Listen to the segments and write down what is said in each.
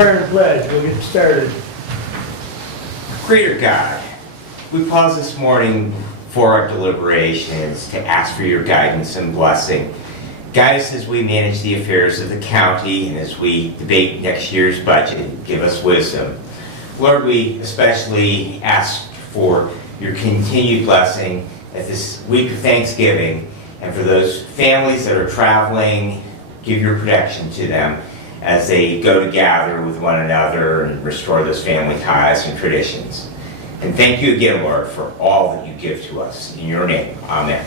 Pledge, we'll get started. Greater God, we pause this morning for our deliberations to ask for your guidance and blessing. Guide us as we manage the affairs of the county and as we debate next year's budget. Give us wisdom. Lord, we especially ask for your continued blessing at this week of Thanksgiving, and for those families that are traveling, give your protection to them as they go to gather with one another and restore those family ties and traditions. And thank you again, Lord, for all that you give to us. In your name, amen.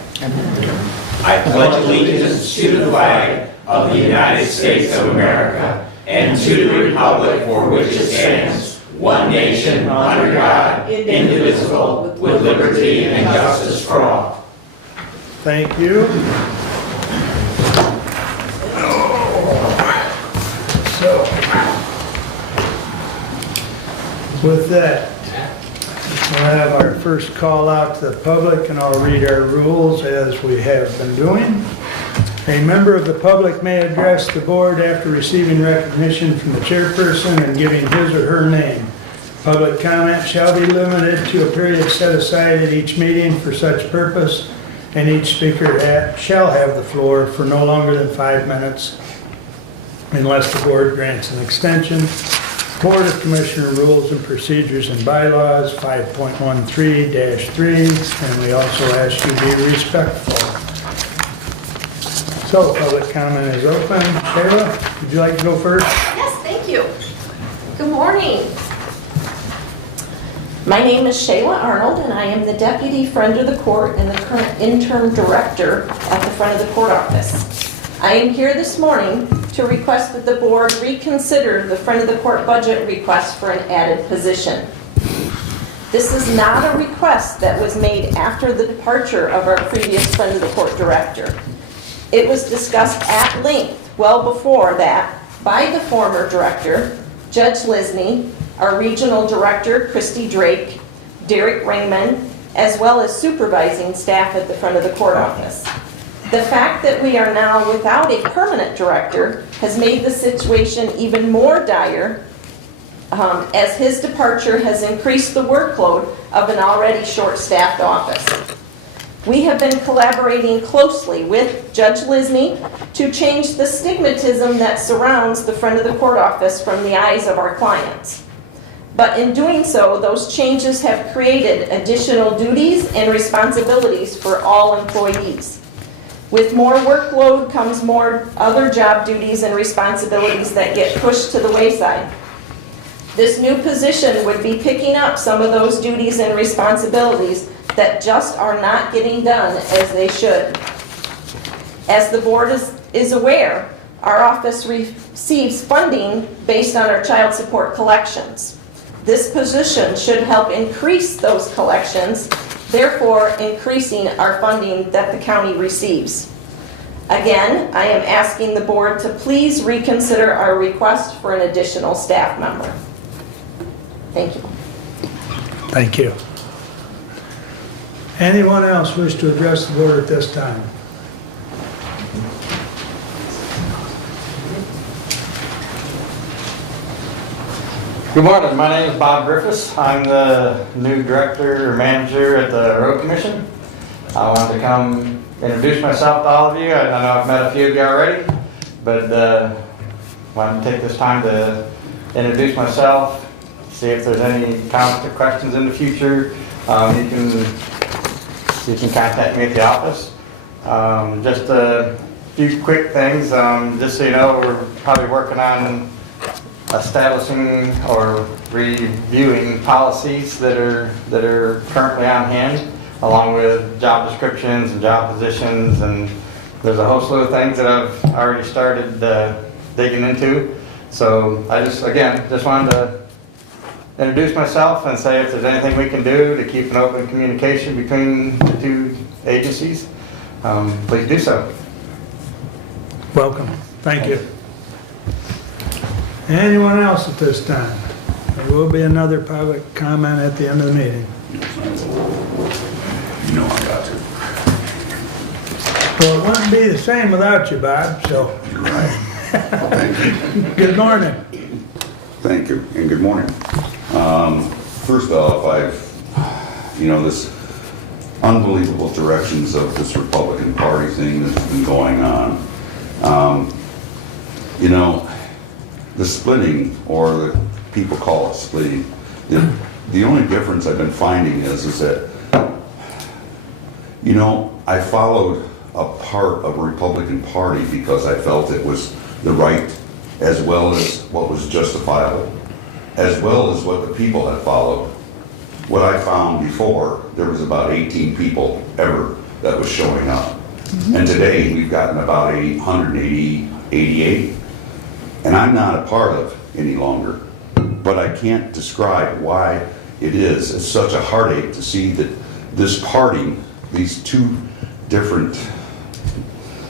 I pledge allegiance to the flag of the United States of America and to the republic for which it stands, one nation, under God, indivisible, with liberty and justice for all. Thank you. So, with that, we'll have our first call out to the public, and I'll read our rules as we have been doing. A member of the public may address the board after receiving recognition from the chairperson and giving his or her name. Public comment shall be limited to a period set aside at each meeting for such purpose, and each speaker shall have the floor for no longer than 5 minutes unless the board grants an extension. Board of Commissioner Rules and Procedures and Bylaws 5.13-3, and we also ask you to be respectful. So, public comment is open. Shayla, would you like to go first? Yes, thank you. Good morning. My name is Shayla Arnold, and I am the Deputy Friend of the Court and the current Interim Director at the Friend of the Court office. I am here this morning to request that the board reconsider the Friend of the Court budget request for an added position. This is not a request that was made after the departure of our previous Friend of the Court Director. It was discussed at length well before that by the former director, Judge Lisney, our regional director, Christy Drake, Derek Raymond, as well as supervising staff at the Friend of the Court office. The fact that we are now without a permanent director has made the situation even more dire, as his departure has increased the workload of an already short-staffed office. We have been collaborating closely with Judge Lisney to change the stigmatism that surrounds the Friend of the Court office from the eyes of our clients. But in doing so, those changes have created additional duties and responsibilities for all employees. With more workload comes more other job duties and responsibilities that get pushed to the wayside. This new position would be picking up some of those duties and responsibilities that just are not getting done as they should. As the board is aware, our office receives funding based on our child support collections. This position should help increase those collections, therefore increasing our funding that the county receives. Again, I am asking the board to please reconsider our request for an additional staff member. Thank you. Thank you. Anyone else wish to address the board at this time? Good morning, my name is Bob Griffiths. I'm the new director or manager at the Road Commission. I wanted to come introduce myself to all of you. I know I've met a few of you already, but wanted to take this time to introduce myself, see if there's any comments or questions in the future. You can contact me at the office. Just a few quick things, just so you know, we're probably working on establishing or reviewing policies that are currently on hand, along with job descriptions and job positions, and there's a whole slew of things that I've already started digging into. So I just wanted to introduce myself and say if there's anything we can do to keep an open communication between the two agencies, please do so. Welcome. Thank you. Anyone else at this time? There will be another public comment at the end of the meeting. You know I got to. Well, it wouldn't be the same without you, Bob, so. You're right. Thank you. Good morning. Thank you, and good morning. First off, this unbelievable directions of this Republican Party thing that's been going on. The splitting, or the people call it splitting, the only difference I've been finding is that, I followed a part of a Republican Party because I felt it was the right, as well as what was justifiable, as well as what the people had followed. What I found before, there was about 18 people ever that was showing up. And today, we've gotten about 180, 88, and I'm not a part of any longer. But I can't describe why it is. It's such a heartache to see that this party, these two different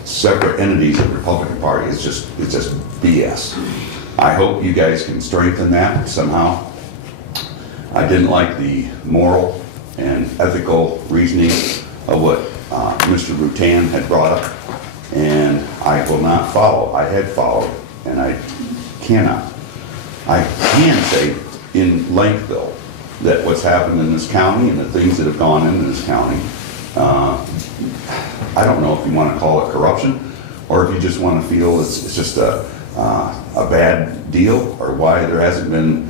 separate entities of the Republican Party, it's just BS. I hope you guys can strengthen that somehow. I didn't like the moral and ethical reasoning of what Mr. Rutan had brought up, and I will not follow. I had followed, and I cannot. I can say in length, though, that what's happened in this county and the things that have gone into this county, I don't know if you want to call it corruption, or if you just want to feel it's just a bad deal, or why there hasn't been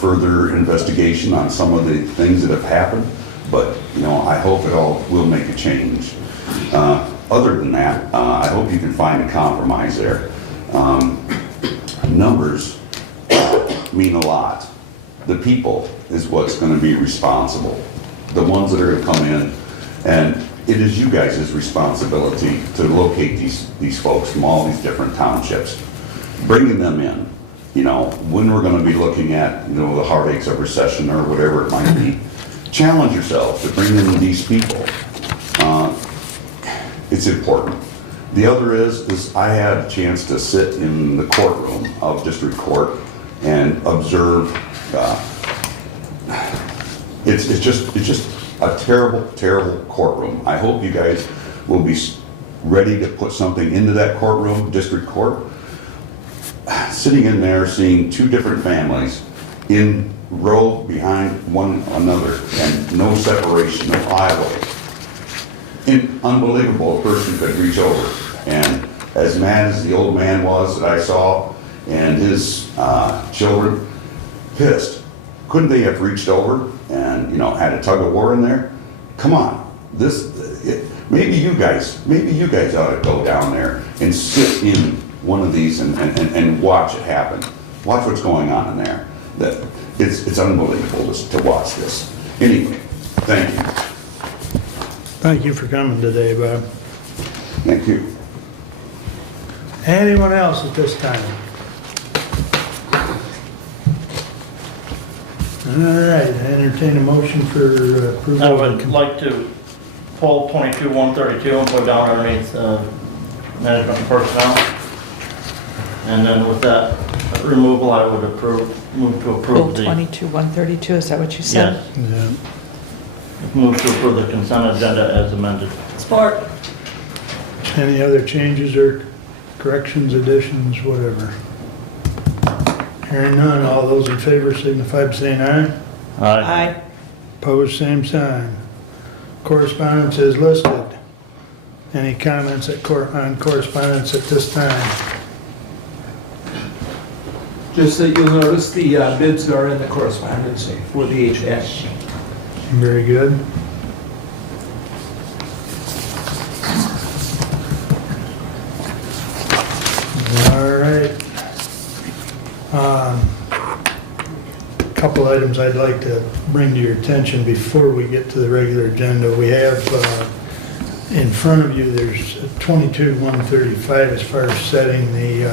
further investigation on some of the things that have happened. But I hope it all will make a change. Other than that, I hope you can find a compromise there. Numbers mean a lot. The people is what's going to be responsible. The ones that are going to come in, and it is you guys' responsibility to locate these folks from all these different townships, bringing them in. When we're going to be looking at the heartaches of recession or whatever it might be, challenge yourself to bring in these people. It's important. The other is I had a chance to sit in the courtroom of district court and observe. It's just a terrible, terrible courtroom. I hope you guys will be ready to put something into that courtroom, district court. Sitting in there, seeing two different families in row behind one another, and no separation, no aisleway. Unbelievable, a person could reach over. And as mad as the old man was that I saw, and his children, pissed. Couldn't they have reached over and had a tug of war in there? Come on, maybe you guys ought to go down there and sit in one of these and watch it happen. Watch what's going on in there. It's unbelievable to watch this. Anyway, thank you. Thank you for coming today, Bob. Thank you. Anyone else at this time? All right, I entertain a motion for approval. I would like to pull 22-132 and put down underneath management and personnel. And then with that removal, I would move to Bill approve the, 22-132, is that what you said? yes, Yeah. move to approve the consent agenda as amended. Support. Any other changes or corrections, additions, whatever? Hearing none, all those in favor signify by saying aye. Aye. Opposed, same sign. Correspondence is listed. Any comments on correspondence at this time? Just that you'll notice the bids are in the correspondence for the HVAC. Very good. All right. Couple items I'd like to bring to your attention before we get to the regular agenda. We have in front of you, there's 22-135 as far as setting the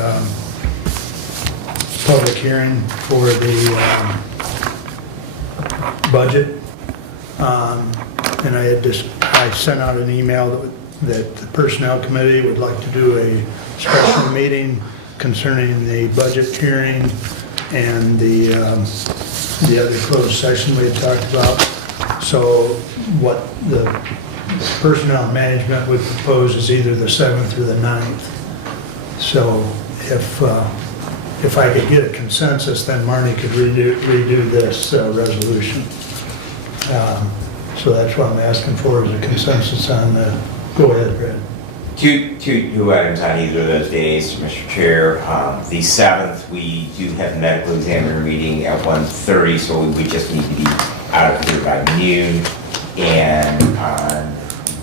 public hearing for the budget. And I sent out an email that the Personnel Committee would like to do a special meeting concerning the budget hearing and the other closed session we had talked about. So what the Personnel Management would propose is either the 7th or the 9th. So if if I could get a consensus, then Marnie could redo this resolution. So that's what I'm asking for, is a consensus on the, go ahead, Brad. Two items on either of those days, Mr. Chair. The 7th, we do have the medical examiner meeting at 1:30, so we just need to be out of here by noon. And on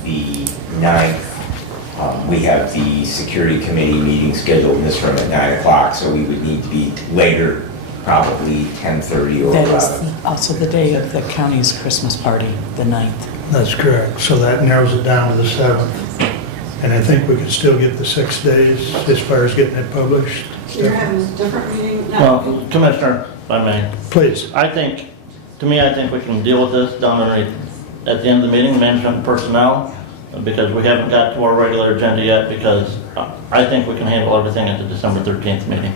the 9th, we have the security committee meeting scheduled in this room at 9 o'clock, so we would need to be later, probably 10:30 or That 11. is also the day of the county's Christmas party, the 9th. That's correct. So that narrows it down to the 7th. And I think we could still get the 6 days as far as getting it published. You're having a different meeting? No. Well, Commissioner, if I may, Please. I think we can deal with this down underneath, at the end of the meeting, management and personnel, because we haven't got to our regular agenda yet, because I think we can handle everything at the December 13th meeting.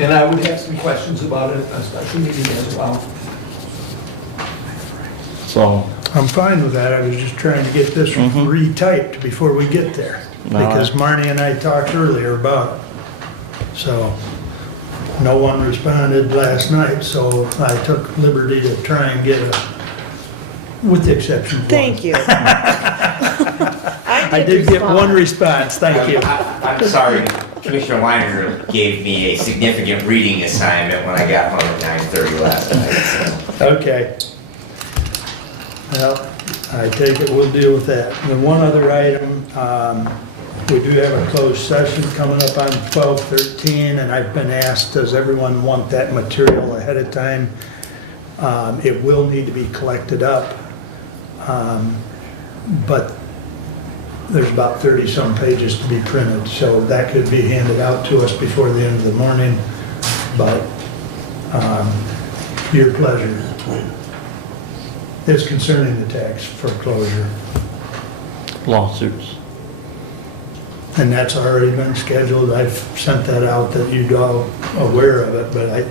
And I would have some questions about it, a special meeting as well. So, I'm fine with that. I was just trying to get this Mhm. retyped before we get there. No, Because Marnie and I talked earlier about it. So, no one responded last night, so I took liberty to try and get a, with the exception of one. Thank you. I did get one response, thank you. I'm sorry, Commissioner Weiner gave me a significant reading assignment when I got home at 9:30 last night. so. Okay. Well, I take it we'll deal with that. And one other item, we do have a closed session coming up on 12/13, and I've been asked, does everyone want that material ahead of time? It will need to be collected up, but there's about 30-some pages to be printed, so that could be handed out to us before the end of the morning, but your pleasure. It's concerning the tax foreclosure, lawsuits. and that's already been scheduled. I've sent that out that you'd all aware of it, but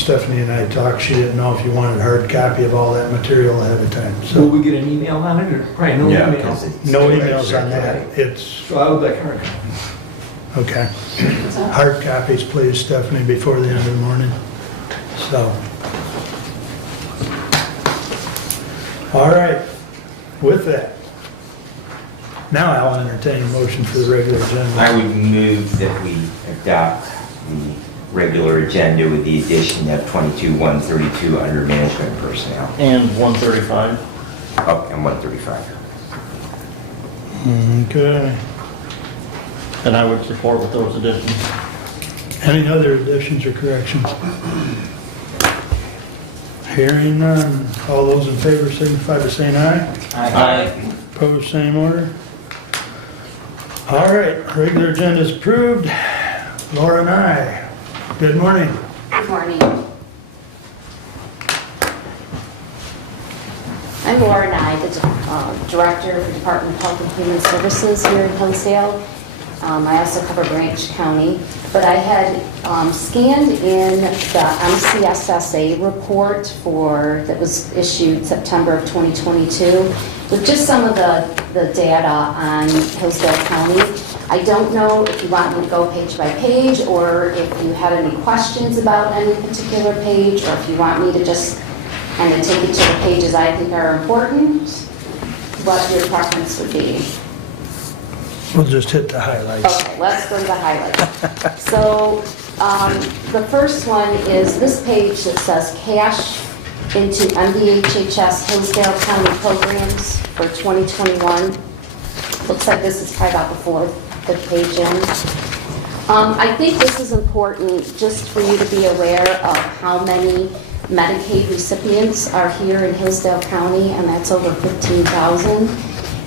Stephanie and I talked, she didn't know if you wanted a hard copy of all that material ahead of time, Will so we get an email on it, or, right, no Yeah, email? 'cause it's no still emails on that. registered. It's, So I would like a hard copy. okay. Hard copies, please, Stephanie, before the end of the morning, so. All right, with that, now I'll entertain a motion for the regular agenda. I would move that we adopt the regular agenda with the addition of 22-132 under management and personnel. And 135. Oh, and 135. Okay. And I would support with those additions. Any other additions or corrections? Hearing none. All those in favor signify by saying aye. Aye. Opposed, same order. All right, regular agenda is approved. Laura and I, good morning. Good morning. I'm Laura Nye, the Director of the Department of Health and Human Services here in Hillsdale. I also cover Branch County, but I had scanned in the MCSSA report that was issued September of 2022 with just some of the data on Hillsdale County. I don't know if you want me to go page by page, or if you had any questions about any particular page, or if you want me to just kind of take you to the pages I think are important, what your preference would be. We'll just hit the highlights. Okay, let's go to the highlights. So the first one is this page that says cash into MDHHS Hillsdale County programs for 2021. Looks like this is probably about the fifth page in. I think this is important just for you to be aware of how many Medicaid recipients are here in Hillsdale County, and that's over 15,000.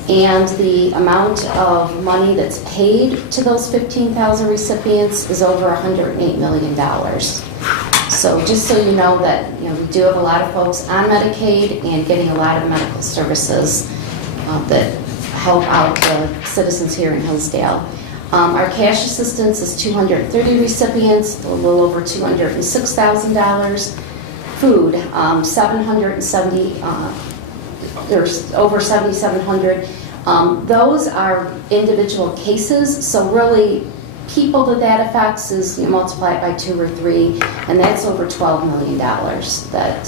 And the amount of money that's paid to those 15,000 recipients is over $108 million. So just so you know that, we do have a lot of folks on Medicaid and getting a lot of medical services that help out the citizens here in Hillsdale. Our cash assistance is 230 recipients, a little over $206,000. Food, 770, there's over 7,700. Those are individual cases, so really people that that affects is you multiply it by 2 or 3, and that's over $12 million, that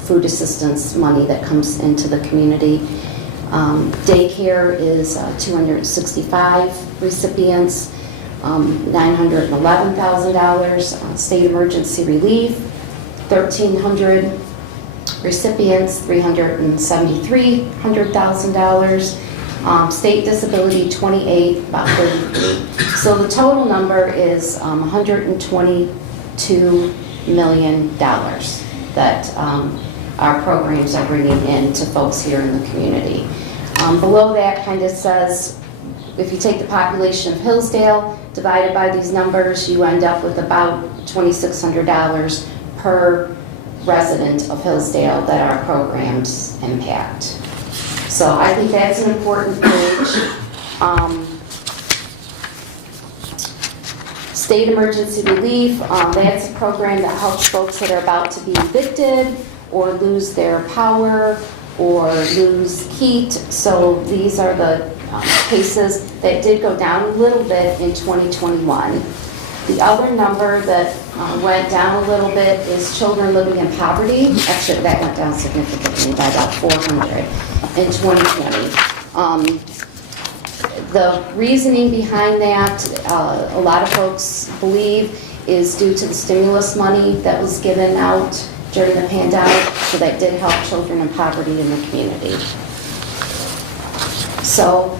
food assistance money that comes into the community. Daycare is 265 recipients, $911,000. State emergency relief, 1,300 recipients, $373,000. State disability, 28, about 33. So the total number is $122 million that our programs are bringing in to folks here in the community. Below that kind of says, if you take the population of Hillsdale, divided by these numbers, you end up with about $2,600 per resident of Hillsdale that our programs impact. So I think that's an important page. State emergency relief, that's a program that helps folks that are about to be evicted or lose their power or lose heat. So these are the cases that did go down a little bit in 2021. The other number that went down a little bit is children living in poverty. Actually, that went down significantly by about 400 in 2020. The reasoning behind that, a lot of folks believe, is due to the stimulus money that was given out during the pandemic, so that did help children in poverty in the community. So,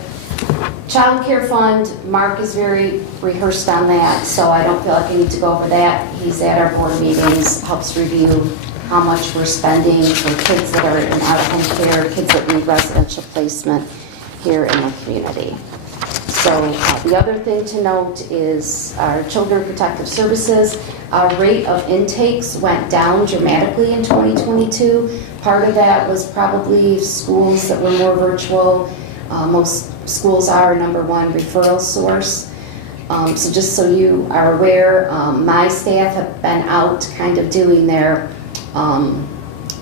Child Care Fund, Mark is very rehearsed on that, so I don't feel like I need to go over that. He's at our board meetings, helps review how much we're spending for kids that are in out-of-home care, kids that need residential placement here in the community. So the other thing to note is our Children Protective Services, our rate of intakes went down dramatically in 2022. Part of that was probably schools that were more virtual. Most schools are our #1 referral source. So just so you are aware, my staff have been out kind of doing their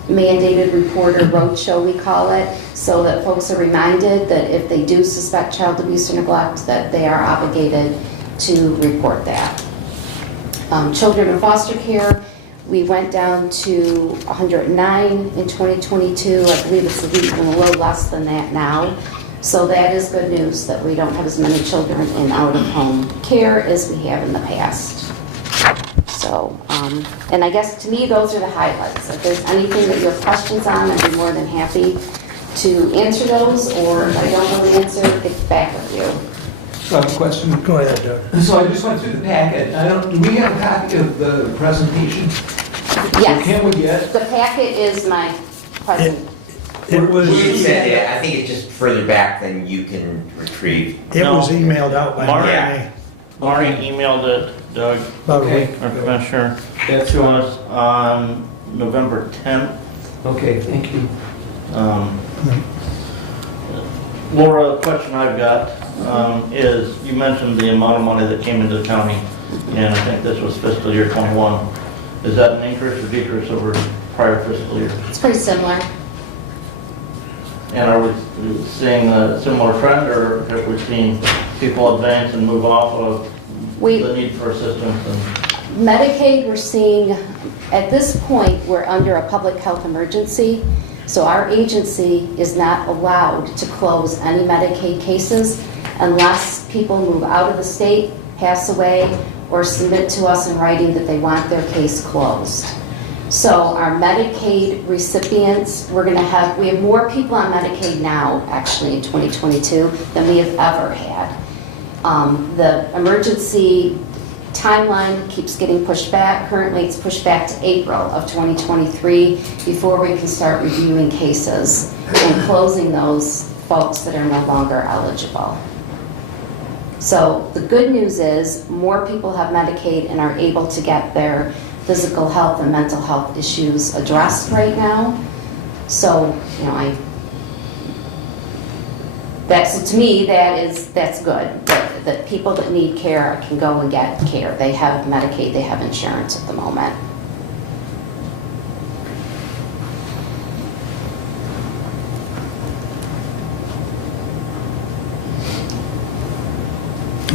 mandated reporter roadshow, we call it, so that folks are reminded that if they do suspect child abuse or neglect, that they are obligated to report that. Children in foster care, we went down to 109 in 2022. I believe it's even a little less than that now. So that is good news that we don't have as many children in out-of-home care as we have in the past. So, and I guess to me, those are the highlights. If there's anything that you have questions on, I'd be more than happy to answer those, or if I don't know the answer, get back with you. So I have a question. Go ahead, Doug. So I just went through the packet. Do we have a copy of the presentation? Yes. Can we get? The packet is my present. It was, You said it, I think it's just further back than you can retrieve. it was emailed out by Mark. me Laurie emailed it, Doug, about a week our ago. commissioner, That's to us on November 10th. Okay, thank you. Laura, the question I've got is, you mentioned the amount of money that came into the county, and I think this was fiscal year 21. Is that an increase or decrease over prior fiscal year? It's pretty similar. And are we seeing a similar trend, or have we seen people advance and move off of the need for assistance? Medicaid, we're seeing, at this point, we're under a public health emergency, so our agency is not allowed to close any Medicaid cases unless people move out of the state, pass away, or submit to us in writing that they want their case closed. So our Medicaid recipients, we have more people on Medicaid now, actually, in 2022 than we have ever had. The emergency timeline keeps getting pushed back. Currently, it's pushed back to April of 2023 before we can start reviewing cases and closing those folks that are no longer eligible. So the good news is more people have Medicaid and are able to get their physical health and mental health issues addressed right now. So, you know, to me, that's good. That people that need care can go and get care. They have Medicaid, they have insurance at the moment.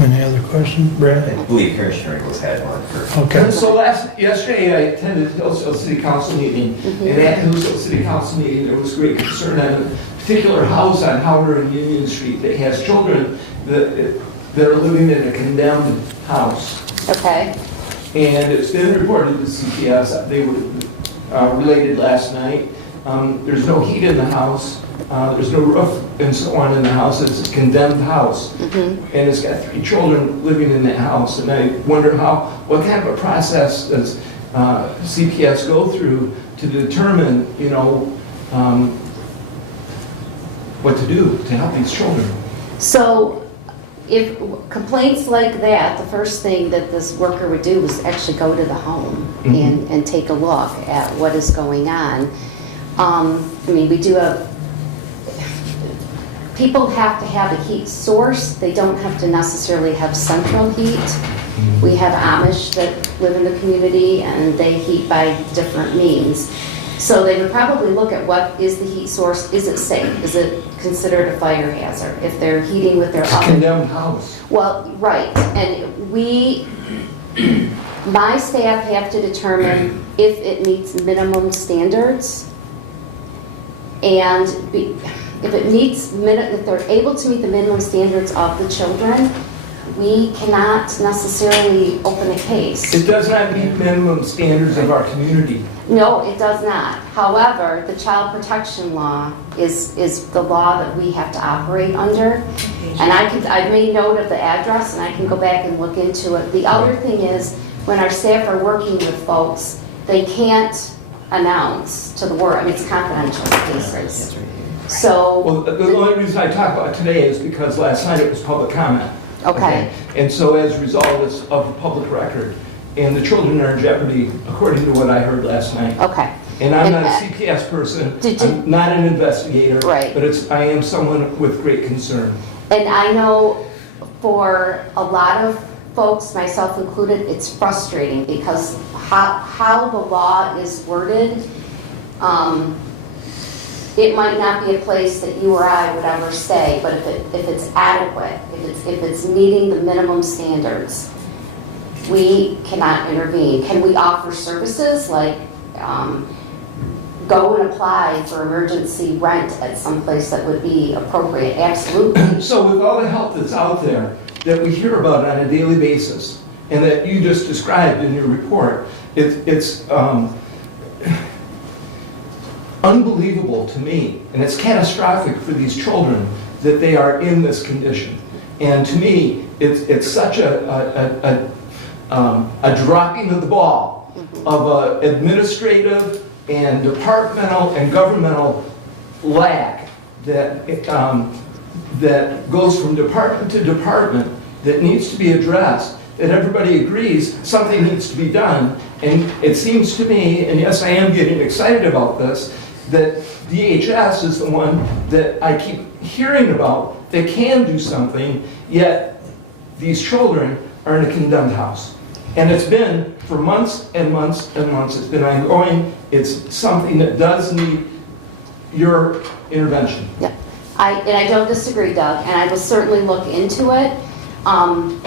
Any other questions, Brad? I believe Commissioner Ingles had one for. Okay. So yesterday I attended Hillsdale City Council meeting, and at Hillsdale City Council meeting, there was great concern on a particular house on Howard and Union Street that has children that are living in a condemned house. Okay, And it's been reported to CPS, they were related last night. There's no heat in the house, there's no roof and so on in the house, it's a condemned house. And it's got 3 children living in that house, and I wonder what kind of a process does CPS go through to determine, what to do to help these children? so if complaints like that, the first thing that this worker would do is actually go to the home and take a look at what is going on. I mean, we do people have to have a heat source. They don't have to necessarily have central heat. We have Amish that live in the community and they heat by different means. So they would probably look at what is the heat source. Is it safe? Is it considered a fire hazard? If they're heating with their It's a oven. condemned house. Well, right, and my staff have to determine if it meets minimum standards. And if they're able to meet the minimum standards of the children, we cannot necessarily open a case. It does not meet minimum standards of our community. No, it does not. However, the child protection law is the law that we have to operate under. And I made note of the address and I can go back and look into it. The other thing is, when our staff are working with folks, they can't announce to the world, I mean, it's confidential cases. So. Well, the only reason I talk about it today is because last night it was public comment. Okay. And so as a result, it's of a public record. And the children are in jeopardy, according to what I heard last night. Okay. And I'm not a CPS person, I'm not an investigator. Right. But I am someone with great concern. And I know for a lot of folks, myself included, it's frustrating because how the law is worded, it might not be a place that you or I would ever stay, but if it's adequate, if it's meeting the minimum standards, we cannot intervene. Can we offer services like go and apply for emergency rent at some place that would be appropriate? Absolutely. So with all the help that's out there that we hear about on a daily basis and that you just described in your report, it's unbelievable to me, and it's catastrophic for these children that they are in this condition. And to me, it's such a dropping of the ball of administrative and departmental and governmental lack that that goes from department to department that needs to be addressed, that everybody agrees something needs to be done. And it seems to me, and yes, I am getting excited about this, that DHS is the one that I keep hearing about that can do something, yet these children are in a condemned house. And it's been for months and months and months. It's been ongoing. It's something that does need your intervention. Yep. I don't disagree, Doug, and I will certainly look into it. I'm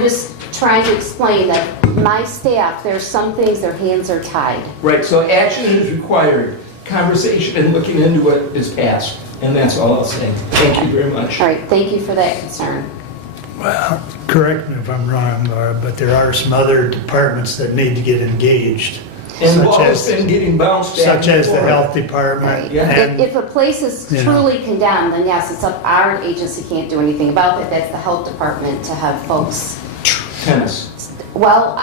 just trying to explain that my staff, there's some things their hands are tied. Right, so action is required, conversation and looking into what is passed. And that's all I'll say. Thank you very much. All right, thank you for that concern. Well, correct me if I'm wrong, Laura, but there are some other departments that need to get engaged. And such Walt has as- been getting bounced back Such and as the forth. health department. Right. Yeah. And If a place is You know. truly condemned, then yes, it's up, our agency can't do anything about it. That's the health department to have folks. Tennis. Well,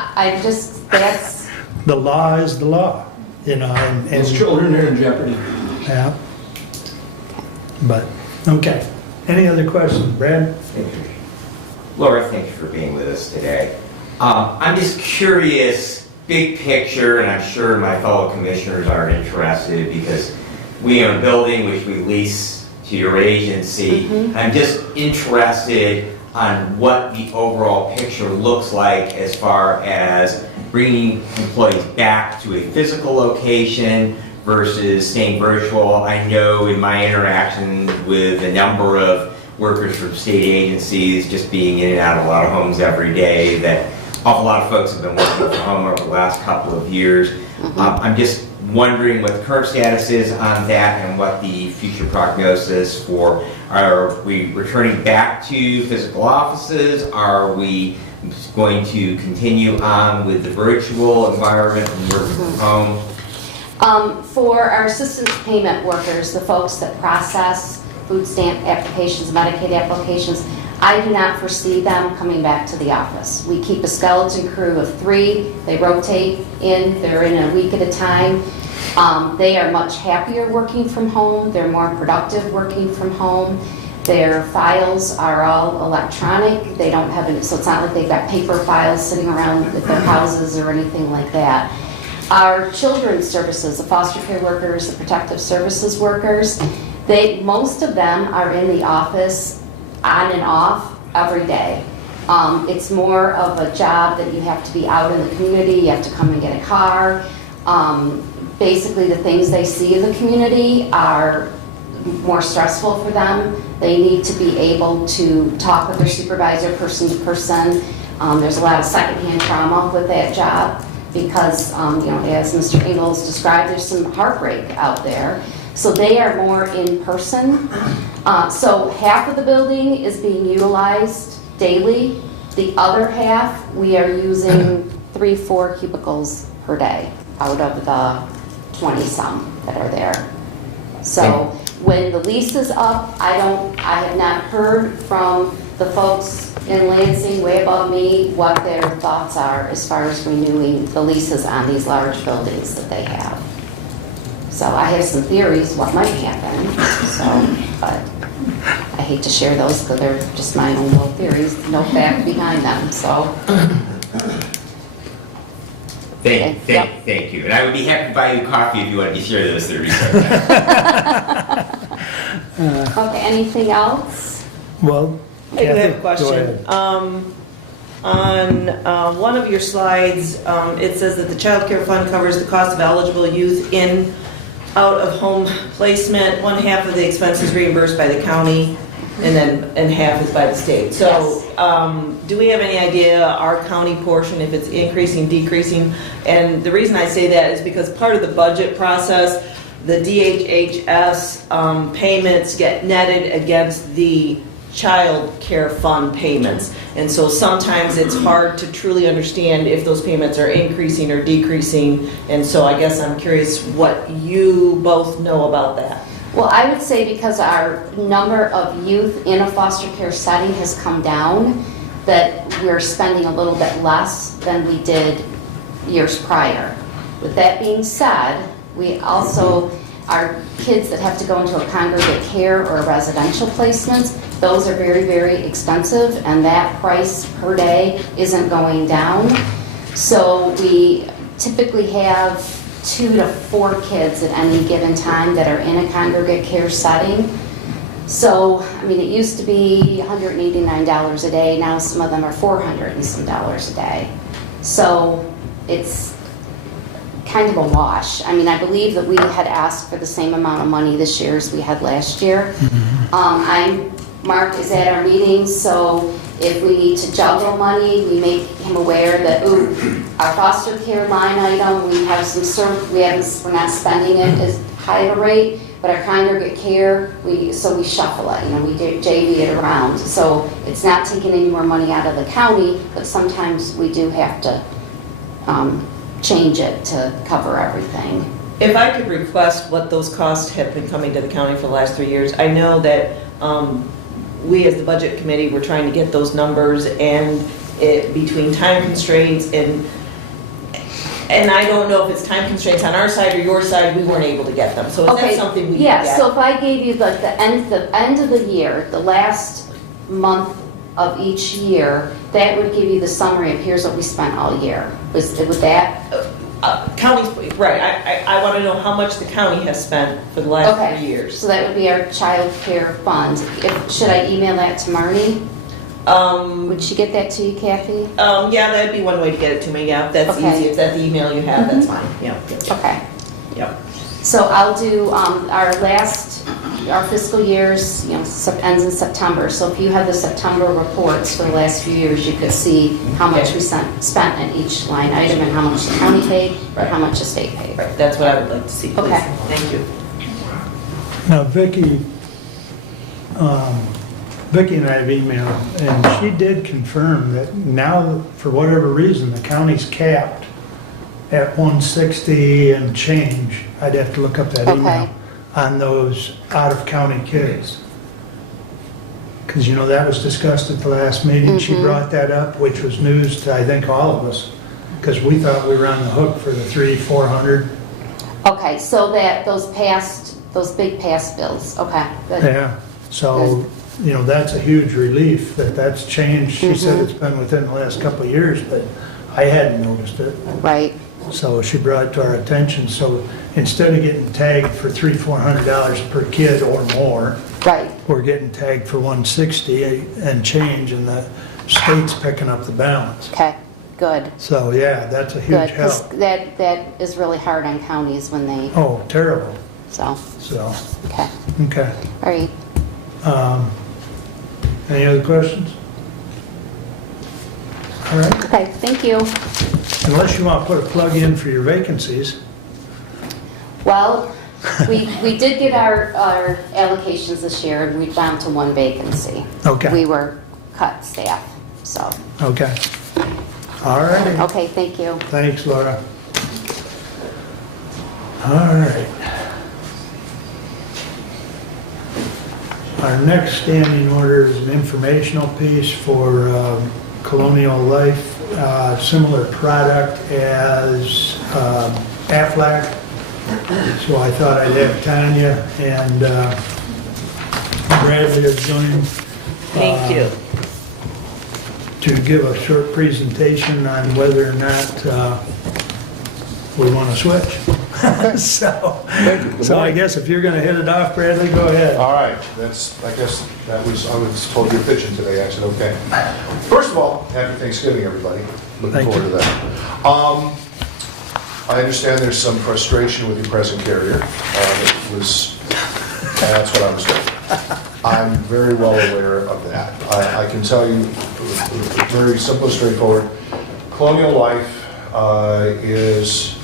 that's, the law is the law, and Those children are in jeopardy. yeah. But, okay. Any other questions, Brad? Thank you. Laura, thank you for being with us today. I'm just curious, big picture, and I'm sure my fellow commissioners are interested because we own a building which we lease to your agency. I'm just interested on what the overall picture looks like as far as bringing employees back to a physical location versus staying virtual. I know in my interactions with a number of workers from state agencies, just being in and out of a lot of homes every day, that awful lot of folks have been working from home over the last couple of years. I'm just wondering what the current status is on that and what the future prognosis for, are we returning back to physical offices? Are we going to continue on with the virtual environment and work from home? For our assistance payment workers, the folks that process food stamp applications, Medicaid applications, I do not foresee them coming back to the office. We keep a skeleton crew of 3. They rotate in. They're in a week at a time. They are much happier working from home. They're more productive working from home. Their files are all electronic. They don't have any, so it's not like they've got paper files sitting around at their houses or anything like that. Our children's services, the foster care workers, the protective services workers, most of them are in the office on and off every day. It's more of a job that you have to be out in the community, you have to come and get a car. Basically the things they see in the community are more stressful for them. They need to be able to talk with their supervisor person to person. There's a lot of secondhand trauma with that job because, as Mr. Ingalls described, there's some heartbreak out there. So they are more in person. So half of the building is being utilized daily. The other half, we are using 3-4 cubicles per day out of the 20-some that are there. So when the lease is up, I have not heard from the folks in Lansing way above me what their thoughts are as far as renewing the leases on these large buildings that they have. So I have some theories what might happen, but I hate to share those because they're just my own little theories, no fact behind them, so. Thank you. And I would be happy to buy you coffee if you wanted to share those theories. Okay, anything else? Well, I do have Kathy, a go question. ahead. On one of your slides, it says that the child care fund covers the cost of eligible youth in out-of-home placement. 1/2 of the expense is reimbursed by the county, and half is by the state. So, do we have any idea our county portion, if it's increasing, decreasing? And the reason I say that is because part of the budget process, the DHHS payments get netted against the child care fund payments. And so sometimes it's hard to truly understand if those payments are increasing or decreasing. And so I guess I'm curious what you both know about that. Well, I would say because our number of youth in a foster care setting has come down, that we're spending a little bit less than we did years prior. With that being said, we also, our kids that have to go into a congregate care or a residential placements, those are very, very expensive, and that price per day isn't going down. So we typically have 2 to 4 kids at any given time that are in a congregate care setting. So, I mean, it used to be $189 a day, now some of them are $400 and some dollars a day. So it's kind of a wash. I mean, I believe that we had asked for the same amount of money this year as we had last year. Mark is at our meetings, so if we need to juggle money, we make him aware that, our foster care line item, we have we're not spending it as high a rate, but our congregate care, we shuffle it, we JV it around. So it's not taking any more money out of the county, but sometimes we do have to change it to cover everything. If I could request what those costs have been coming to the county for the last 3 years, I know that we as the budget committee were trying to get those numbers, and between time constraints and I don't know if it's time constraints on our side or your side, we weren't able to get them. So is that something we can get? Yeah, so if I gave you like the end of the year, the last month of each year, that would give you the summary of here's what we spent all year. Would that? County's, right, I want to know how much the county has spent for the last 3 years. So that would be our child care fund. Should I email that to Marnie? Would she get that to you, Kathy? Yeah, that'd be one way to get it to me, yeah. That's easy. If that's the email you have, that's fine. Yeah. Okay. Yep. So I'll do our last our fiscal years, ends in September. So if you have the September reports for the last few years, you could see how much we spent in each line item and how much the county paid, or how much the state paid. Right, that's what I would like to see, please. Okay. Thank you. Now, Vicki and I have emailed, and she did confirm that now, for whatever reason, the county's capped at 160 and change. I'd have to look up that email. Okay. On those out-of-county kids. Because, that was discussed at the last meeting. She brought that up, which was news to, I think, all of us. Because we thought we were on the hook for the 300-400. Okay, so that those big past bills, okay, good. Yeah, so, that's a huge relief that that's changed. She said it's been within the last couple of years, but I hadn't noticed it. Right, So she brought it to our attention. So instead of getting tagged for $300-400 per kid or more, right, we're getting tagged for 160 and change, and the state's picking up the balance. okay, good, So, yeah, that's a good. huge Because help. that is really hard on counties when they, Oh, terrible. so, So, okay, okay. all right. Any other questions? All right, Okay, thank you. unless you want to put a plug in for your vacancies. Well, we did get our allocations this year, and we're down to one vacancy. Okay. We were cut staff, so, Okay. All righty. okay, thank you. Thanks, Laura. All right. Our next standing order is an informational piece for Colonial Life, similar product as Aflac. So I thought I'd have Tanya and Bradley have joined. Thank you. To give a short presentation on whether or not we want to switch. So I guess if you're going to hit it off, Bradley, go ahead. All right, I guess I was told you're pitching today, I said, okay. First of all, happy Thanksgiving, everybody. Looking Thank forward you. to that. I understand there's some frustration with your present carrier. That's what I was told. I'm very well aware of that. I can tell you, very simple, straightforward, Colonial Life is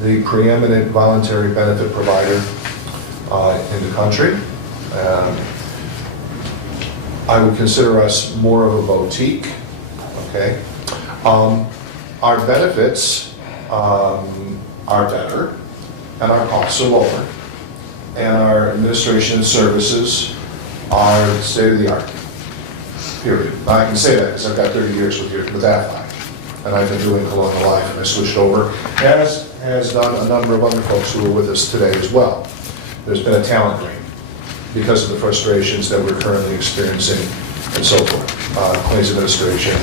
the preeminent voluntary benefit provider in the country. I would consider us more of a boutique, okay? Our benefits are better, and our costs are lower, and our administration services are state-of-the-art, period. I can say that because I've got 30 years with Aflac, and I've been doing Colonial Life, and I switched over, as has done a number of other folks who are with us today as well. There's been a talent drain because of the frustrations that we're currently experiencing and so forth. Claims administration,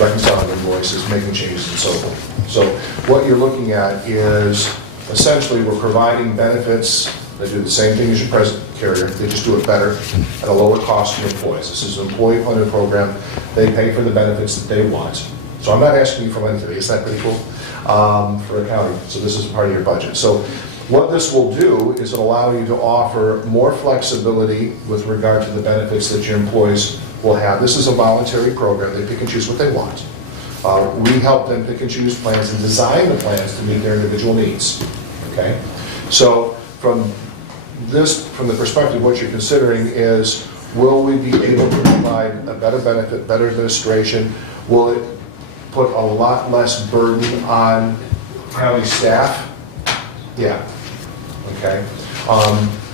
reconciling invoices, making changes and so forth. So what you're looking at is essentially we're providing benefits that do the same thing as your present carrier. They just do it better at a lower cost to employees. This is an employee-funded program. They pay for the benefits that they want. So I'm not asking you for money today. Isn't that pretty cool? For accounting. So this is part of your budget. So what this will do is it'll allow you to offer more flexibility with regard to the benefits that your employees will have. This is a voluntary program. They pick and choose what they want. We help them pick and choose plans and design the plans to meet their individual needs. Okay? So from the perspective, what you're considering is, will we be able to provide a better benefit, better administration? Will it put a lot less burden on county staff? Yeah. Okay.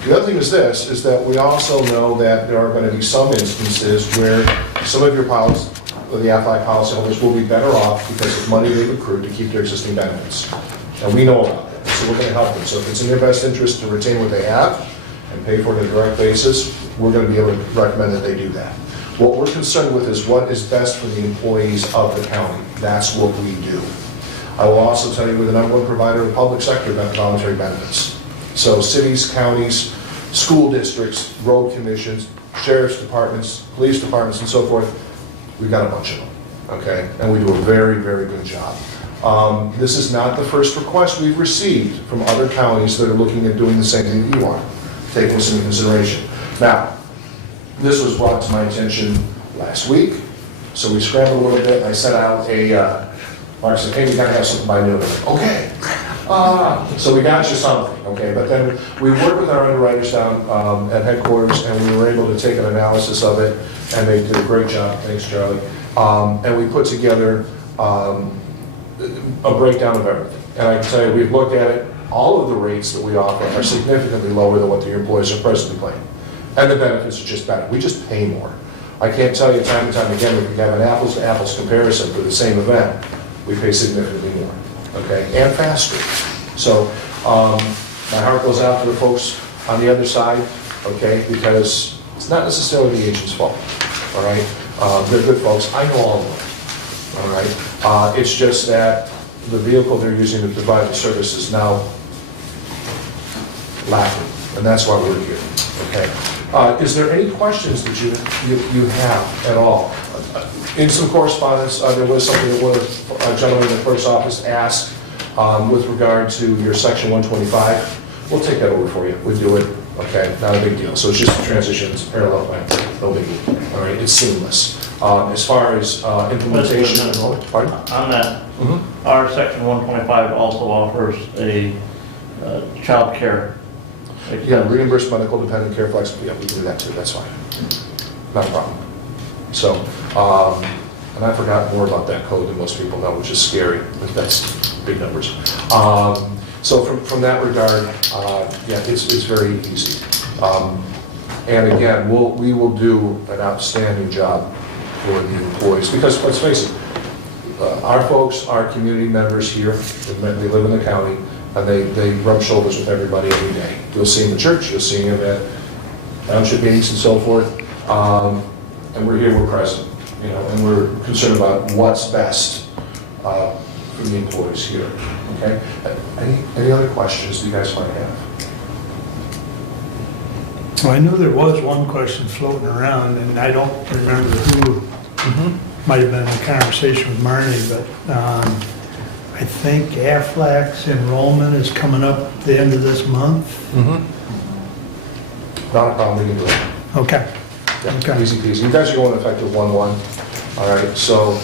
The other thing is this, is that we also know that there are going to be some instances where some of your policy, the Aflac policyholders will be better off because of money they've accrued to keep their existing benefits. And we know about that, so we're going to help them. So if it's in their best interest to retain what they have and pay for it on a direct basis, we're going to be able to recommend that they do that. What we're concerned with is what is best for the employees of the county. That's what we do. I will also tell you we're the #1 provider of public sector voluntary benefits. So cities, counties, school districts, road commissions, sheriff's departments, police departments, and so forth, we've got a bunch of them, okay? And we do a very, very good job. This is not the first request we've received from other counties that are looking at doing the same thing that you are. taking this into consideration. Now, this was brought to my attention last week, so we scrambled a little bit, and I sent out Mark said, hey, we gotta have something by noon. I'm like, okay. So we got you something, okay? But then we worked with our underwriters down at headquarters, and we were able to take an analysis of it, and they did a great job. Thanks, Charlie. And we put together a breakdown of everything. And I can tell you, we've looked at it. All of the rates that we offer are significantly lower than what the employees are presently paying. And the benefits are just better. We just pay more. I can't tell you time and time again, if we have an apples-to-apples comparison for the same event, we pay significantly more, okay, and faster. So my heart goes out to the folks on the other side, okay, because it's not necessarily the agent's fault, all right? They're good folks. I know all of them, all right? It's just that the vehicle they're using to provide the service is now lacking, and that's why we're here, okay? Is there any questions that you have at all? In some correspondence, there was something that a gentleman in the clerk's office asked with regard to your section 125. We'll take that over for you. We'll do it, okay? Not a big deal. So it's just a transition, it's a parallel plan, no big deal, all right? It's seamless. As far as implementation, pardon? On that, our section 125 also offers a child care. Yeah, reimbursed medical dependent care flexible, yeah, we can do that too, that's fine. Not a problem. So, and I forgot more about that code than most people know, which is scary, but that's big numbers. So from that regard, yeah, it's very easy. And again, we will do an outstanding job for the employees, because let's face it, our folks are community members here, they live in the county, and they rub shoulders with everybody every day. You'll see them in church, you'll see them at township meetings and so forth, and we're here, we're present, you know, and we're concerned about what's best for the employees here, okay? Any other questions you guys might have? Well, I knew there was one question floating around, and I don't remember who, might have been a conversation with Marnie, but I think Aflac's enrollment is coming up at the end of this month. Not a problem, we can do it. Okay. Yeah, Okay. easy peasy. You guys are going effective 1/1. All right, so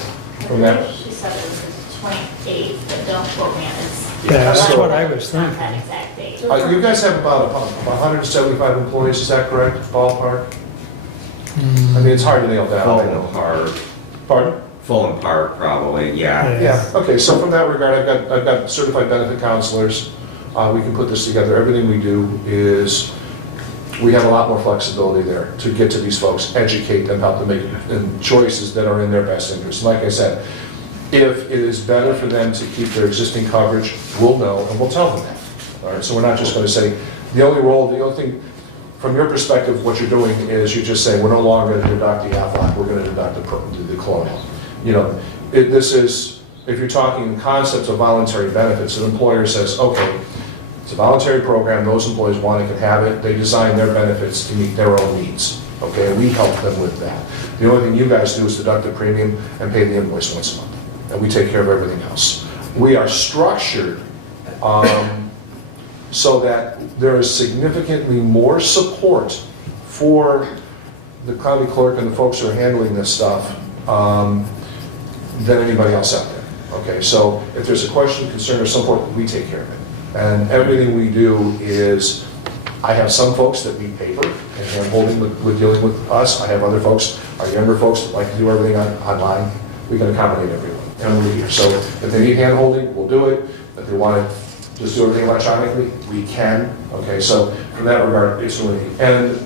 from that, She said it was the 28th, but don't quote me on this. Yeah, that's So- what I was Not thinking. that exact date. you guys have about 175 employees, is that correct, ballpark? I mean, it's hard to nail down. Full I know. and part, Pardon? full and part probably, yeah. Yeah, okay, so from that regard, I've got certified benefit counselors. We can put this together. Everything we do is, we have a lot more flexibility there to get to these folks, educate them, help them make choices that are in their best interest. Like I said, if it is better for them to keep their existing coverage, we'll know and we'll tell them that. All right, so we're not just going to say, the only thing, from your perspective, what you're doing is you just say, we're no longer going to deduct the Aflac, we're going to deduct the Colonial. You know, this is, if you're talking concepts of voluntary benefits, an employer says, okay, it's a voluntary program, those employees want it, can have it, they design their benefits to meet their own needs, okay, we help them with that. The only thing you guys do is deduct the premium and pay the invoice once a month, and we take care of everything else. We are structured so that there is significantly more support for the county clerk and the folks who are handling this stuff than anybody else out there. Okay, so if there's a question, concern, or support, we take care of it. And everything we do is, I have some folks that need paper and hand-holding with dealing with us. I have other folks, our younger folks, that like to do everything online. We can accommodate everyone, and we're here. So if they need hand-holding, we'll do it. If they want to just do everything electronically, we can. Okay, so from that regard, it's really, and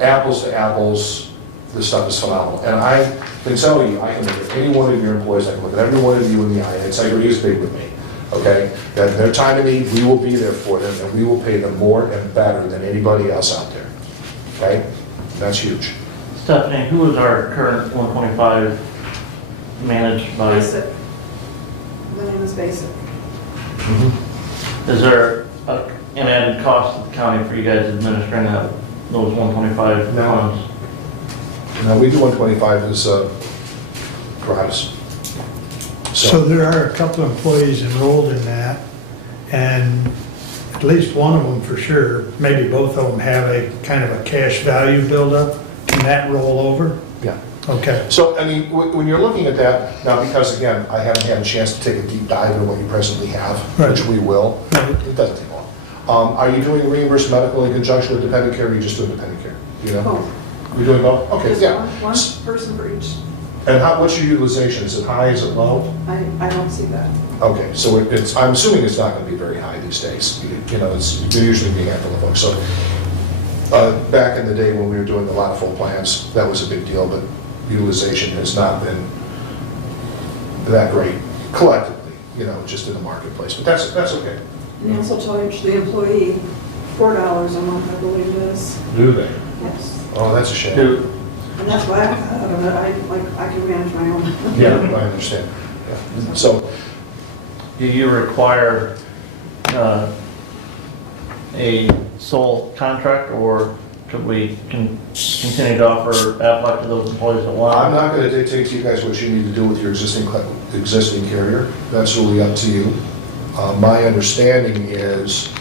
apples to apples, this stuff is phenomenal. And I can tell you, I can look at any one of your employees, I can look at every one of you in the eye, and integrity is big with me. Okay, that their time of need, we will be there for them, and we will pay them more and better than anybody else out there. Okay, that's huge. Stephanie, who is our current 125 managed by? Basic. The name is Basic. Is there an added cost to the county for you guys administering those 125 No. funds? Now, we do 125 as gratis. So there are a couple of employees enrolled in that, and at least one of them for sure, maybe both of them have a kind of a cash value buildup. Can that roll over? Yeah. Okay. So, I mean, when you're looking at that, now because again, I haven't had a chance to take a deep dive into what you presently have, which Right. we will. Right. It doesn't take long. Are you doing reimbursed medical in conjunction with dependent care, or are you just doing dependent care? You know? Both. You're doing both? Okay, Just yeah. one person for each. And what's your utilization? Is it high, is it low? I don't see that. Okay, so it's, I'm assuming it's not gonna be very high these days. You know, you're usually being a handful of folks. So, back in the day when we were doing a lot of full plans, that was a big deal, but utilization has not been that great collectively, you know, just in the marketplace. But that's okay. And they also charge the employee $4 a month, I believe it is. Do they? Yes. Oh, that's a shame. And that's why I can manage my own. Yeah, I understand. Yeah. So, Do you require a sole contract, or could we continue to offer Aflac to those employees that want? I'm not gonna dictate to you guys what you need to do with your existing carrier. That's really up to you. My understanding is,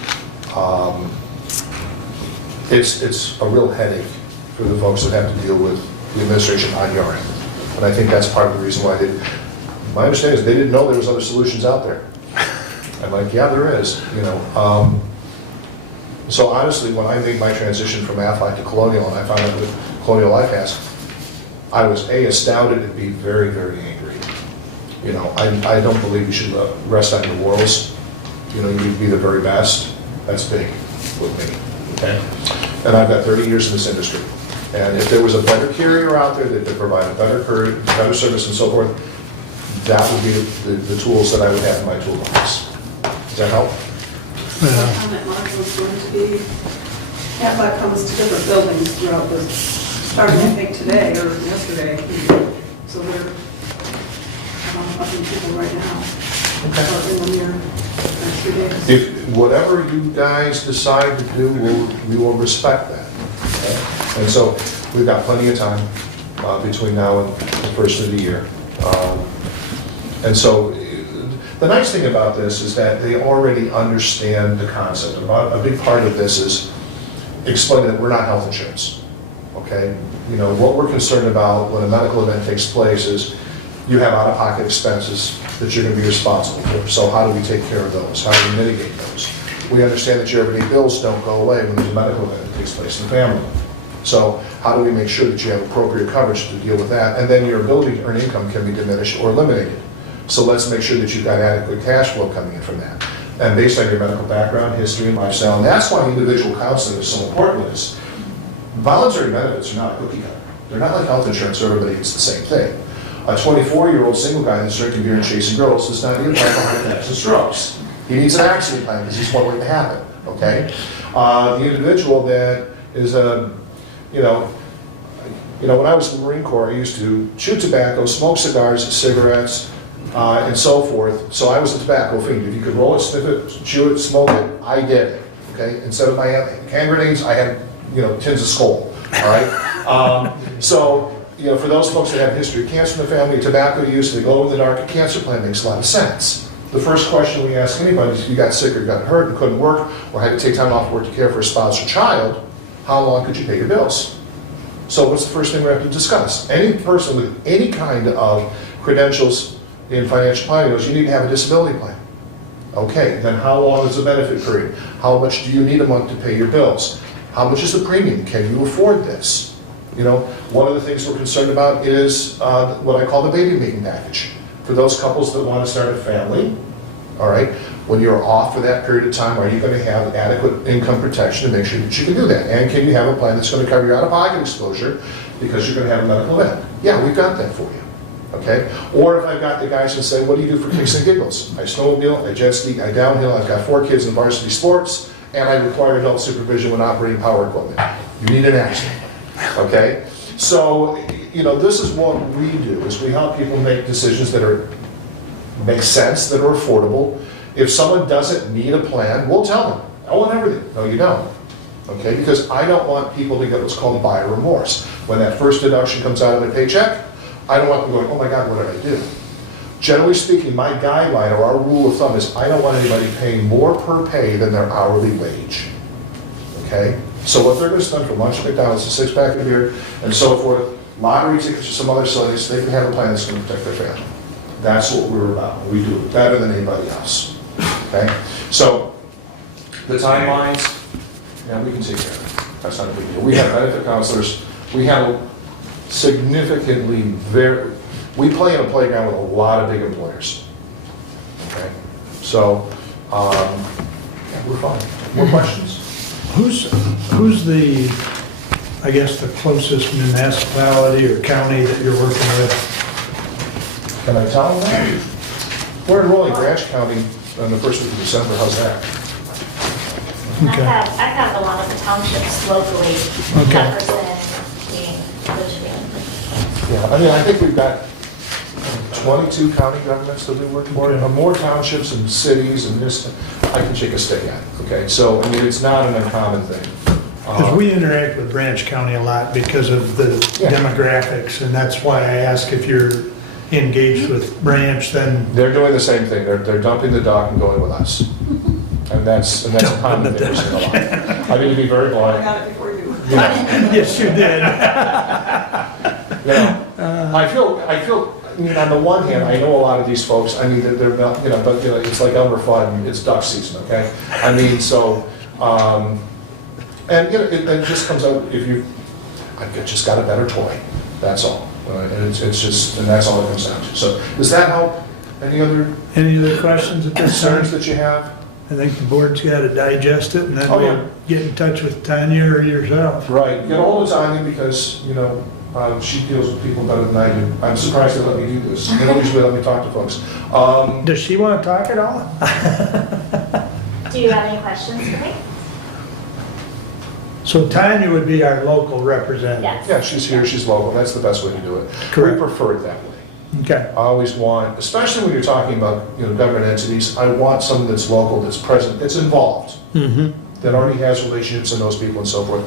it's a real headache for the folks that have to deal with the administration on your end. And I think that's part of the reason why my understanding is they didn't know there was other solutions out there. I'm like, yeah, there is, you know. So honestly, when I made my transition from Aflac to Colonial, and I found out that Colonial Life has, I was astounded and B, very, very angry. You know, I don't believe you should rest on your laurels. You know, you need to be the very best. That's big with me, okay? And I've got 30 years in this industry. And if there was a better carrier out there that could provide a better service and so forth, that would be the tools that I would have in my toolbox. Does that help? My comment, Mark, was going to be, Aflac comes to different buildings throughout the, starting I think today or yesterday. So they're up in people right now. Or in the near next few days. If, whatever you guys decide to do, we will respect that. Okay? And so, we've got plenty of time between now and the first of the year. And so, the nice thing about this is that they already understand the concept. A big part of this is explaining that we're not health insurance, okay? You know, what we're concerned about when a medical event takes place is you have out-of-pocket expenses that you're going to be responsible for. So how do we take care of those? How do we mitigate those? We understand that your everyday bills don't go away when there's a medical event that takes place in the family. So how do we make sure that you have appropriate coverage to deal with that? And then your ability to earn income can be diminished or eliminated. So let's make sure that you've got adequate cash flow coming in from that. And based on your medical background, history, and lifestyle, and that's why individual counseling is so important. Is voluntary benefits are not a cookie cutter. They're not like health insurance where everybody gets the same thing. A 24-year-old single guy that's drinking beer and chasing girls does not need a plan for heart attacks and strokes. He needs an accident plan because he's more likely to happen, okay? The individual that is you know, when I was in the Marine Corps, I used to chew tobacco, smoke cigars, cigarettes, and so forth. So I was a tobacco fiend. If you could roll it, sniff it, chew it, smoke it, I did it. Okay. Instead of my hand grenades, I had tins of Skull. All right. So for those folks that have a history of cancer in the family, tobacco use, they go in the dark. A cancer plan makes a lot of sense. The first question we ask anybody is if you got sick or got hurt and couldn't work or had to take time off work to care for a spouse or child, how long could you pay your bills? So what's the first thing we have to discuss? Any person with any kind of credentials in financial planning knows you need to have a disability plan. Okay, then how long is the benefit period? How much do you need a month to pay your bills? How much is the premium? Can you afford this? One of the things we're concerned about is what I call the baby making package. For those couples that want to start a family, all right, when you're off for that period of time, are you going to have adequate income protection to make sure that you can do that? And can you have a plan that's going to cover your out-of-pocket exposure because you're going to have a medical event? Yeah, we've got that for you. Okay? Or if I've got the guys that say, what do you do for kicks and giggles? I snowmobile, I jet ski, I downhill, I've got 4 kids in varsity sports, and I require adult supervision when operating power equipment. You need an accident. Okay? So, this is what we do, is we help people make decisions that make sense, that are affordable. If someone doesn't need a plan, we'll tell them. I want everything. No, you don't. Okay? Because I don't want people to get what's called buyer remorse. When that first deduction comes out of their paycheck, I don't want them going, oh my God, what did I do? Generally speaking, my guideline or our rule of thumb is I don't want anybody paying more per pay than their hourly wage. Okay? So what they're gonna spend for lunch at McDonald's, a six-pack of beer, and so forth, lottery tickets or some other facilities, they can have a plan that's gonna protect their family. That's what we're about. We do it better than anybody else. Okay? So, the timelines, yeah, we can take care of it. That's not a big deal. We have benefit counselors. We have significantly we play in a playground with a lot of big employers. Okay? So, yeah, we're fine. More questions? Who's the, I guess, the closest municipality or county that you're working with? Can I tell them that? We're enrolling Branch County on the first week of December. How's that? Okay. I've had a lot of the townships locally, Okay. Jefferson, King, Richmond. Yeah, I mean, I think we've got 22 county governments that we work for, Okay. more townships and cities and this, I can shake a stick at, okay? So, I mean, it's not an uncommon thing. Because we interact with Branch County a lot because of the Yeah. demographics, and that's why I ask if you're engaged with Branch, then They're doing the same thing, they're dumping the dock and going with us. And that's a common thing we're seeing a lot. I need to be very I blunt. got it before you. yes, you did. You know, I mean, on the one hand, I know a lot of these folks, I mean, they're not, but, it's like Elmer Fudd, it's duck season, okay? I mean, so, and, it just comes out, I've just got a better toy, that's all. And it's just, and that's all it comes down to. So, does that help? Any other Any other questions at this time? concerns that you have? I think the board's got to digest it, and then Oh, yeah. we'll get in touch with Tanya or yourself. Right, get a hold of Tanya because, she deals with people better than I do. I'm surprised they let me do this. They don't usually let me talk to folks. Does she want to talk at all? Do you have any questions for me? So Tanya would be our local representative? Yes. Yeah, she's here, she's local, that's the best way to do it. Correct. We prefer it that way. Okay, I always want, especially when you're talking about, government entities, I want someone that's local, that's present, that's involved, that already has relationships and knows people and so forth.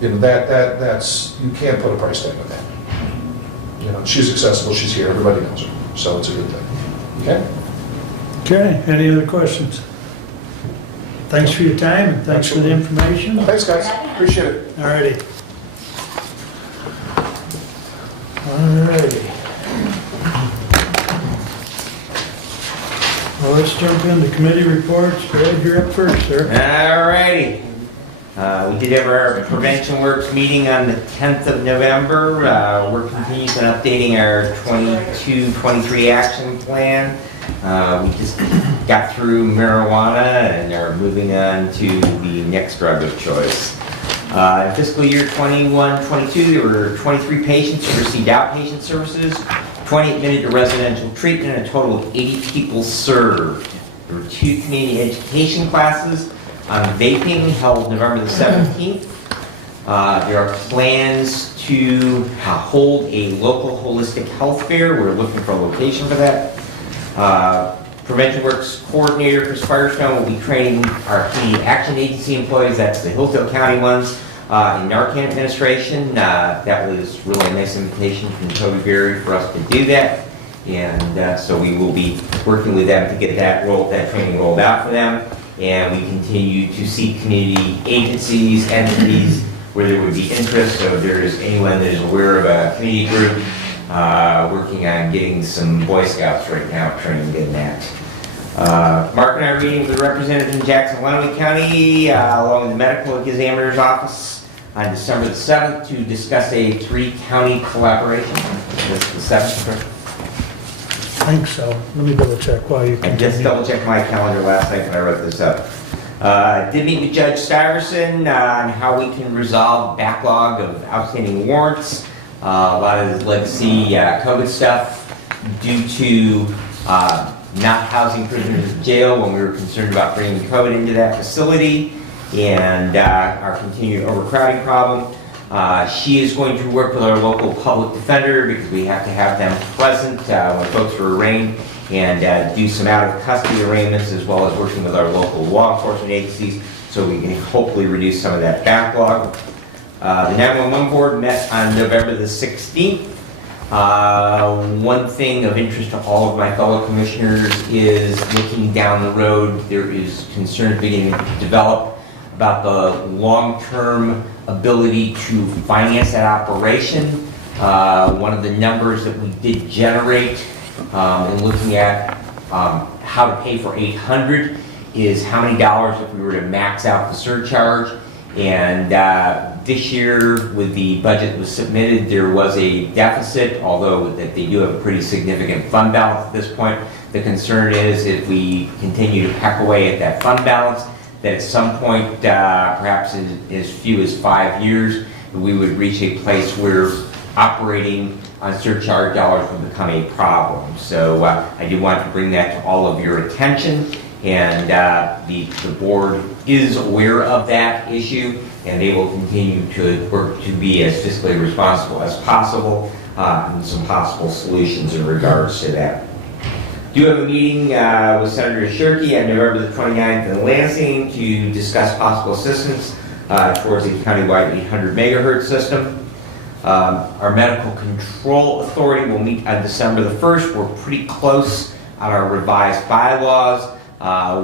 That's, you can't put a price tag on that. She's accessible, she's here, everybody knows her, so it's a good thing. Okay? okay, any other questions? Thanks for your time, and thanks for the information. Thanks, guys, appreciate it. Alrighty. Alrighty. Well, let's jump into committee reports. Brad, you're up first, sir. Alrighty. We did have our Prevention Works meeting on the 10th of November. We're continuing on updating our 22-23 action plan. We just got through marijuana and are moving on to the next drug of choice. In fiscal year 21-22, there were 23 patients who received outpatient services, 20 admitted to residential treatment, and a total of 80 people served. There were 2 community education classes on vaping held November the 17th. There are plans to hold a local holistic health fair. We're looking for a location for that. Prevention Works Coordinator Chris Firestone will be training our community action agency employees, that's the Hillsdale County ones, in Narcan administration. That was really a nice invitation from Toby Berry for us to do that. And so we will be working with them to get that training rolled out for them. And we continue to seek community agencies, entities where there would be interest. So if there is anyone that is aware of a community group working on getting some Boy Scouts right now, training in that. Mark and I are meeting with the representative in Jackson-Lenawee County, along with the medical examiner's office on December the 7th to discuss a 3-county collaboration. This is the 7th. I think so. Let me double check while you I just continue. double checked my calendar last night when I wrote this up. Did meet with Judge Stuyvesant on how we can resolve backlog of outstanding warrants. A lot of this legacy COVID stuff due to not housing prisoners in jail when we were concerned about bringing COVID into that facility, and our continued overcrowding problem. She is going to work with our local public defender because we have to have them present when folks are arraigned, and do some out-of-custody arraignments as well as working with our local law enforcement agencies so we can hopefully reduce some of that backlog. The 911 board met on November the 16th One thing of interest to all of my fellow commissioners is looking down the road, there is concern beginning to develop about the long-term ability to finance that operation. One of the numbers that we did generate in looking at how to pay for 800 is how many dollars if we were to max out the surcharge. And this year, with the budget that was submitted, there was a deficit, although that they do have a pretty significant fund balance at this point. The concern is if we continue to peck away at that fund balance, that at some point, perhaps in as few as 5 years, we would reach a place where operating on surcharge dollars would become a problem. So I do want to bring that to all of your attention. And the board is aware of that issue, and they will continue to work to be as fiscally responsible as possible and some possible solutions in regards to that. Do have a meeting with Senator Shirkey on November the 29th in Lansing to discuss possible assistance towards a countywide 800 megahertz system. Our medical control authority will meet on December the 1st. We're pretty close on our revised bylaws.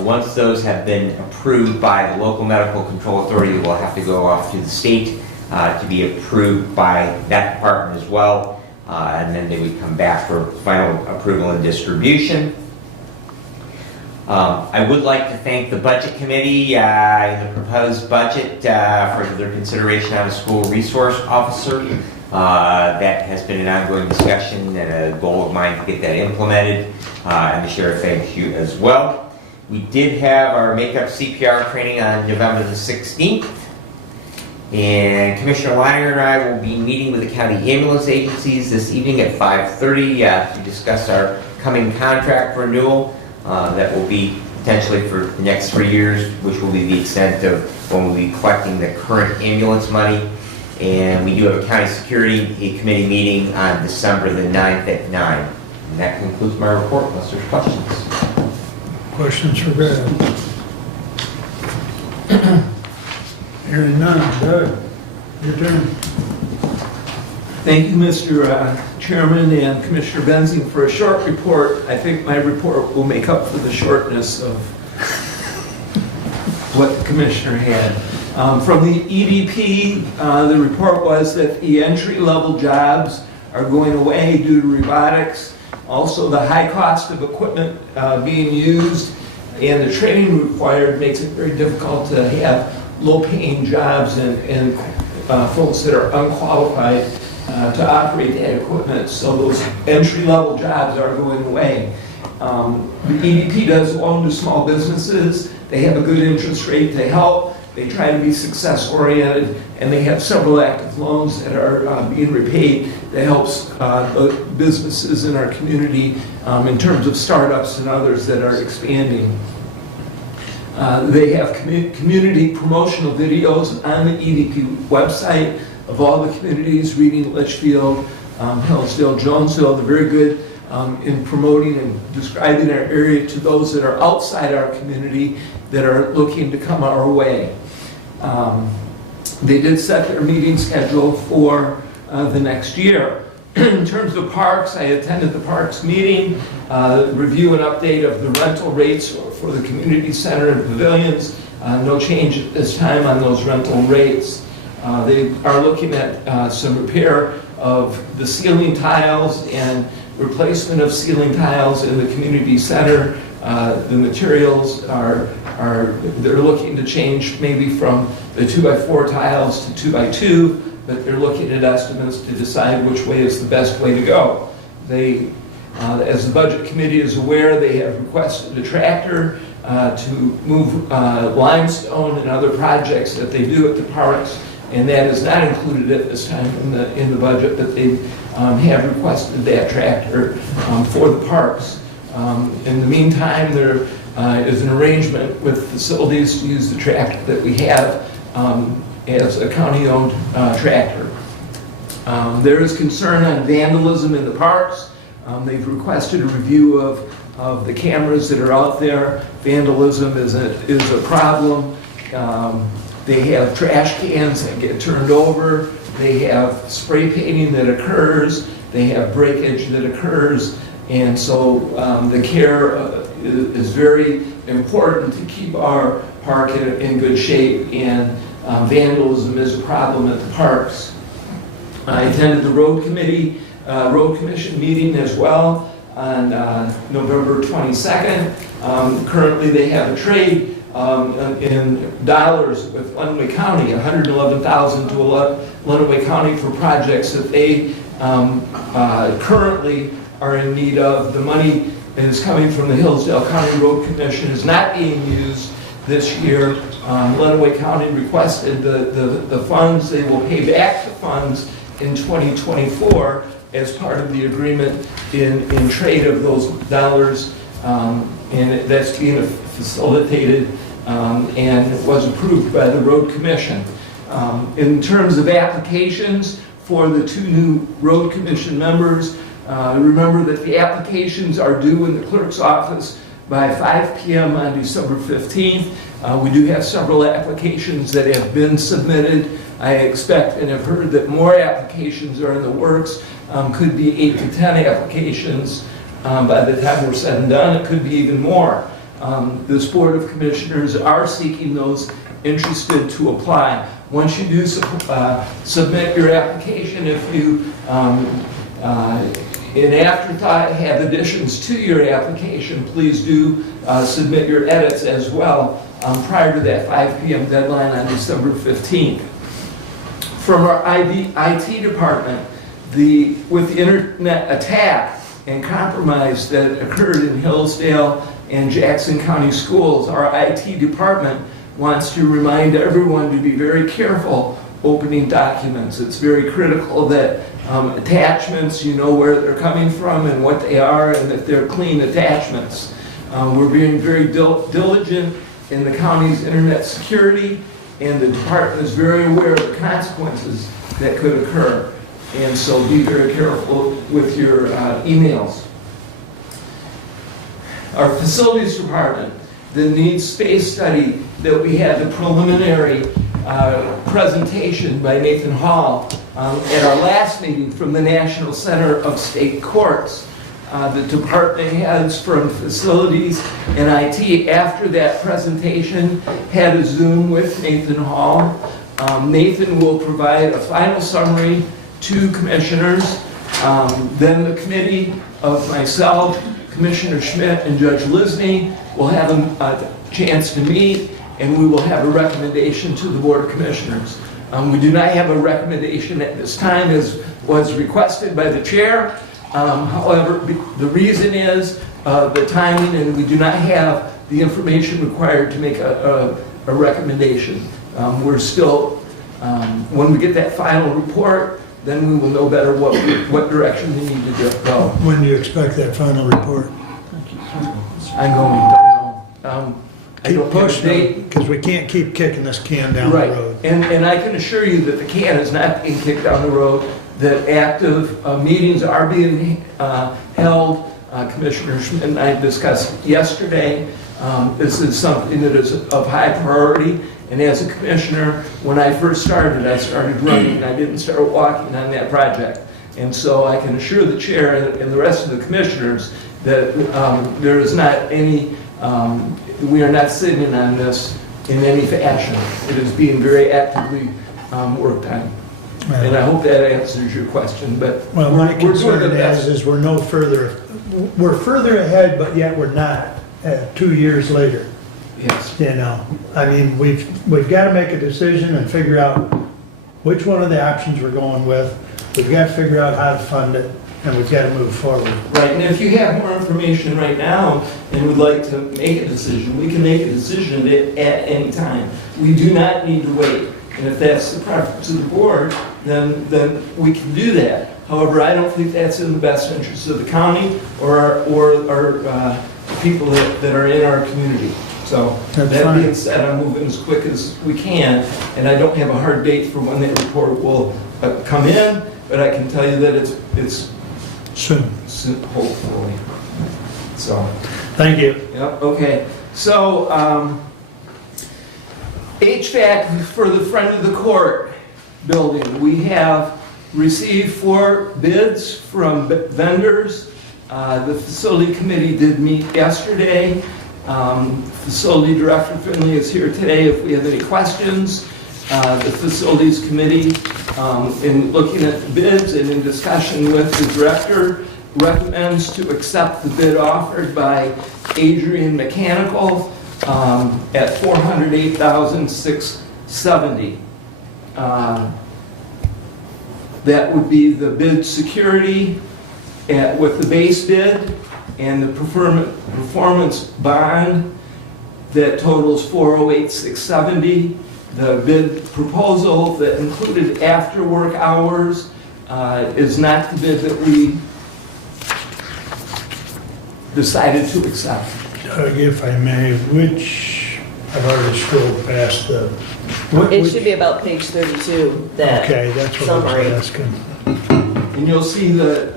Once those have been approved by the local medical control authority, they will have to go off to the state to be approved by that department as well. And then they would come back for final approval and distribution. I would like to thank the Budget Committee in the proposed budget for their consideration on a school resource officer. That has been an ongoing discussion and a goal of mine to get that implemented. And the Sheriff thanks you as well. We did have our Make-Up CPR training on November the 16th. And Commissioner Lyon and I will be meeting with the county ambulance agencies this evening at 5:30 to discuss our coming contract renewal. That will be potentially for the next 3 years, which will be the extent of when we'll be collecting the current ambulance money. And we do have a county security committee meeting on December the 9th at 9. And that concludes my report, unless there's questions. Questions for Brad? Hearing none. Doug, your turn. Thank you, Mr. Chairman and Commissioner Benzing, for a short report. I think my report will make up for the shortness of what the Commissioner had. From the EDP, the report was that the entry-level jobs are going away due to robotics. Also, the high cost of equipment being used and the training required makes it very difficult to have low-paying jobs and folks that are unqualified to operate that equipment. So those entry-level jobs are going away. The EDP does loan to small businesses. They have a good interest rate to help. They try to be success-oriented, and they have several active loans that are being repaid that helps the businesses in our community in terms of startups and others that are expanding. They have community promotional videos on the EDP website of all the communities, Reading, Litchfield, Hillsdale, Jonesville. They're very good in promoting and describing our area to those that are outside our community that are looking to come our way. They did set their meeting schedule for the next year. In terms of parks, I attended the parks meeting, review and update of the rental rates for the community center and pavilions. No change at this time on those rental rates. They are looking at some repair of the ceiling tiles and replacement of ceiling tiles in the community center. The materials they're looking to change maybe from the 2x4 tiles to 2x2, but they're looking at estimates to decide which way is the best way to go. They, as the Budget Committee is aware, they have requested a tractor to move limestone and other projects that they do at the parks, and that is not included at this time in the budget, but they have requested that tractor for the parks. In the meantime, there is an arrangement with facilities to use the tractor that we have as a county-owned tractor. There is concern on vandalism in the parks. They've requested a review of the cameras that are out there. Vandalism is a problem. They have trash cans that get turned over. They have spray painting that occurs. They have breakage that occurs, and so the care is very important to keep our park in good shape, and vandalism is a problem at the parks. I attended the road commission meeting as well on November 22nd. Currently, they have a trade in dollars with Lenawee County, $111,000 to Lenawee County for projects that they currently are in need of. The money is coming from the Hillsdale County Road Commission, is not being used this year. Lenawee County requested the funds. They will pay back the funds in 2024 as part of the agreement in trade of those dollars, and that's being facilitated and it was approved by the Road Commission. In terms of applications for the 2 new Road Commission members, remember that the applications are due in the clerk's office by 5 p.m. on December 15th. We do have several applications that have been submitted. I expect and have heard that more applications are in the works. Could be 8 to 10 applications by the time we're said and done. It could be even more. This Board of Commissioners are seeking those interested to apply. Once you do submit your application, if you, in afterthought, have additions to your application, please do submit your edits as well prior to that 5 p.m. deadline on December 15th. From our IT department, with the internet attack and compromise that occurred in Hillsdale and Jackson County schools, our IT department wants to remind everyone to be very careful opening documents. It's very critical that attachments, you know where they're coming from and what they are, and that they're clean attachments. We're being very diligent in the county's internet security, and the department is very aware of the consequences that could occur. And so be very careful with your emails. Our facilities department, the needs space study that we had, the preliminary presentation by Nathan Hall at our last meeting from the National Center of State Courts. The department heads from facilities and IT, after that presentation, had a Zoom with Nathan Hall. Nathan will provide a final summary to commissioners. Then the committee of myself, Commissioner Schmidt, and Judge Lisney will have a chance to meet, and we will have a recommendation to the Board of Commissioners. We do not have a recommendation at this time, as was requested by the chair. However, the reason is the timing, and we do not have the information required to make a recommendation. We're still, when we get that final report, then we will know better what direction we need to go. When do you expect that final report? I'm going, I Keep don't have a pushing date. it, because we can't keep kicking this can down the Right, road. and I can assure you that the can is not being kicked down the road, that active meetings are being held. Commissioner Schmidt and I discussed yesterday. This is something that is of high priority, and as a commissioner, when I first started, I started running. I didn't start walking on that project. And so I can assure the chair and the rest of the commissioners that there is not any, we are not sitting on this in any fashion. It is being very actively worked on. And I hope that answers your question, but Well, my we're doing concern the best. is we're further ahead, but yet we're not 2 years later. Yes. You know, I mean, we've got to make a decision and figure out which one of the options we're going with. We've got to figure out how to fund it, and we've got to move forward. Right, and if you have more information right now and would like to make a decision, we can make a decision at any time. We do not need to wait. And if that's the preference of the board, then we can do that. However, I don't think that's in the best interest of the county or our people that are in our community. So That's that fine. being said, I'm moving as quick as we can, and I don't have a hard date for when that report will come in, but I can tell you that it's Soon. hopefully. So. Thank you. Yep, okay. So, HVAC for the front of the court building. We have received 4 bids from vendors. The facility committee did meet yesterday. Facility Director Finley is here today if we have any questions. The facilities committee, in looking at the bids and in discussion with the director, recommends to accept the bid offered by Adrian Mechanical at $408,670. That would be the bid security with the base bid and the performance bond that totals $408,670. The bid proposal that included after-work hours is not the bid that we decided to accept. Doug, if I may, I've already scrolled past It should be about page 32, that Okay, that's what I summary. was asking. And you'll see the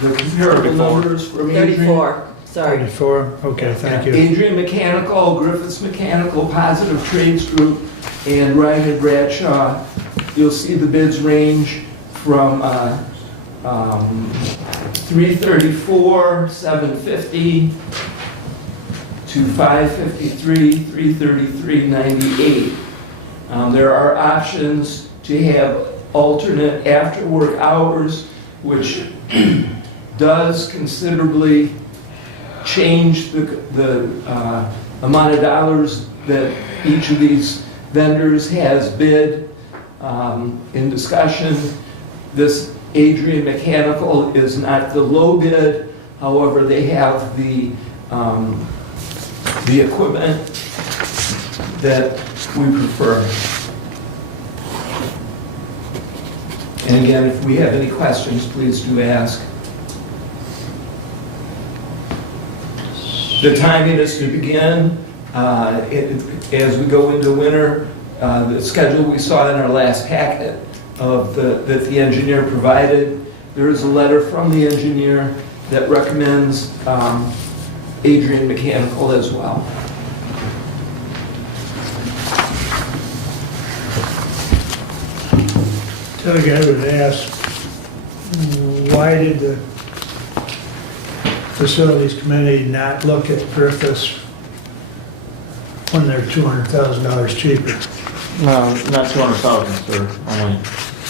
comparable numbers from Adrian. 34, sorry. 34, okay, thank you. Adrian Mechanical, Griffiths Mechanical, Positive Trades Group, and Ryan and Bradshaw. You'll see the bids range from $334,750 to $553,333.98. There are options to have alternate after-work hours, which does considerably change the amount of dollars that each of these vendors has bid. In discussion, this Adrian Mechanical is not the low bid, however, they have the equipment that we prefer. And again, if we have any questions, please do ask. The timing is to begin as we go into winter. The schedule we saw in our last packet that the engineer provided, there is a letter from the engineer that recommends Adrian Mechanical as well. Doug, I would ask, why did the facilities committee not look at Griffiths when they're $200,000 cheaper? No, not 200,000, sir,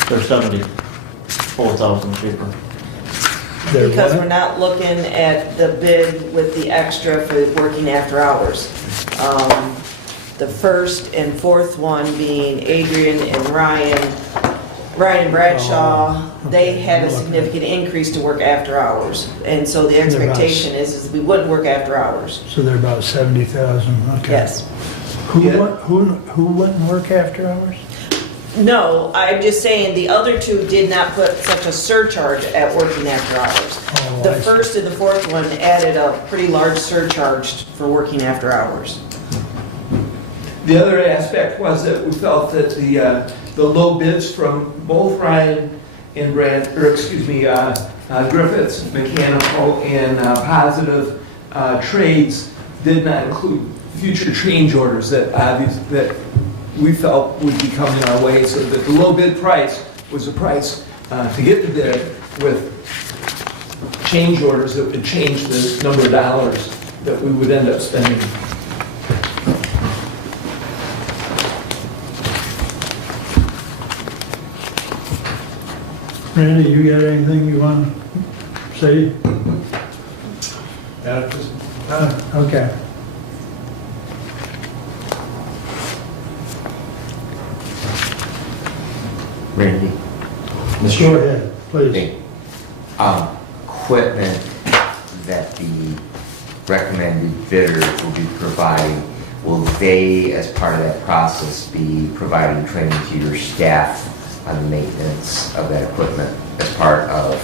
they're 74,000 cheaper. They're Because what? we're not looking at the bid with the extra for working after hours. The first and fourth one being Adrian and Ryan and Bradshaw, they had a significant increase to work after hours. And so the expectation is we wouldn't work after hours. So they're about 70,000, okay. Yes. Who wouldn't work after hours? No, I'm just saying the other two did not put such a surcharge at working after hours. Oh, The I see. first and the fourth one added a pretty large surcharge for working after hours. The other aspect was that we felt that the low bids from both Ryan and Griffiths Mechanical and Positive Trades did not include future change orders that we felt would be coming our way, so that the low bid price was a price to get the bid with change orders that would change the number of dollars that we would end up spending. Randy, you got anything you want to say? Okay. Randy? Go ahead, please. Equipment that the recommended bidders will be providing, will they, as part of that process, be providing training to your staff on the maintenance of that equipment as part of?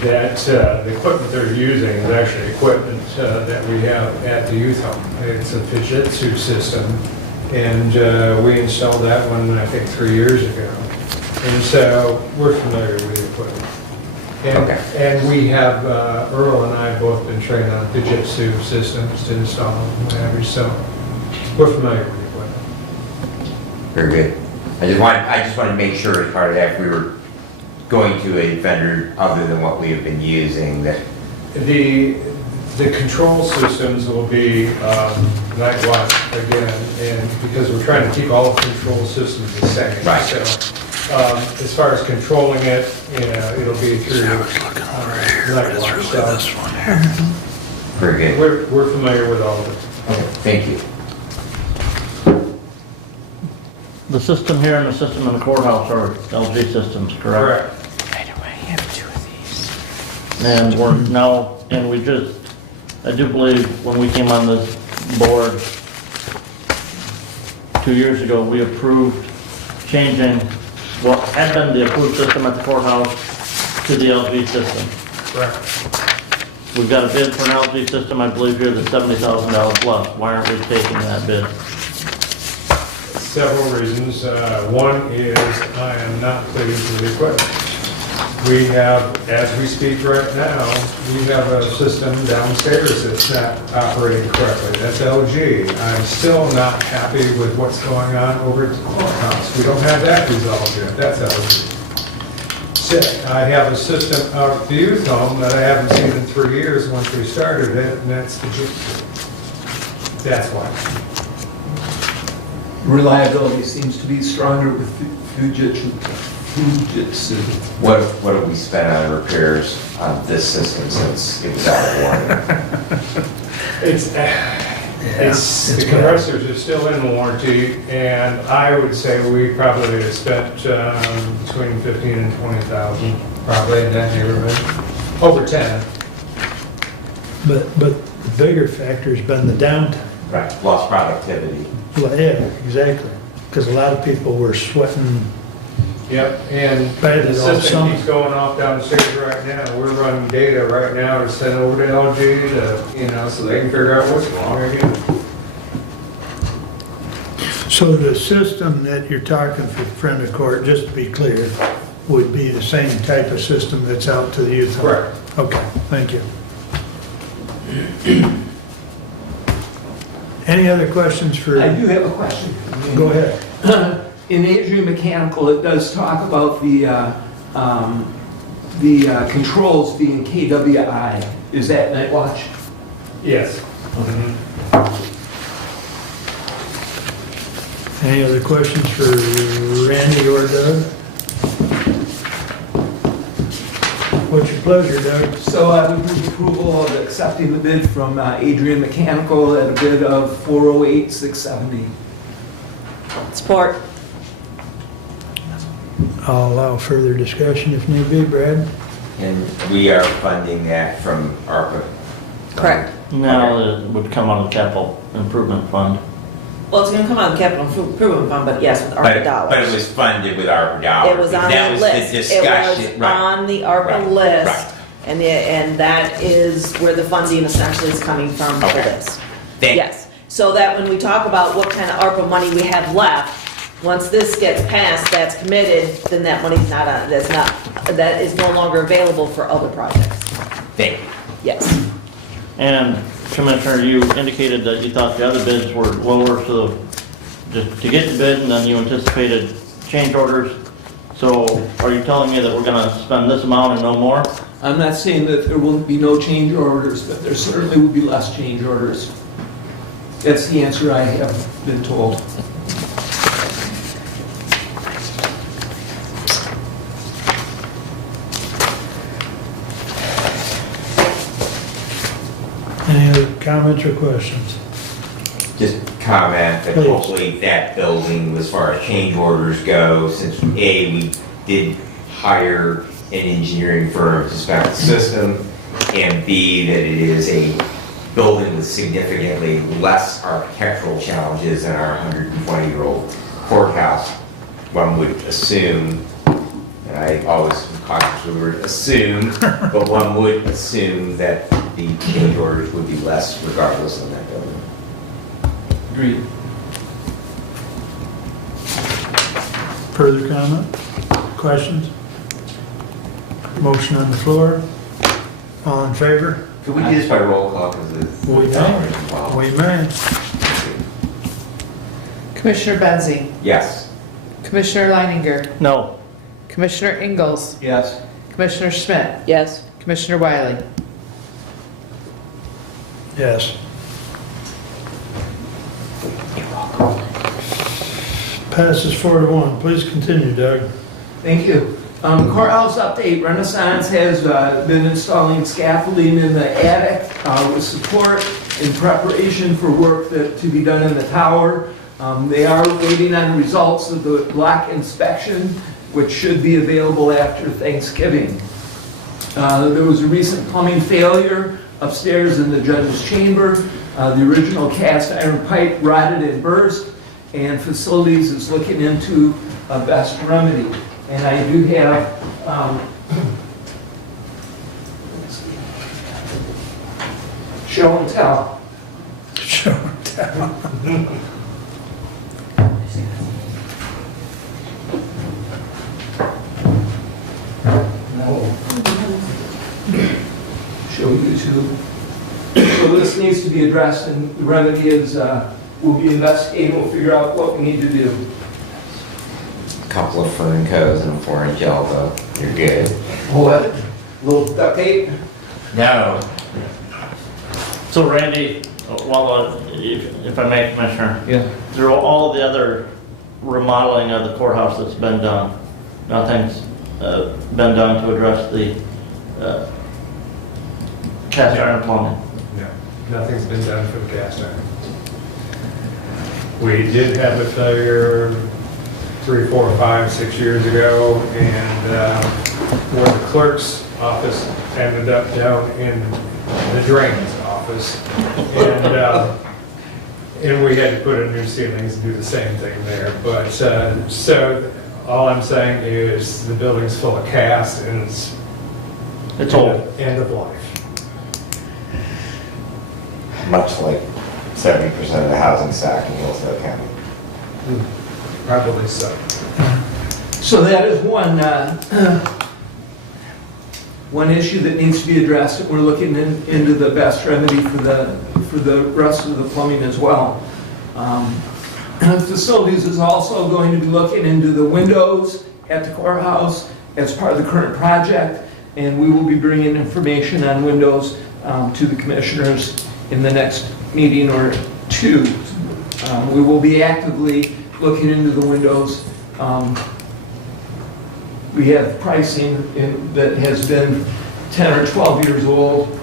That the equipment they're using is actually equipment that we have at the youth home. It's a Fujitsu system, and we installed that one, I think, 3 years ago. And so we're familiar with the equipment. And, and we have, Earl and I have both been trained on Fujitsu systems to install them, whatever, so we're familiar with the equipment. Very good. I just wanted to make sure as part of that, if we were going to a vendor other than what we have been using that, The control systems will be night watch again, and because we're trying to keep all the control systems the same. Right. So, as far as controlling it, it'll be through night watch. This one here. very good. We're familiar with all of it. Okay, thank you. The system here and the system in the courthouse are LG systems, correct? Right away, you have two of these. And we're now, and we just, I do believe when we came on this board 2 years ago, we approved changing what had been the approved system at the courthouse to the LG system. Correct. We've got a bid for an LG system, I believe here, that's $70,000 plus. Why aren't we taking that bid? Several reasons. One is I am not pleased with the equipment. We have, as we speak right now, we have a system downstairs that's not operating correctly. That's LG. I'm still not happy with what's going on over at the courthouse. We don't have that resolved yet. That's LG. I have a system out at the youth home that I haven't seen in 3 years once we started it, and that's the Jitsu. That's why. Reliability seems to be stronger with Fujitsu. What have we spent on repairs on this system since it was out of warranty? The compressors are still in warranty, and I would say we probably have spent between 15 and 20,000, probably in that neighborhood, over 10. But the bigger factor's been the downtime. Right, lost productivity. Well, yeah, exactly. Because a lot of people were sweating. Yep, and Bad the as all system summer. keeps going off downstairs right now. We're running data right now to send over to LG to, so they can figure out what's wrong again. So the system that you're talking for friend of court, just to be clear, would be the same type of system that's out to the youth home? Correct. Okay, thank you. Any other questions for? I do have a question. Go ahead. In Adrian Mechanical, it does talk about the controls being KWI. Is that night watch? Yes. Any other questions for Randy or Doug? What's your pleasure, Doug? So I would move approval of accepting the bid from Adrian Mechanical at a bid of $408,670. Support. I'll allow further discussion if need be. Brad? And we are funding that from ARPA. Correct. Now, it would come out of the capital improvement fund. Well, it's gonna come out of the capital improvement fund, but yes, with ARPA dollars. But it was funded with ARPA dollars. It was on That the was list. the discussion, It was right. on the ARPA Right, list. right. And that is where the funding essentially is coming from for Okay. this. Thank- Yes, so that when we talk about what kind of ARPA money we have left, once this gets passed, that's committed, then that money's not on, that is no longer available for other projects. Thank you. Yes. And Commissioner, you indicated that you thought the other bids were lower, so just to get the bid, and then you anticipated change orders. So are you telling me that we're gonna spend this amount and no more? I'm not saying that there will be no change orders, but there certainly will be less change orders. That's the answer I have been told. Any other comments or questions? Just comment that Please. hopefully that building, as far as change orders go, since we did hire an engineering firm to spec the system, and B, that it is a building with significantly less architectural challenges than our 120-year-old courthouse, one would assume, and I always am cautious with the word assume, but one would assume that the change orders would be less regardless of that building. Agreed. Further comment? Questions? Motion on the floor? All in favor? Could we do this by roll call because it's We dollars may. involved? We may. Commissioner Benzie, Yes. Commissioner Leininger, No. Commissioner Ingalls? Yes. Commissioner Schmidt? Yes. Commissioner Wiley? Yes. Passes 4-1. Please continue, Doug. Thank you. Courthouse update, Renaissance has been installing scaffolding in the attic with support in preparation for work to be done in the tower. They are waiting on results of the block inspection, which should be available after Thanksgiving. There was a recent plumbing failure upstairs in the judge's chamber. The original cast iron pipe rotted and burst, and facilities is looking into a best remedy. And I do have show and tell. Show and tell. Show YouTube. So this needs to be addressed, and the remedy is we'll be investigating, we'll figure out what we need to do. Couple of fern coats and a 4-inch elbow. You're good. What? Little duct tape? No. So Randy, well, if I may, Commissioner, Yeah. through all the other remodeling of the courthouse that's been done, nothing's been done to address the cast iron plumbing. No, nothing's been done for the cast iron. We did have a failure 3, 4, 5, 6 years ago, and where the clerk's office ended up down in the drain's office, and we had to put in new ceilings and do the same thing there. But so all I'm saying is the building's full of cast and It's old. End of life. Much like 70% of the housing stock in Hillsdale County. Probably so. So that is one issue that needs to be addressed, and we're looking into the best remedy for the rest of the plumbing as well. Facilities is also going to be looking into the windows at the courthouse as part of the current project, and we will be bringing information on windows to the commissioners in the next meeting or two. We will be actively looking into the windows. We have pricing that has been 10 or 12 years old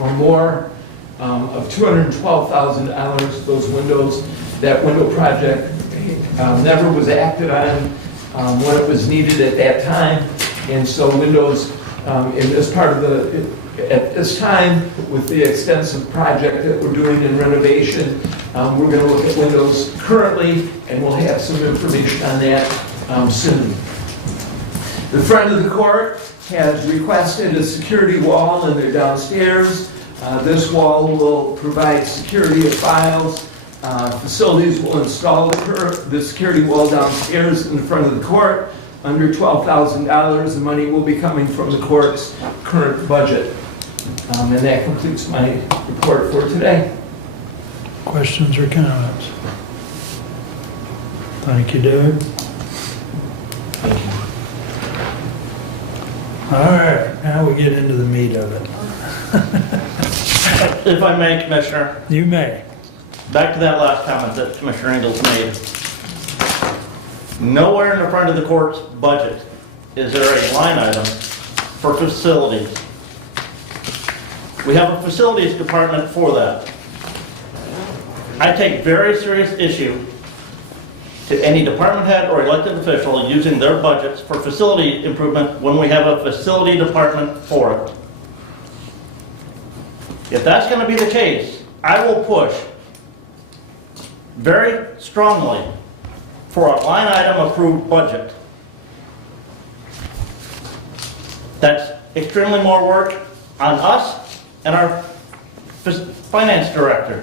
or more of $212,000. Those windows, that window project never was acted on when it was needed at that time. And so windows, in this part of at this time, with the extensive project that we're doing in renovation, we're going to look at windows currently, and we'll have some information on that soon. The front of the court has requested a security wall in their downstairs. This wall will provide security of files. Facilities will install the security wall downstairs in the front of the court. Under $12,000, the money will be coming from the court's current budget. And that completes my report for today. Questions or comments? Thank you, Doug. Thank you. All right, now we get into the meat of it. If I may, Commissioner, You may. back to that last comment that Commissioner Ingalls made. Nowhere in the front of the court's budget is there a line item for facilities. We have a facilities department for that. I take very serious issue to any department head or elected official using their budgets for facility improvement when we have a facility department for it. If that's going to be the case, I will push very strongly for a line item approved budget. That's extremely more work on us and our finance director.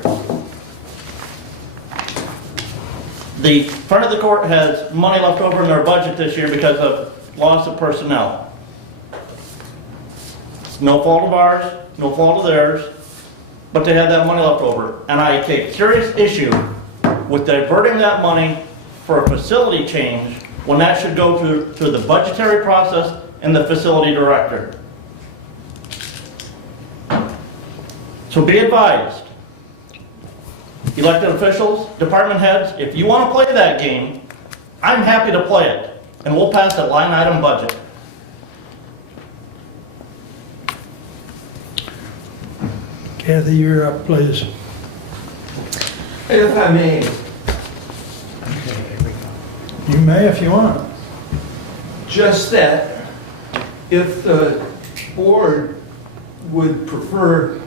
The front of the court has money left over in their budget this year because of loss of personnel. No fault of ours, no fault of theirs, but they had that money left over. And I take serious issue with diverting that money for a facility change when that should go through the budgetary process and the facility director. So be advised, elected officials, department heads, if you want to play that game, I'm happy to play it, and we'll pass a line item budget. Kathy, you're up, please. If I may, You may if you want. just that if the board would prefer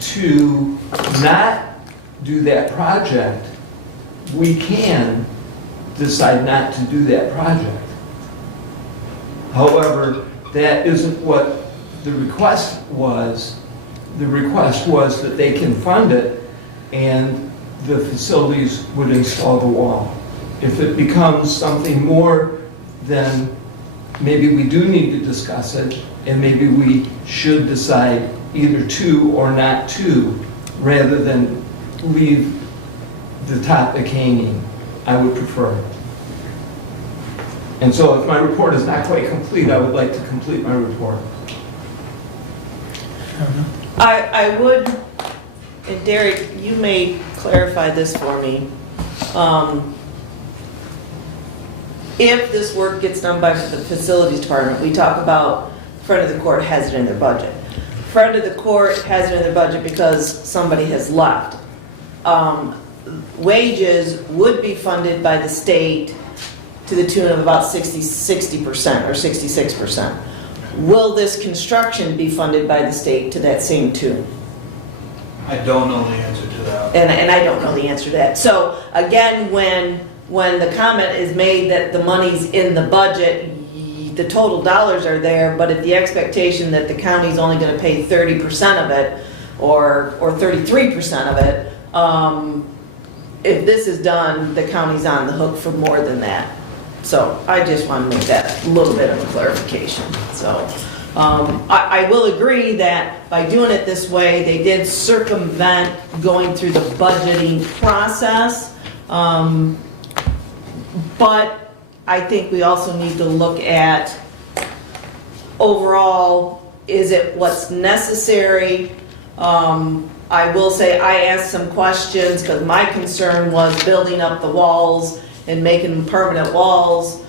to not do that project, we can decide not to do that project. However, that isn't what the request was. The request was that they can fund it and the facilities would install the wall. If it becomes something more, then maybe we do need to discuss it, and maybe we should decide either to or not to, rather than leave the topic hanging. I would prefer. And so if my report is not quite complete, I would like to complete my report. I would, and Derek, you may clarify this for me. If this work gets done by the facilities department, we talk about front of the court has it in their budget. Front of the court has it in their budget because somebody has left. Wages would be funded by the state to the tune of about 60% or 66%. Will this construction be funded by the state to that same tune? I don't know the answer to that. And I don't know the answer to that. So again, when the comment is made that the money's in the budget, the total dollars are there, but if the expectation that the county's only going to pay 30% of it or 33% of it, if this is done, the county's on the hook for more than that. So I just want to make that a little bit of a clarification. So I will agree that by doing it this way, they did circumvent going through the budgeting process. But I think we also need to look at overall, is it what's necessary? I will say I asked some questions because my concern was building up the walls and making them permanent walls,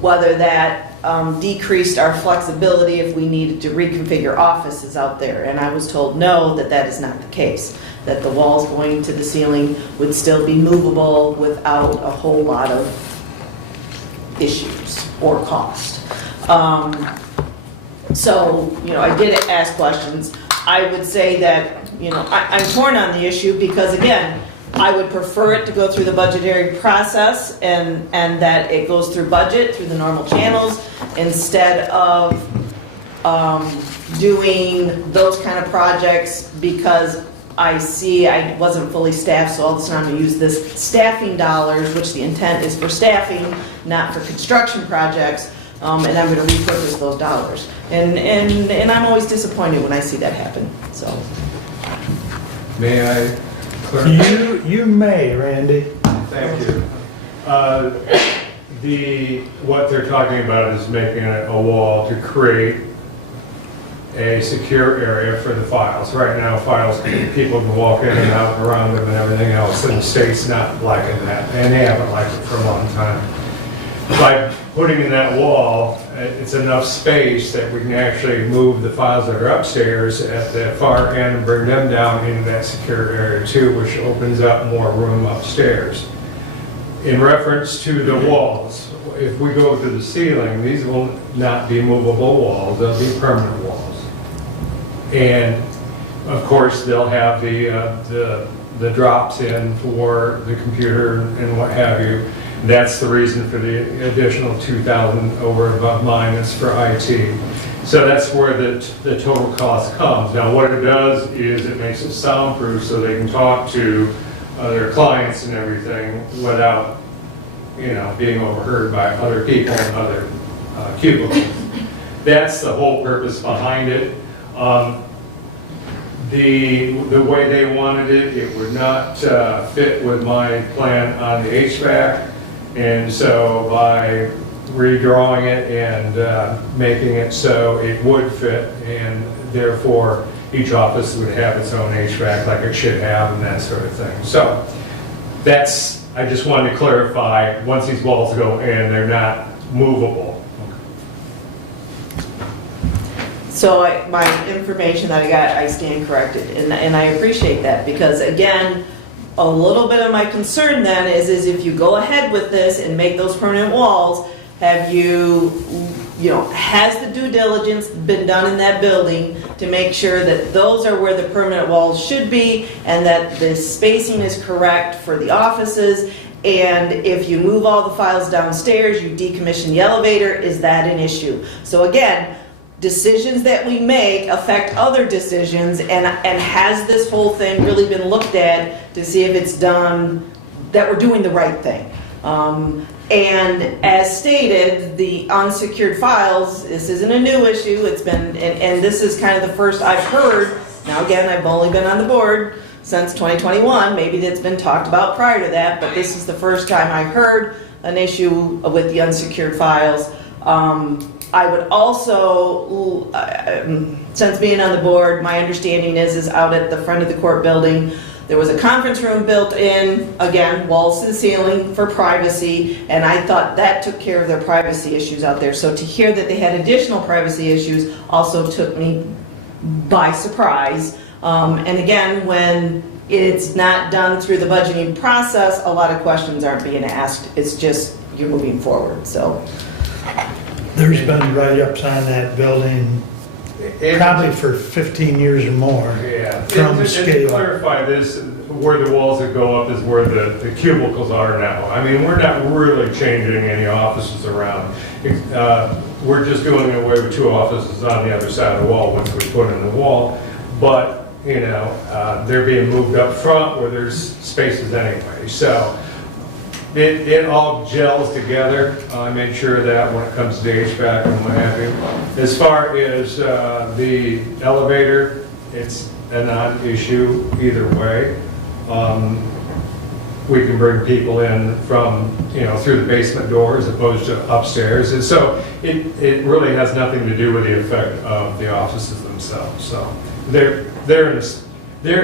whether that decreased our flexibility if we needed to reconfigure offices out there. And I was told no, that is not the case, that the walls going to the ceiling would still be movable without a whole lot of issues or cost. So, I did ask questions. I would say that, I'm torn on the issue because, again, I would prefer it to go through the budgetary process and that it goes through budget, through the normal channels, instead of doing those kind of projects because I wasn't fully staffed, so all of a sudden I'm going to use this staffing dollars, which the intent is for staffing, not for construction projects, and I'm going to repurpose those dollars. And I'm always disappointed when I see that happen, so. May I clarify? You may, Randy. Thank you. What they're talking about is making a wall to create a secure area for the files. Right now, files, people can walk in and out around them and everything else, and the state's not liking that, and they haven't liked it for a long time. By putting in that wall, it's enough space that we can actually move the files that are upstairs at the far end and bring them down into that secure area too, which opens up more room upstairs. In reference to the walls, if we go to the ceiling, these will not be movable walls, they'll be permanent walls. And of course, they'll have the drops in for the computer and what have you. That's the reason for the additional 2,000 over and above minus for IT. So that's where the total cost comes. Now what it does is it makes it soundproof so they can talk to their clients and everything without, being overheard by other people and other cubicles. That's the whole purpose behind it. The way they wanted it, it would not fit with my plan on the HVAC. And so by redrawing it and making it so it would fit, and therefore each office would have its own HVAC like it should have and that sort of thing. So that's, I just wanted to clarify, once these walls go in, they're not movable. So my information that I got, I stand corrected, and I appreciate that, because again, a little bit of my concern then is if you go ahead with this and make those permanent walls, have has the due diligence been done in that building to make sure that those are where the permanent walls should be, and that the spacing is correct for the offices? And if you move all the files downstairs, you decommission the elevator, is that an issue? So again, decisions that we make affect other decisions, and has this whole thing really been looked at to see if it's done, that we're doing the right thing? And as stated, the unsecured files, this isn't a new issue, it's been, and this is kind of the first I've heard. Now again, I've only been on the board since 2021, maybe that's been talked about prior to that, but this is the first time I heard an issue with the unsecured files. I would also, since being on the board, my understanding is out at the front of the court building, there was a conference room built in, again, walls to the ceiling for privacy, and I thought that took care of their privacy issues out there. So to hear that they had additional privacy issues also took me by surprise. And again, when it's not done through the budgeting process, a lot of questions aren't being asked. It's just, you're moving forward, so. There's been write-ups on that building probably for 15 years or more. Yeah. From And scale. to clarify this, where the walls that go up is where the cubicles are now. I mean, we're not really changing any offices around. We're just doing away with 2 offices on the other side of the wall once we put in the wall. But, they're being moved up front where there's spaces anyway. So it all gels together. I made sure that when it comes to the HVAC and what have you. As far as the elevator, it's a non-issue either way. We can bring people in from, through the basement door as opposed to upstairs. And so it really has nothing to do with the effect of the offices themselves. So they're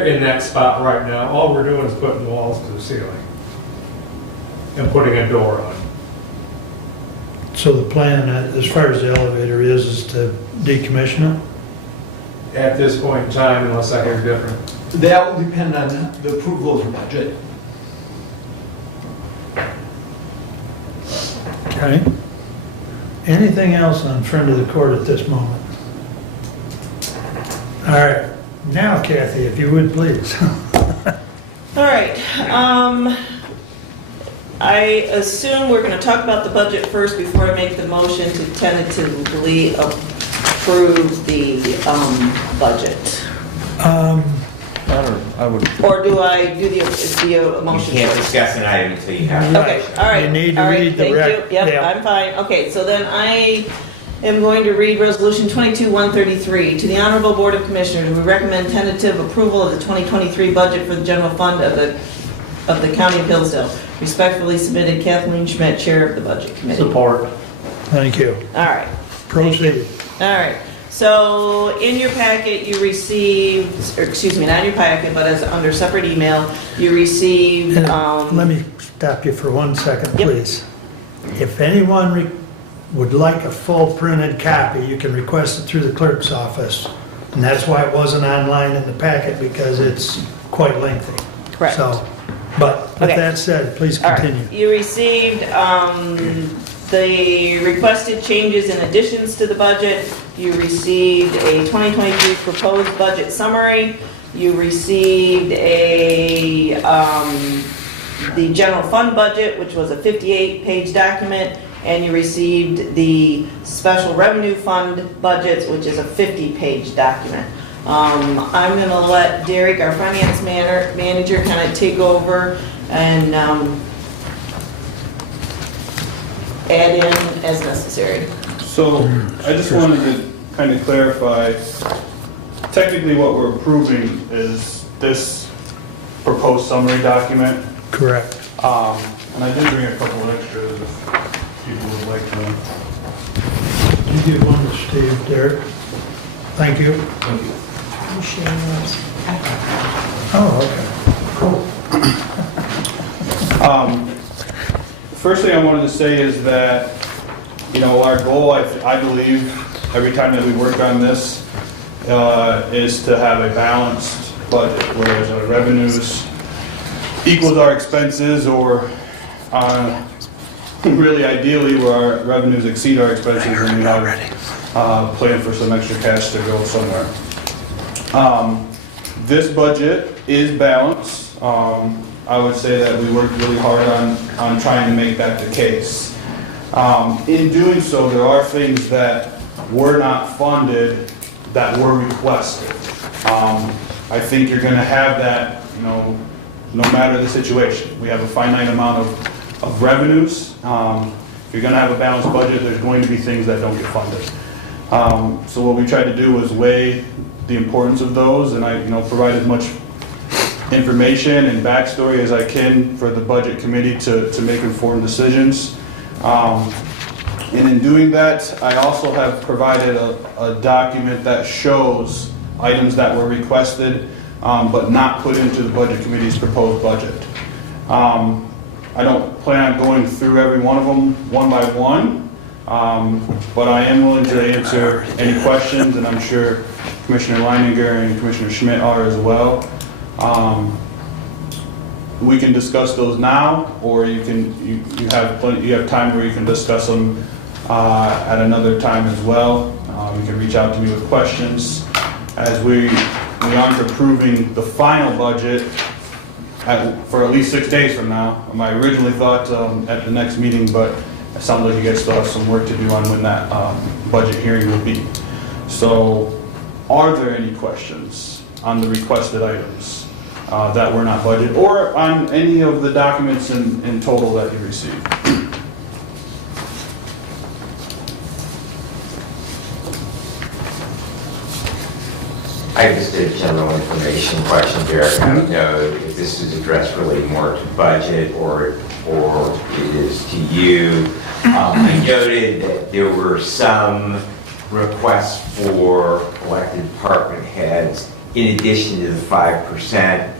in that spot right now. All we're doing is putting walls to the ceiling and putting a door on. So the plan, as far as the elevator is to decommission it? At this point in time, unless I hear different. That will depend on the approval of the budget. Okay. Anything else on front of the court at this moment? All right. Now, Kathy, if you would, please. All right, I assume we're going to talk about the budget first before I make the motion to tentatively approve the budget. I would. Or do I do the You motion can't first? discuss an item until you have. Okay, all right. You need to all right, read the thank rec- you. Yep, yeah. I'm fine. Okay, so then I am going to read Resolution 22-133. To the Honorable Board of Commissioners, we recommend tentative approval of the 2023 budget for the general fund of the County of Hillsdale. Respectfully submitted, Kathleen Schmidt, Chair of the Budget Committee. Support. Thank you. All right. Proceed. All right. So in your packet, you received, or excuse me, not in your packet, but as under separate email, you received. Let me stop you for 1 second, Yep. please. If anyone would like a full printed copy, you can request it through the clerk's office. And that's why it wasn't online in the packet, because it's quite lengthy. Correct. So, but with Okay. that said, please All right. continue. You received the requested changes and additions to the budget. You received a 2023 proposed budget summary. You received the general fund budget, which was a 58-page document, and you received the special revenue fund budgets, which is a 50-page document. I'm going to let Derek, our finance manager, kind of take over and add in as necessary. So I just wanted to kind of clarify, technically what we're approving is this proposed summary document. Correct. And I did bring a couple extras if people would like to. You give one to Steve, Derek. Thank you. You share yours. Oh, okay. Cool. First thing I wanted to say is that, you know, our goal, I believe, every time that we work on this, is to have a balanced budget, whereas our revenues equals our expenses, or really ideally where our revenues exceed our expenses and we have plan for some extra cash to go somewhere. This budget is balanced. I would say that we worked really hard on trying to make that the case. In doing so, there are things that were not funded that were requested. I think you're going to have that, you know, no matter the situation. We have a finite amount of revenues. If you're going to have a balanced budget, there's going to be things that don't get funded. So what we tried to do was weigh the importance of those, and I, you know, provide as much information and backstory as I can for the budget committee to make informed decisions. And in doing that, I also have provided a document that shows items that were requested but not put into the budget committee's proposed budget. I don't plan on going through every one of them one by one, but I am willing to answer any questions, and I'm sure Commissioner Leininger and Commissioner Schmidt are as well. We can discuss those now, or you have time where you can discuss them at another time as well. You can reach out to me with questions. As we aren't approving the final budget for at least 6 days from now. I originally thought at the next meeting, but it sounds like you guys still have some work to do on when that budget hearing will be. So, are there any questions on the requested items that were not budgeted, or on any of the documents in total that you received? I just did a general information question, Derek. I don't know if this is addressed really more to budget or it is to you. I noted that there were some requests for elected department heads in addition to the 5%.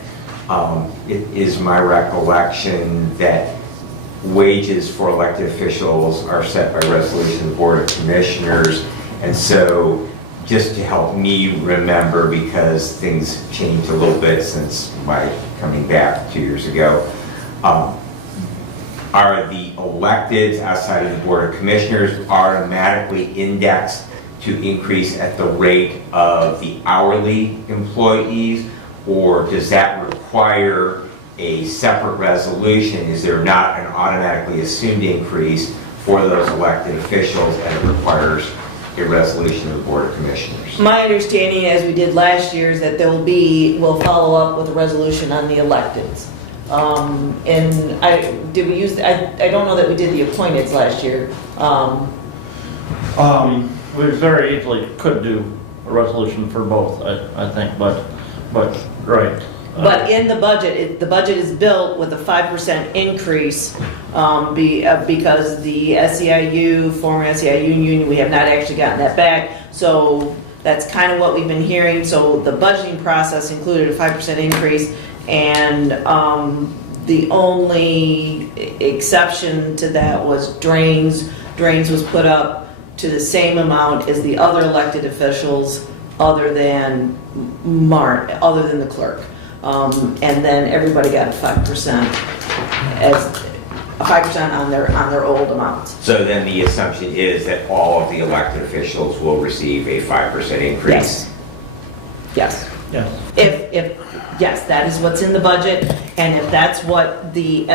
It is my recollection that wages for elected officials are set by resolution of the Board of Commissioners, and so just to help me remember, because things changed a little bit since my coming back 2 years ago, are the electeds outside of the Board of Commissioners automatically indexed to increase at the rate of the hourly employees, or does that require a separate resolution? Is there not an automatically assumed increase for those elected officials, and it requires a resolution of the Board of Commissioners? My understanding, as we did last year, is that we'll follow up with a resolution on the electeds. And I don't know that we did the appointeds last year. We very easily could do a resolution for both, I think, but right. But in the budget, the budget is built with a 5% increase because the SEIU, former SEIU union, we have not actually gotten that back. So that's kind of what we've been hearing. So the budgeting process included a 5% increase, and the only exception to that was drains. Drains was put up to the same amount as the other elected officials other than the clerk. And then everybody got 5% as 5% on their old amounts. So then the assumption is that all of the elected officials will receive a 5% increase? Yes. Yes. Yes, that is what's in the budget, and if that's what the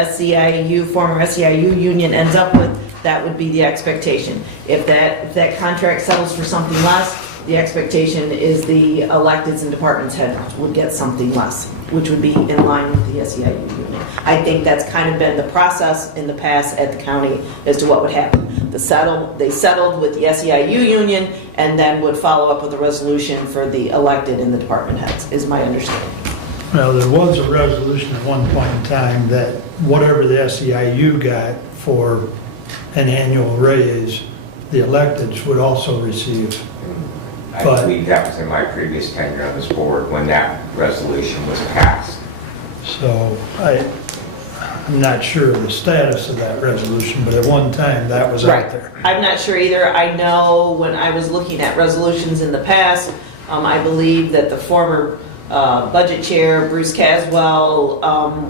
former SEIU union ends up with, that would be the expectation. If that contract settles for something less, the expectation is the electeds and departments head would get something less, which would be in line with the SEIU union. I think that's kind of been the process in the past at the county as to what would happen. They settled with the SEIU union and then would follow up with a resolution for the elected and the department heads, is my understanding. Well, there was a resolution at one point in time that whatever the SEIU got for an annual raise, the electeds would also receive. I But- believe that was in my previous tenure on this board when that resolution was passed. So I'm not sure of the status of that resolution, but at one time that was out there. I'm not sure either. I know when I was looking at resolutions in the past, I believe that the former budget chair, Bruce Caswell,